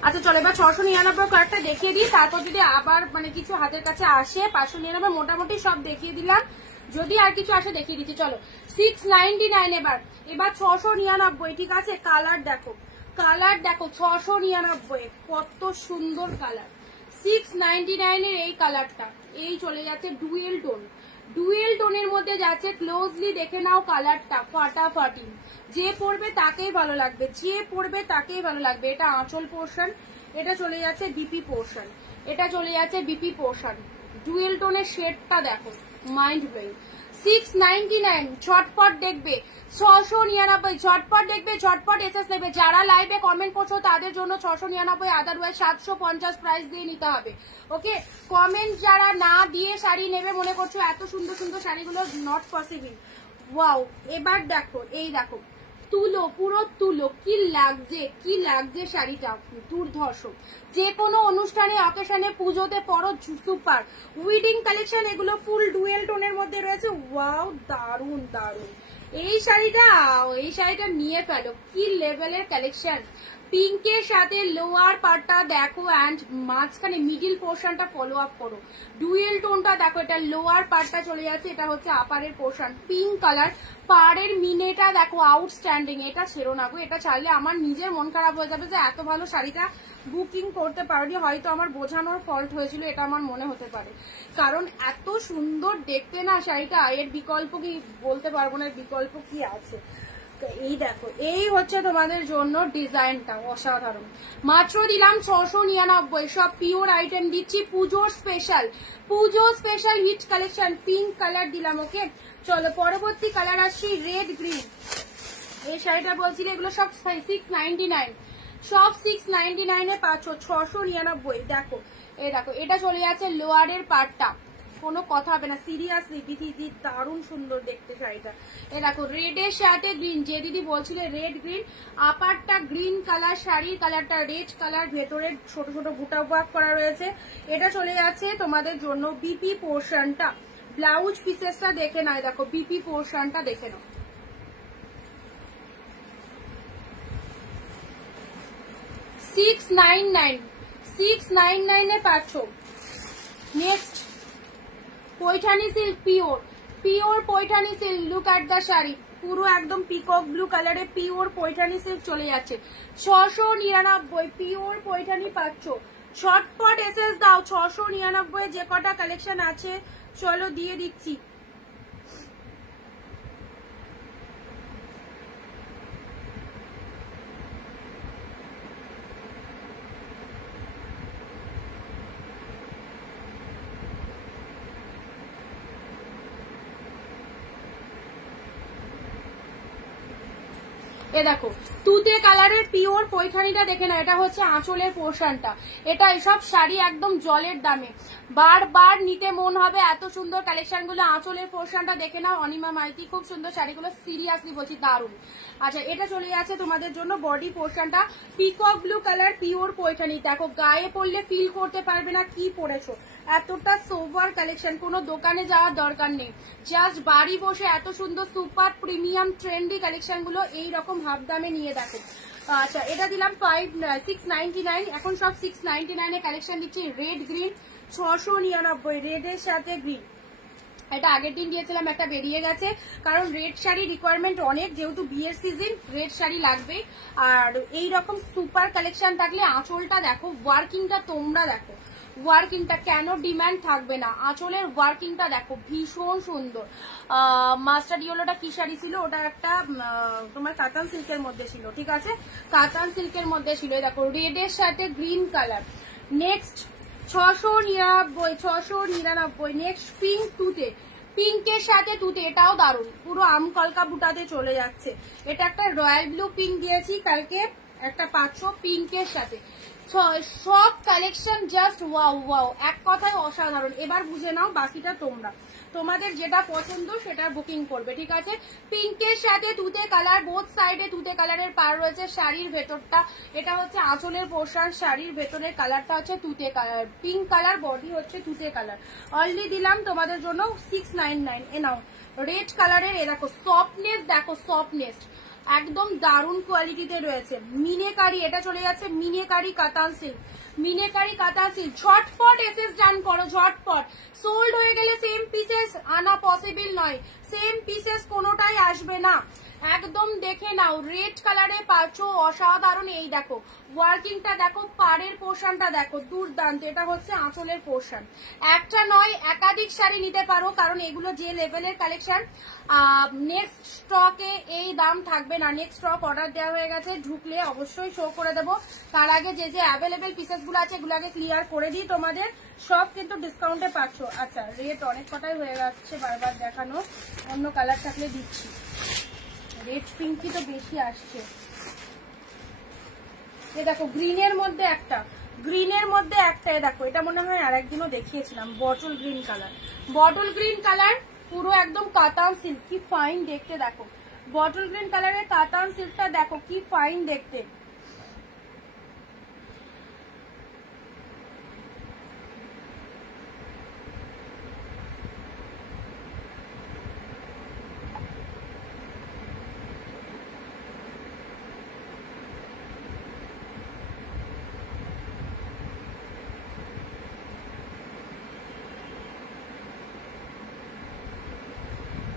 আচ্ছা চলো এবার 699 কার্ডটা দেখিয়ে দিই, তারপর যদি আবার মানে কিছু হাতের কাছে আসে। 599 মোটামুটি সব দেখিয়ে দিলাম, যদি আর কিছু আসে দেখিয়ে দিচ্ছি। চলো 699 এবার 699, ঠিক আছে? কালার দেখো, কালার দেখো 699, কত সুন্দর কালার। 699 এর এই কালারটা, এই চলে যাচ্ছে ডুয়েল টোন, ডুয়েল টোনের মধ্যে যাচ্ছে। ক্লোজলি দেখে নাও কালারটা, ফাটাফাটি। যে পরবে তাকেই ভালো লাগবে, যে পরবে তাকেই ভালো লাগবে। এটা আঁচল পোর্শন, এটা চলে যাচ্ছে বিপি পোর্শন, এটা চলে যাচ্ছে বিপি পোর্শন। ডুয়েল টোনের শেডটা দেখো, মাইন্ড ব্লোয়িং। 699, ঝটপট দেখবে। 699, ঝটপট দেখবে, ঝটপট এসএস নেবে। যারা লাইভে কমেন্ট করছো তাদের জন্য 699, আদারওয়াইজ 750 প্রাইস দিয়ে নিতে হবে। ওকে, কমেন্ট যারা না দিয়ে শাড়ি নেবে মনে করছো এত সুন্দর সুন্দর শাড়িগুলো, নট পসিবল। ওয়াও, এবার দেখো, এই দেখো তুলো, পুরো তুলো, কি লাগছে, কি লাগছে শাড়িটা, দুর্ধর্ষ। যে কোনো অনুষ্ঠানে, অকেশনে, পুজোতে পরো, সুপার। উইডিং কালেকশন, এগুলো ফুল ডুয়েল টোনের মধ্যে রয়েছে। ওয়াও, দারুন দারুন। এই শাড়িটা নিয়ে ফেলো, কি লেভেলের কালেকশন। পিঙ্কের সাথে লোয়ার পার্টটা দেখো, অ্যান্ড মাঝখানে মিডিল পোর্শনটা ফলো আপ করো। ডুয়েল টোনটা দেখো, এটা লোয়ার পার্টটা চলে যাচ্ছে, এটা হচ্ছে আপারের পোর্শন। পিঙ্ক কালার, পাড়ের মিনেটা দেখো আউটস্ট্যান্ডিং। এটা ছেড়ো না গো, এটা ছাড়লে আমার নিজের মন খারাপ হয়ে যাবে যে এত ভালো শাড়িটা বুকিং করতে পারোনি। হয়তো আমার বোঝানোর ফল্ট হয়েছিল, এটা আমার মনে হতে পারে, কারণ এত সুন্দর দেখতে না শাড়িটা। এর বিকল্প কি বলতে পারবো না, এর বিকল্প কি আছে। এই দেখো, এই হচ্ছে তোমাদের জন্য ডিজাইনটা অসাধারণ। মাত্র দিলাম 699, সব পিওর আইটেম দিচ্ছি। পুজোর special, Puja special hit collection. Pink colour দিলাম। ওকে চলো পরবর্তী কালার আসছি, রেড গ্রিন। এই শাড়িটা বলছিলে এগুলো সব 699, সব 699 এ পাচ্ছ। 699 দেখো, এই দেখো, এটা চলে যাচ্ছে লোয়ারের পার্টটা, কোনো কথা হবে না, সিরিয়াসলি দিদি দারুণ সুন্দর দেখতে শাড়িটা। এ দেখো রেডের সাথে গ্রিন, যে দিদি বলছিলে রেড গ্রিন, আপারটা গ্রিন কালার, শাড়ির কালারটা রেড কালার, ভেতরে ছোট ছোট বুটা ওয়ার্ক করা রয়েছে। এটা চলে যাচ্ছে তোমাদের জন্য বিপি পোর্শনটা। ব্লাউজ পিসেসটা দেখে নাও, দেখো বিপি পোর্শনটা দেখে নাও। 699 এ পাচ্ছ। Next Paithani silk, pure Paithani silk. Look at the sari, পুরো একদম পিকক ব্লু কালারে পিওর পৈঠানি সিল্ক চলে যাচ্ছে। 699 পিওর পৈঠানি পাচ্ছ। শর্টপট এসএস দাও, 699 যে কটা কালেকশন আছে চলো দিয়ে দিচ্ছি। এ দেখো তুতে কালারের পিওর পৈঠানিটা দেখে না, এটা হচ্ছে আঁচলের পোর্শনটা। এটা এসব শাড়ি একদম জলের দামে, বারবার নিতে মন হবে এত সুন্দর কালেকশন গুলো। আঁচলের পোর্শনটা দেখে নাও, অনিমা মাইতি, খুব সুন্দর শাড়িগুলো, সিরিয়াসলি বলছি দারুণ। আচ্ছা এটা চলে যাচ্ছে তোমাদের জন্য বডি পোর্শনটা, peacock blue colour pure Paithani. দেখো গায়ে পরলে ফিল করতে পারবে না কি পরেছো, এতটা সোভার কালেকশন, কোনো দোকানে যাওয়ার দরকার নেই, জাস্ট বাড়ি বসে এত সুন্দর সুপার প্রিমিয়াম ট্রেন্ডি কালেকশন গুলো এইরকম হাফ দামে নিয়ে দেখো। আচ্ছা এটা দিলাম 699, এখন সব 699 এ কালেকশন দিচ্ছি। রেড গ্রিন 699, রেডের সাথে গ্রিন। এটা আগের দিন দিয়েছিলাম, একটা বেরিয়ে গেছে, কারণ রেড শাড়ি রিকোয়ারমেন্ট অনেক, যেহেতু বিয়ের সিজন রেড শাড়ি লাগবে। আর এইরকম সুপার কালেকশন থাকলে আঁচলটা দেখো, ওয়ার্কিংটা তোমরা দেখো, ওয়ার্কিংটা কেন ডিমান্ড থাকবে না। আঁচলের ওয়ার্কিংটা দেখো ভীষণ সুন্দর। মাস্টার ইয়েলোটা কি শাড়ি ছিল, ওটা একটা তোমার কাতান সিল্কের মধ্যে ছিল, ঠিক আছে, কাতান সিল্কের মধ্যে ছিল। দেখো রেডের সাথে green colour. Next 699। Next pink তুতে, পিঙ্কের সাথে তুতে, এটাও দারুণ, পুরো আমকলকা বুটাতে চলে যাচ্ছে। এটা একটা রয়্যাল ব্লু পিঙ্ক দিয়েছি, কালকে একটা পাচ্ছ পিঙ্কের সাথে। সব কালেকশন জাস্ট ওয়াও ওয়াও, এক কথায় অসাধারণ। এবার বুঝে নাও বাকিটা তোমরা, তোমাদের যেটা পছন্দ সেটা বুকিং করবে, ঠিক আছে। পিঙ্কের সাথে তুতে কালার, বোথ সাইডে তুতে কালারের পার রয়েছে। শাড়ির ভেতরটা, এটা হচ্ছে আঁচলের পোর্শন, শাড়ির ভেতরের কালারটা হচ্ছে তুতে কালার, পিঙ্ক কালার, বডি হচ্ছে তুতে কালার। অলরেডি দিলাম তোমাদের জন্য 699। এ নাও রেড কালারের, এ দেখো সফটনেস, দেখো সফটনেস একদম দারুণ কোয়ালিটিতে রয়েছে। মিনেকারি, এটা চলে যাচ্ছে মিনেকারি কাতান সিল্ক, মিনেকারি কাতান সিল্ক। ঝটপট এসএস ডান করো, ঝটপট। সোল্ড হয়ে গেলে সেম পিসেস আনা পসিবল নয়, সেম পিসেস কোনোটাই আসবে না, একদম দেখে নাও। রেড কালারে পাচ্ছ, অসাধারণ। এই দেখো ওয়ার্কিংটা দেখো, পাড়ের পোর্শনটা দেখো দুর্দান্ত। এটা হচ্ছে আঁচলের পোর্শন। একটা নয় একাধিক শাড়ি নিতে পারো, কারণ এগুলো যে লেভেলের কালেকশন। নেক্সট স্টকে এই দাম থাকবে না, নেক্সট স্টক অর্ডার দেওয়া হয়ে গেছে, ঢুকলে অবশ্যই শো করে দেবো। তার আগে যে যে অ্যাভেলেবেল পিসেস গুলো আছে এগুলো আগে ক্লিয়ার করে দিই তোমাদের, সব কিন্তু ডিসকাউন্টে পাচ্ছ। আচ্ছা রেট অনেক কটাই হয়ে যাচ্ছে বারবার দেখানো, অন্য কালার থাকলে দিচ্ছি। রেড পিঙ্কি তো বেশি আসছে। এ দেখো গ্রিনের মধ্যে একটা, গ্রিনের মধ্যে একটা, এ দেখো এটা মনে হয় আর একদিনও দেখিয়েছিলাম, bottle green colour, bottle green colour, পুরো একদম কাতান সিল্ক, কি ফাইন দেখতে দেখো। বটল গ্রিন কালারের কাতান সিল্কটা দেখো কি ফাইন দেখতে।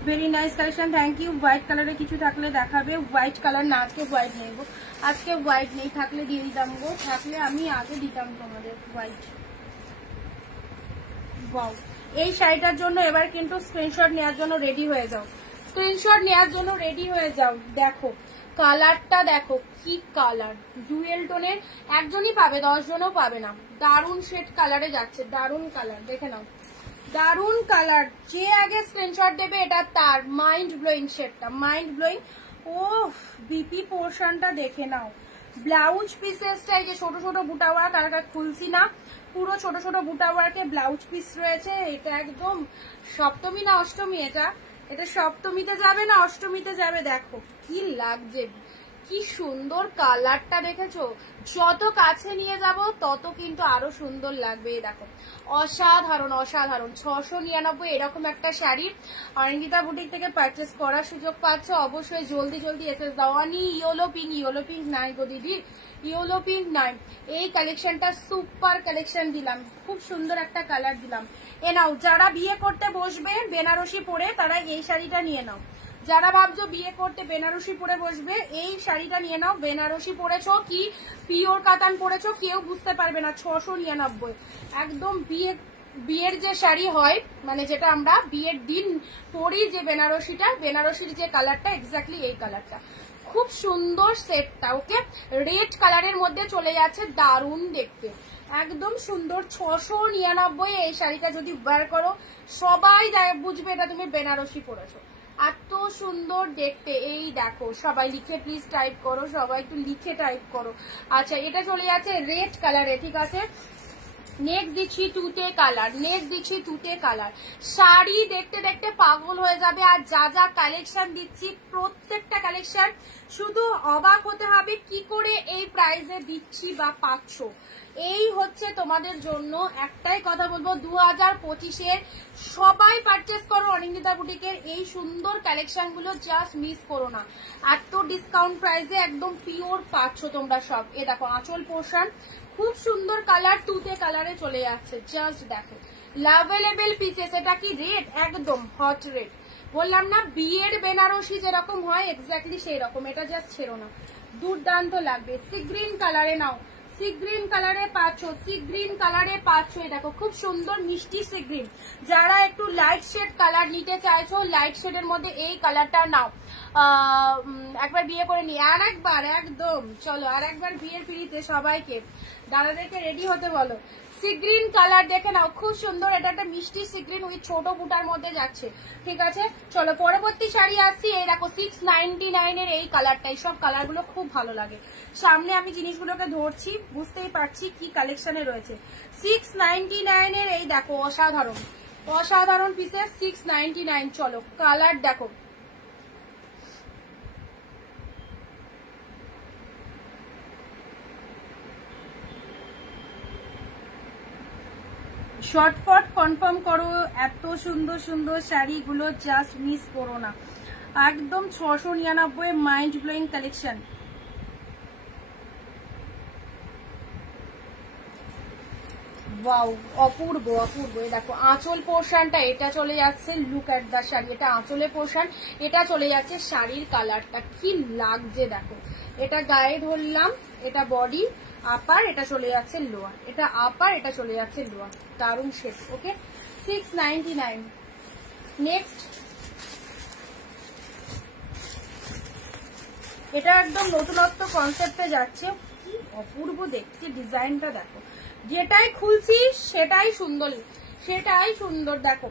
Very nice collection, thank you. White কালারে কিছু থাকলে দেখাবে। হোয়াইট কালার না, আজকে হোয়াইট নেই গো, আজকে হোয়াইট নেই, থাকলে দিয়ে দিতাম গো, থাকলে আমি আগে দিতাম তোমাদের হোয়াইট। ওয়াও, এই শাড়িটার জন্য এবার কিন্তু স্ক্রিনশট নেওয়ার জন্য রেডি হয়ে যাও, স্ক্রিনশট নেওয়ার জন্য রেডি হয়ে যাও। দেখো কালারটা দেখো কি কালার, ডুয়েল টোনের, একজনই পাবে 10 জনও পাবে না। দারুণ শেড কালারে যাচ্ছে, দারুণ কালার, দেখে নাও দারুণ কালার। যে আগে স্ক্রিনশট দেবে এটা তার, মাইন্ড ব্লোয়িং শেডটা, মাইন্ড ব্লোয়িং। ও বিপি পোর্শনটা দেখে নাও, ব্লাউজ পিসেসটা এই যে ছোট ছোট বুটা ওয়ার্ক, আর খুলছি না, পুরো ছোট ছোট বুটা ওয়ার্কে ব্লাউজ পিস রয়েছে। এটা একদম সপ্তমী না অষ্টমী, এটা সপ্তমীতে যাবে না অষ্টমীতে যাবে, দেখো কি লাগছে, কি সুন্দর কালারটা দেখেছো। যত কাছে নিয়ে যাব তত কিন্তু আরো সুন্দর লাগবে। দেখো অসাধারণ অসাধারণ। 699 এরকম একটা শাড়ি অরিন্দিতা বুটিক থেকে পারচেস করার সুযোগ পাচ্ছ। অবশ্যই জলদি জলদি এসএস দাও। আনি ইয়েলো পিঙ্ক নাই গো দিদি, ইয়েলো পিঙ্ক নাই। এই কালেকশনটা সুপার কালেকশন দিলাম, খুব সুন্দর একটা কালার দিলাম। এ নাও, যারা বিয়ে করতে বসবে বেনারসি পরে তারা এই শাড়িটা নিয়ে নাও। যারা ভাবছো বিয়ে করতে বেনারসি পরে বসবে এই শাড়িটা নিয়ে নাও। বেনারসি পরেছো কি পিওর কাতান পরেছো কেউ বুঝতে পারবে না। 699 একদম বিয়ের যে শাড়ি হয়, মানে যেটা আমরা বিয়ের দিন পরি যে বেনারসিটা, বেনারসির যে কালারটা এক্স্যাক্টলি এই কালারটা, খুব সুন্দর সেটটা। ওকে, রেড কালারের মধ্যে চলে যাচ্ছে, দারুণ দেখতে, একদম সুন্দর। 699 এই শাড়িটা যদি ওয়্যার করো সবাই বুঝবে এটা তুমি বেনারসি পরেছো, এত সুন্দর দেখতে। এই দেখো, সবাই লিখে প্লিজ টাইপ করো, সবাই একটু লিখে টাইপ করো। আচ্ছা, এটা চলে যাচ্ছে রেড কালারে, ঠিক আছে। নেক্সট দিচ্ছি তুতে কালার, শাড়ি দেখতে দেখতে পাগল হয়ে যাবে। আর যা যা কালেকশন দিচ্ছি প্রত্যেকটা কালেকশন শুধু অবাক হতে হবে কি করে এই প্রাইসে দিচ্ছি বা পাচ্ছ। এই হচ্ছে তোমাদের জন্য একটাই কথা বলবো, 2025-এর সবাই পারচেস করো অরিন্দিতা বুটিকের এই সুন্দর কালেকশন গুলো, জাস্ট মিস করো না। এত ডিসকাউন্ট প্রাইসে একদম পিওর পাচ্ছ তোমরা সব। এ দেখো আঁচল পোর্শন, খুব সুন্দর কালার, তুতে কালারে চলে যাচ্ছে, জাস্ট দেখো লাভেলেবেল পিসেস। এটা কি রেড, একদম হট রেড, বললাম না বিয়ের বেনারসি যেরকম হয় এক্স্যাক্টলি সেই রকম। এটা জাস্ট ছেড়ো না, দুর্দান্ত লাগবে। সি গ্রিন কালারে নাও, সি গ্রিন কালারে পাচ্ছ, এই দেখো খুব সুন্দর মিষ্টি সি গ্রিন। যারা একটু লাইট শেড কালার নিতে চাইছো, লাইট শেডের মধ্যে এই কালারটা নাও। একবার বিয়ে করে নি, আর একবার একদম চলো, আর একবার বিয়ের পিড়িতে সবাইকে দাদাদেরকে রেডি হতে বলো। সি গ্রিন কালার দেখে নাও, খুব সুন্দর। এটা একটা মিষ্টি সি গ্রিন উইথ ছোট বুটার মধ্যে যাচ্ছে, ঠিক আছে। চলো পরবর্তী শাড়ি আসছি। এই দেখো 699-এর এই কালারটা, এই সব কালার গুলো খুব ভালো লাগে। সামনে আমি জিনিসগুলোকে ধরছি, বুঝতেই পারছি কি কালেকশনে রয়েছে। 699-এর এই দেখো অসাধারণ অসাধারণ পিসেস, 699। চলো কালার দেখো, শর্টফট কনফার্ম করো। এত সুন্দর সুন্দর শাড়িগুলো জাস্ট মিস করো না, একদম 699 মাইন্ড ব্লোয়িং কালেকশন। ওয়াও, অপূর্ব অপূর্ব। দেখো আঁচল পোর্শনটা, এটা চলে যাচ্ছে, লুক এট দা শাড়ি, এটা আঁচলের পোর্শন, এটা চলে যাচ্ছে শাড়ির কালারটা, কি লাগছে দেখো। এটা গায়ে ধরলাম, এটা বডি আপার, এটা চলে যাচ্ছে লোয়ার, এটা আপার, এটা চলে যাচ্ছে লোয়ার, দারুণ শেড। ওকে, 699। নেক্সট, এটা একদম নতুনত্ব কনসেপ্টে যাচ্ছে, কি অপূর্ব দেখতে ডিজাইনটা দেখো। যেটাই খুলছি সেটাই সুন্দর। দেখো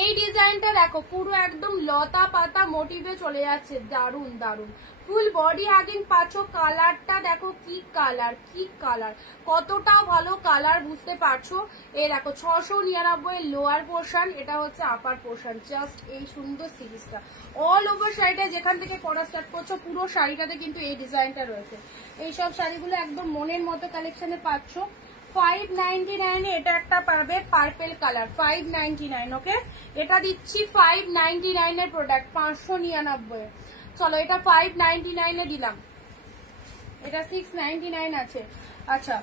এই ডিজাইনটা দেখো, পুরো একদম লতা পাতা মোটিভে চলে যাচ্ছে, দারুন দারুন। ফুল বডি হাগিং পাচ্ছ, কালারটা দেখো কি কালার, কতটা ভালো কালার বুঝতে পারছো। এই দেখো 699 লোয়ার পোর্শন, এটা হচ্ছে আপার পোর্শন, জাস্ট এই সুন্দর সিরিজটা অল ওভার শাড়িটা যেখান থেকে পরা স্টার্ট করছো পুরো শাড়িটাতে কিন্তু এই ডিজাইনটা রয়েছে। এইসব শাড়িগুলো একদম মনের মতো কালেকশনে পাচ্ছ। 599 এটা একটা পাবে পার্পেল কালার, 599। ওকে, এটা দিচ্ছি 599 এর প্রোডাক্ট, 599। চলো এটা 599 এ দিলাম, এটা 699 আছে। আচ্ছা,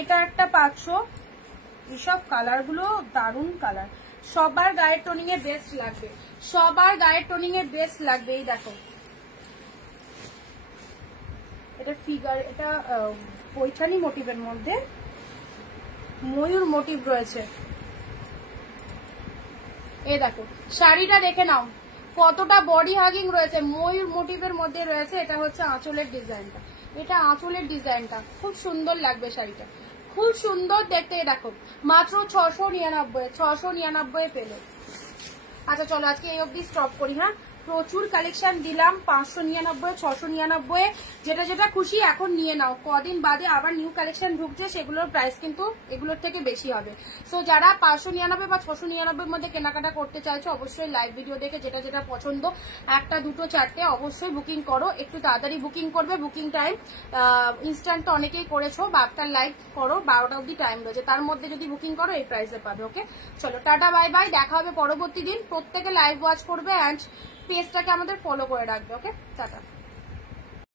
এটা একটা পাচ্ছ। এইসব কালার গুলো দারুন কালার, সবার গায়ের টোনিং এ বেস্ট লাগবে, এই দেখো এটা ফিগার, এটা পৈঠানি মোটিভের মধ্যে ময়ূর মোটিভ রয়েছে। এই দেখো শাড়িটা দেখে নাও কতটা বডি হাগিং রয়েছে, ময়ূর মোটিভের মধ্যে রয়েছে। এটা হচ্ছে আঁচলের ডিজাইনটা, খুব সুন্দর লাগবে শাড়িটা, খুব সুন্দর দেখতে। দেখো মাত্র 699 পেলে। আচ্ছা চলো আজকে এই অবধি স্টপ করি। হ্যাঁ, প্রচুর কালেকশন দিলাম 599, 699, যেটা যেটা খুশি এখন নিয়ে নাও। কদিন বাদে আবার নিউ কালেকশন ঢুকছে, সেগুলোর প্রাইস কিন্তু এগুলোর থেকে বেশি হবে। সো যারা 599 বা 699 মধ্যে কেনাকাটা করতে চাইছো অবশ্যই লাইভ ভিডিও দেখে যেটা যেটা পছন্দ 1টা 2টো 4টে অবশ্যই বুকিং করো। একটু তাড়াতাড়ি বুকিং করবে, বুকিং টাইম ইনস্ট্যান্ট তো অনেকেই করেছো, বা আফটার লাইভ করো, 12টা অবধি টাইম রয়েছে, তার মধ্যে যদি বুকিং করো এই প্রাইসে পাবে। ওকে, চলো টাটা বাই বাই, দেখা হবে পরবর্তী দিন। প্রত্যেকে লাইভ ওয়াচ করবে অ্যান্ড পেজটাকে আমাদের ফলো করে রাখবে। ওকে, টাটা।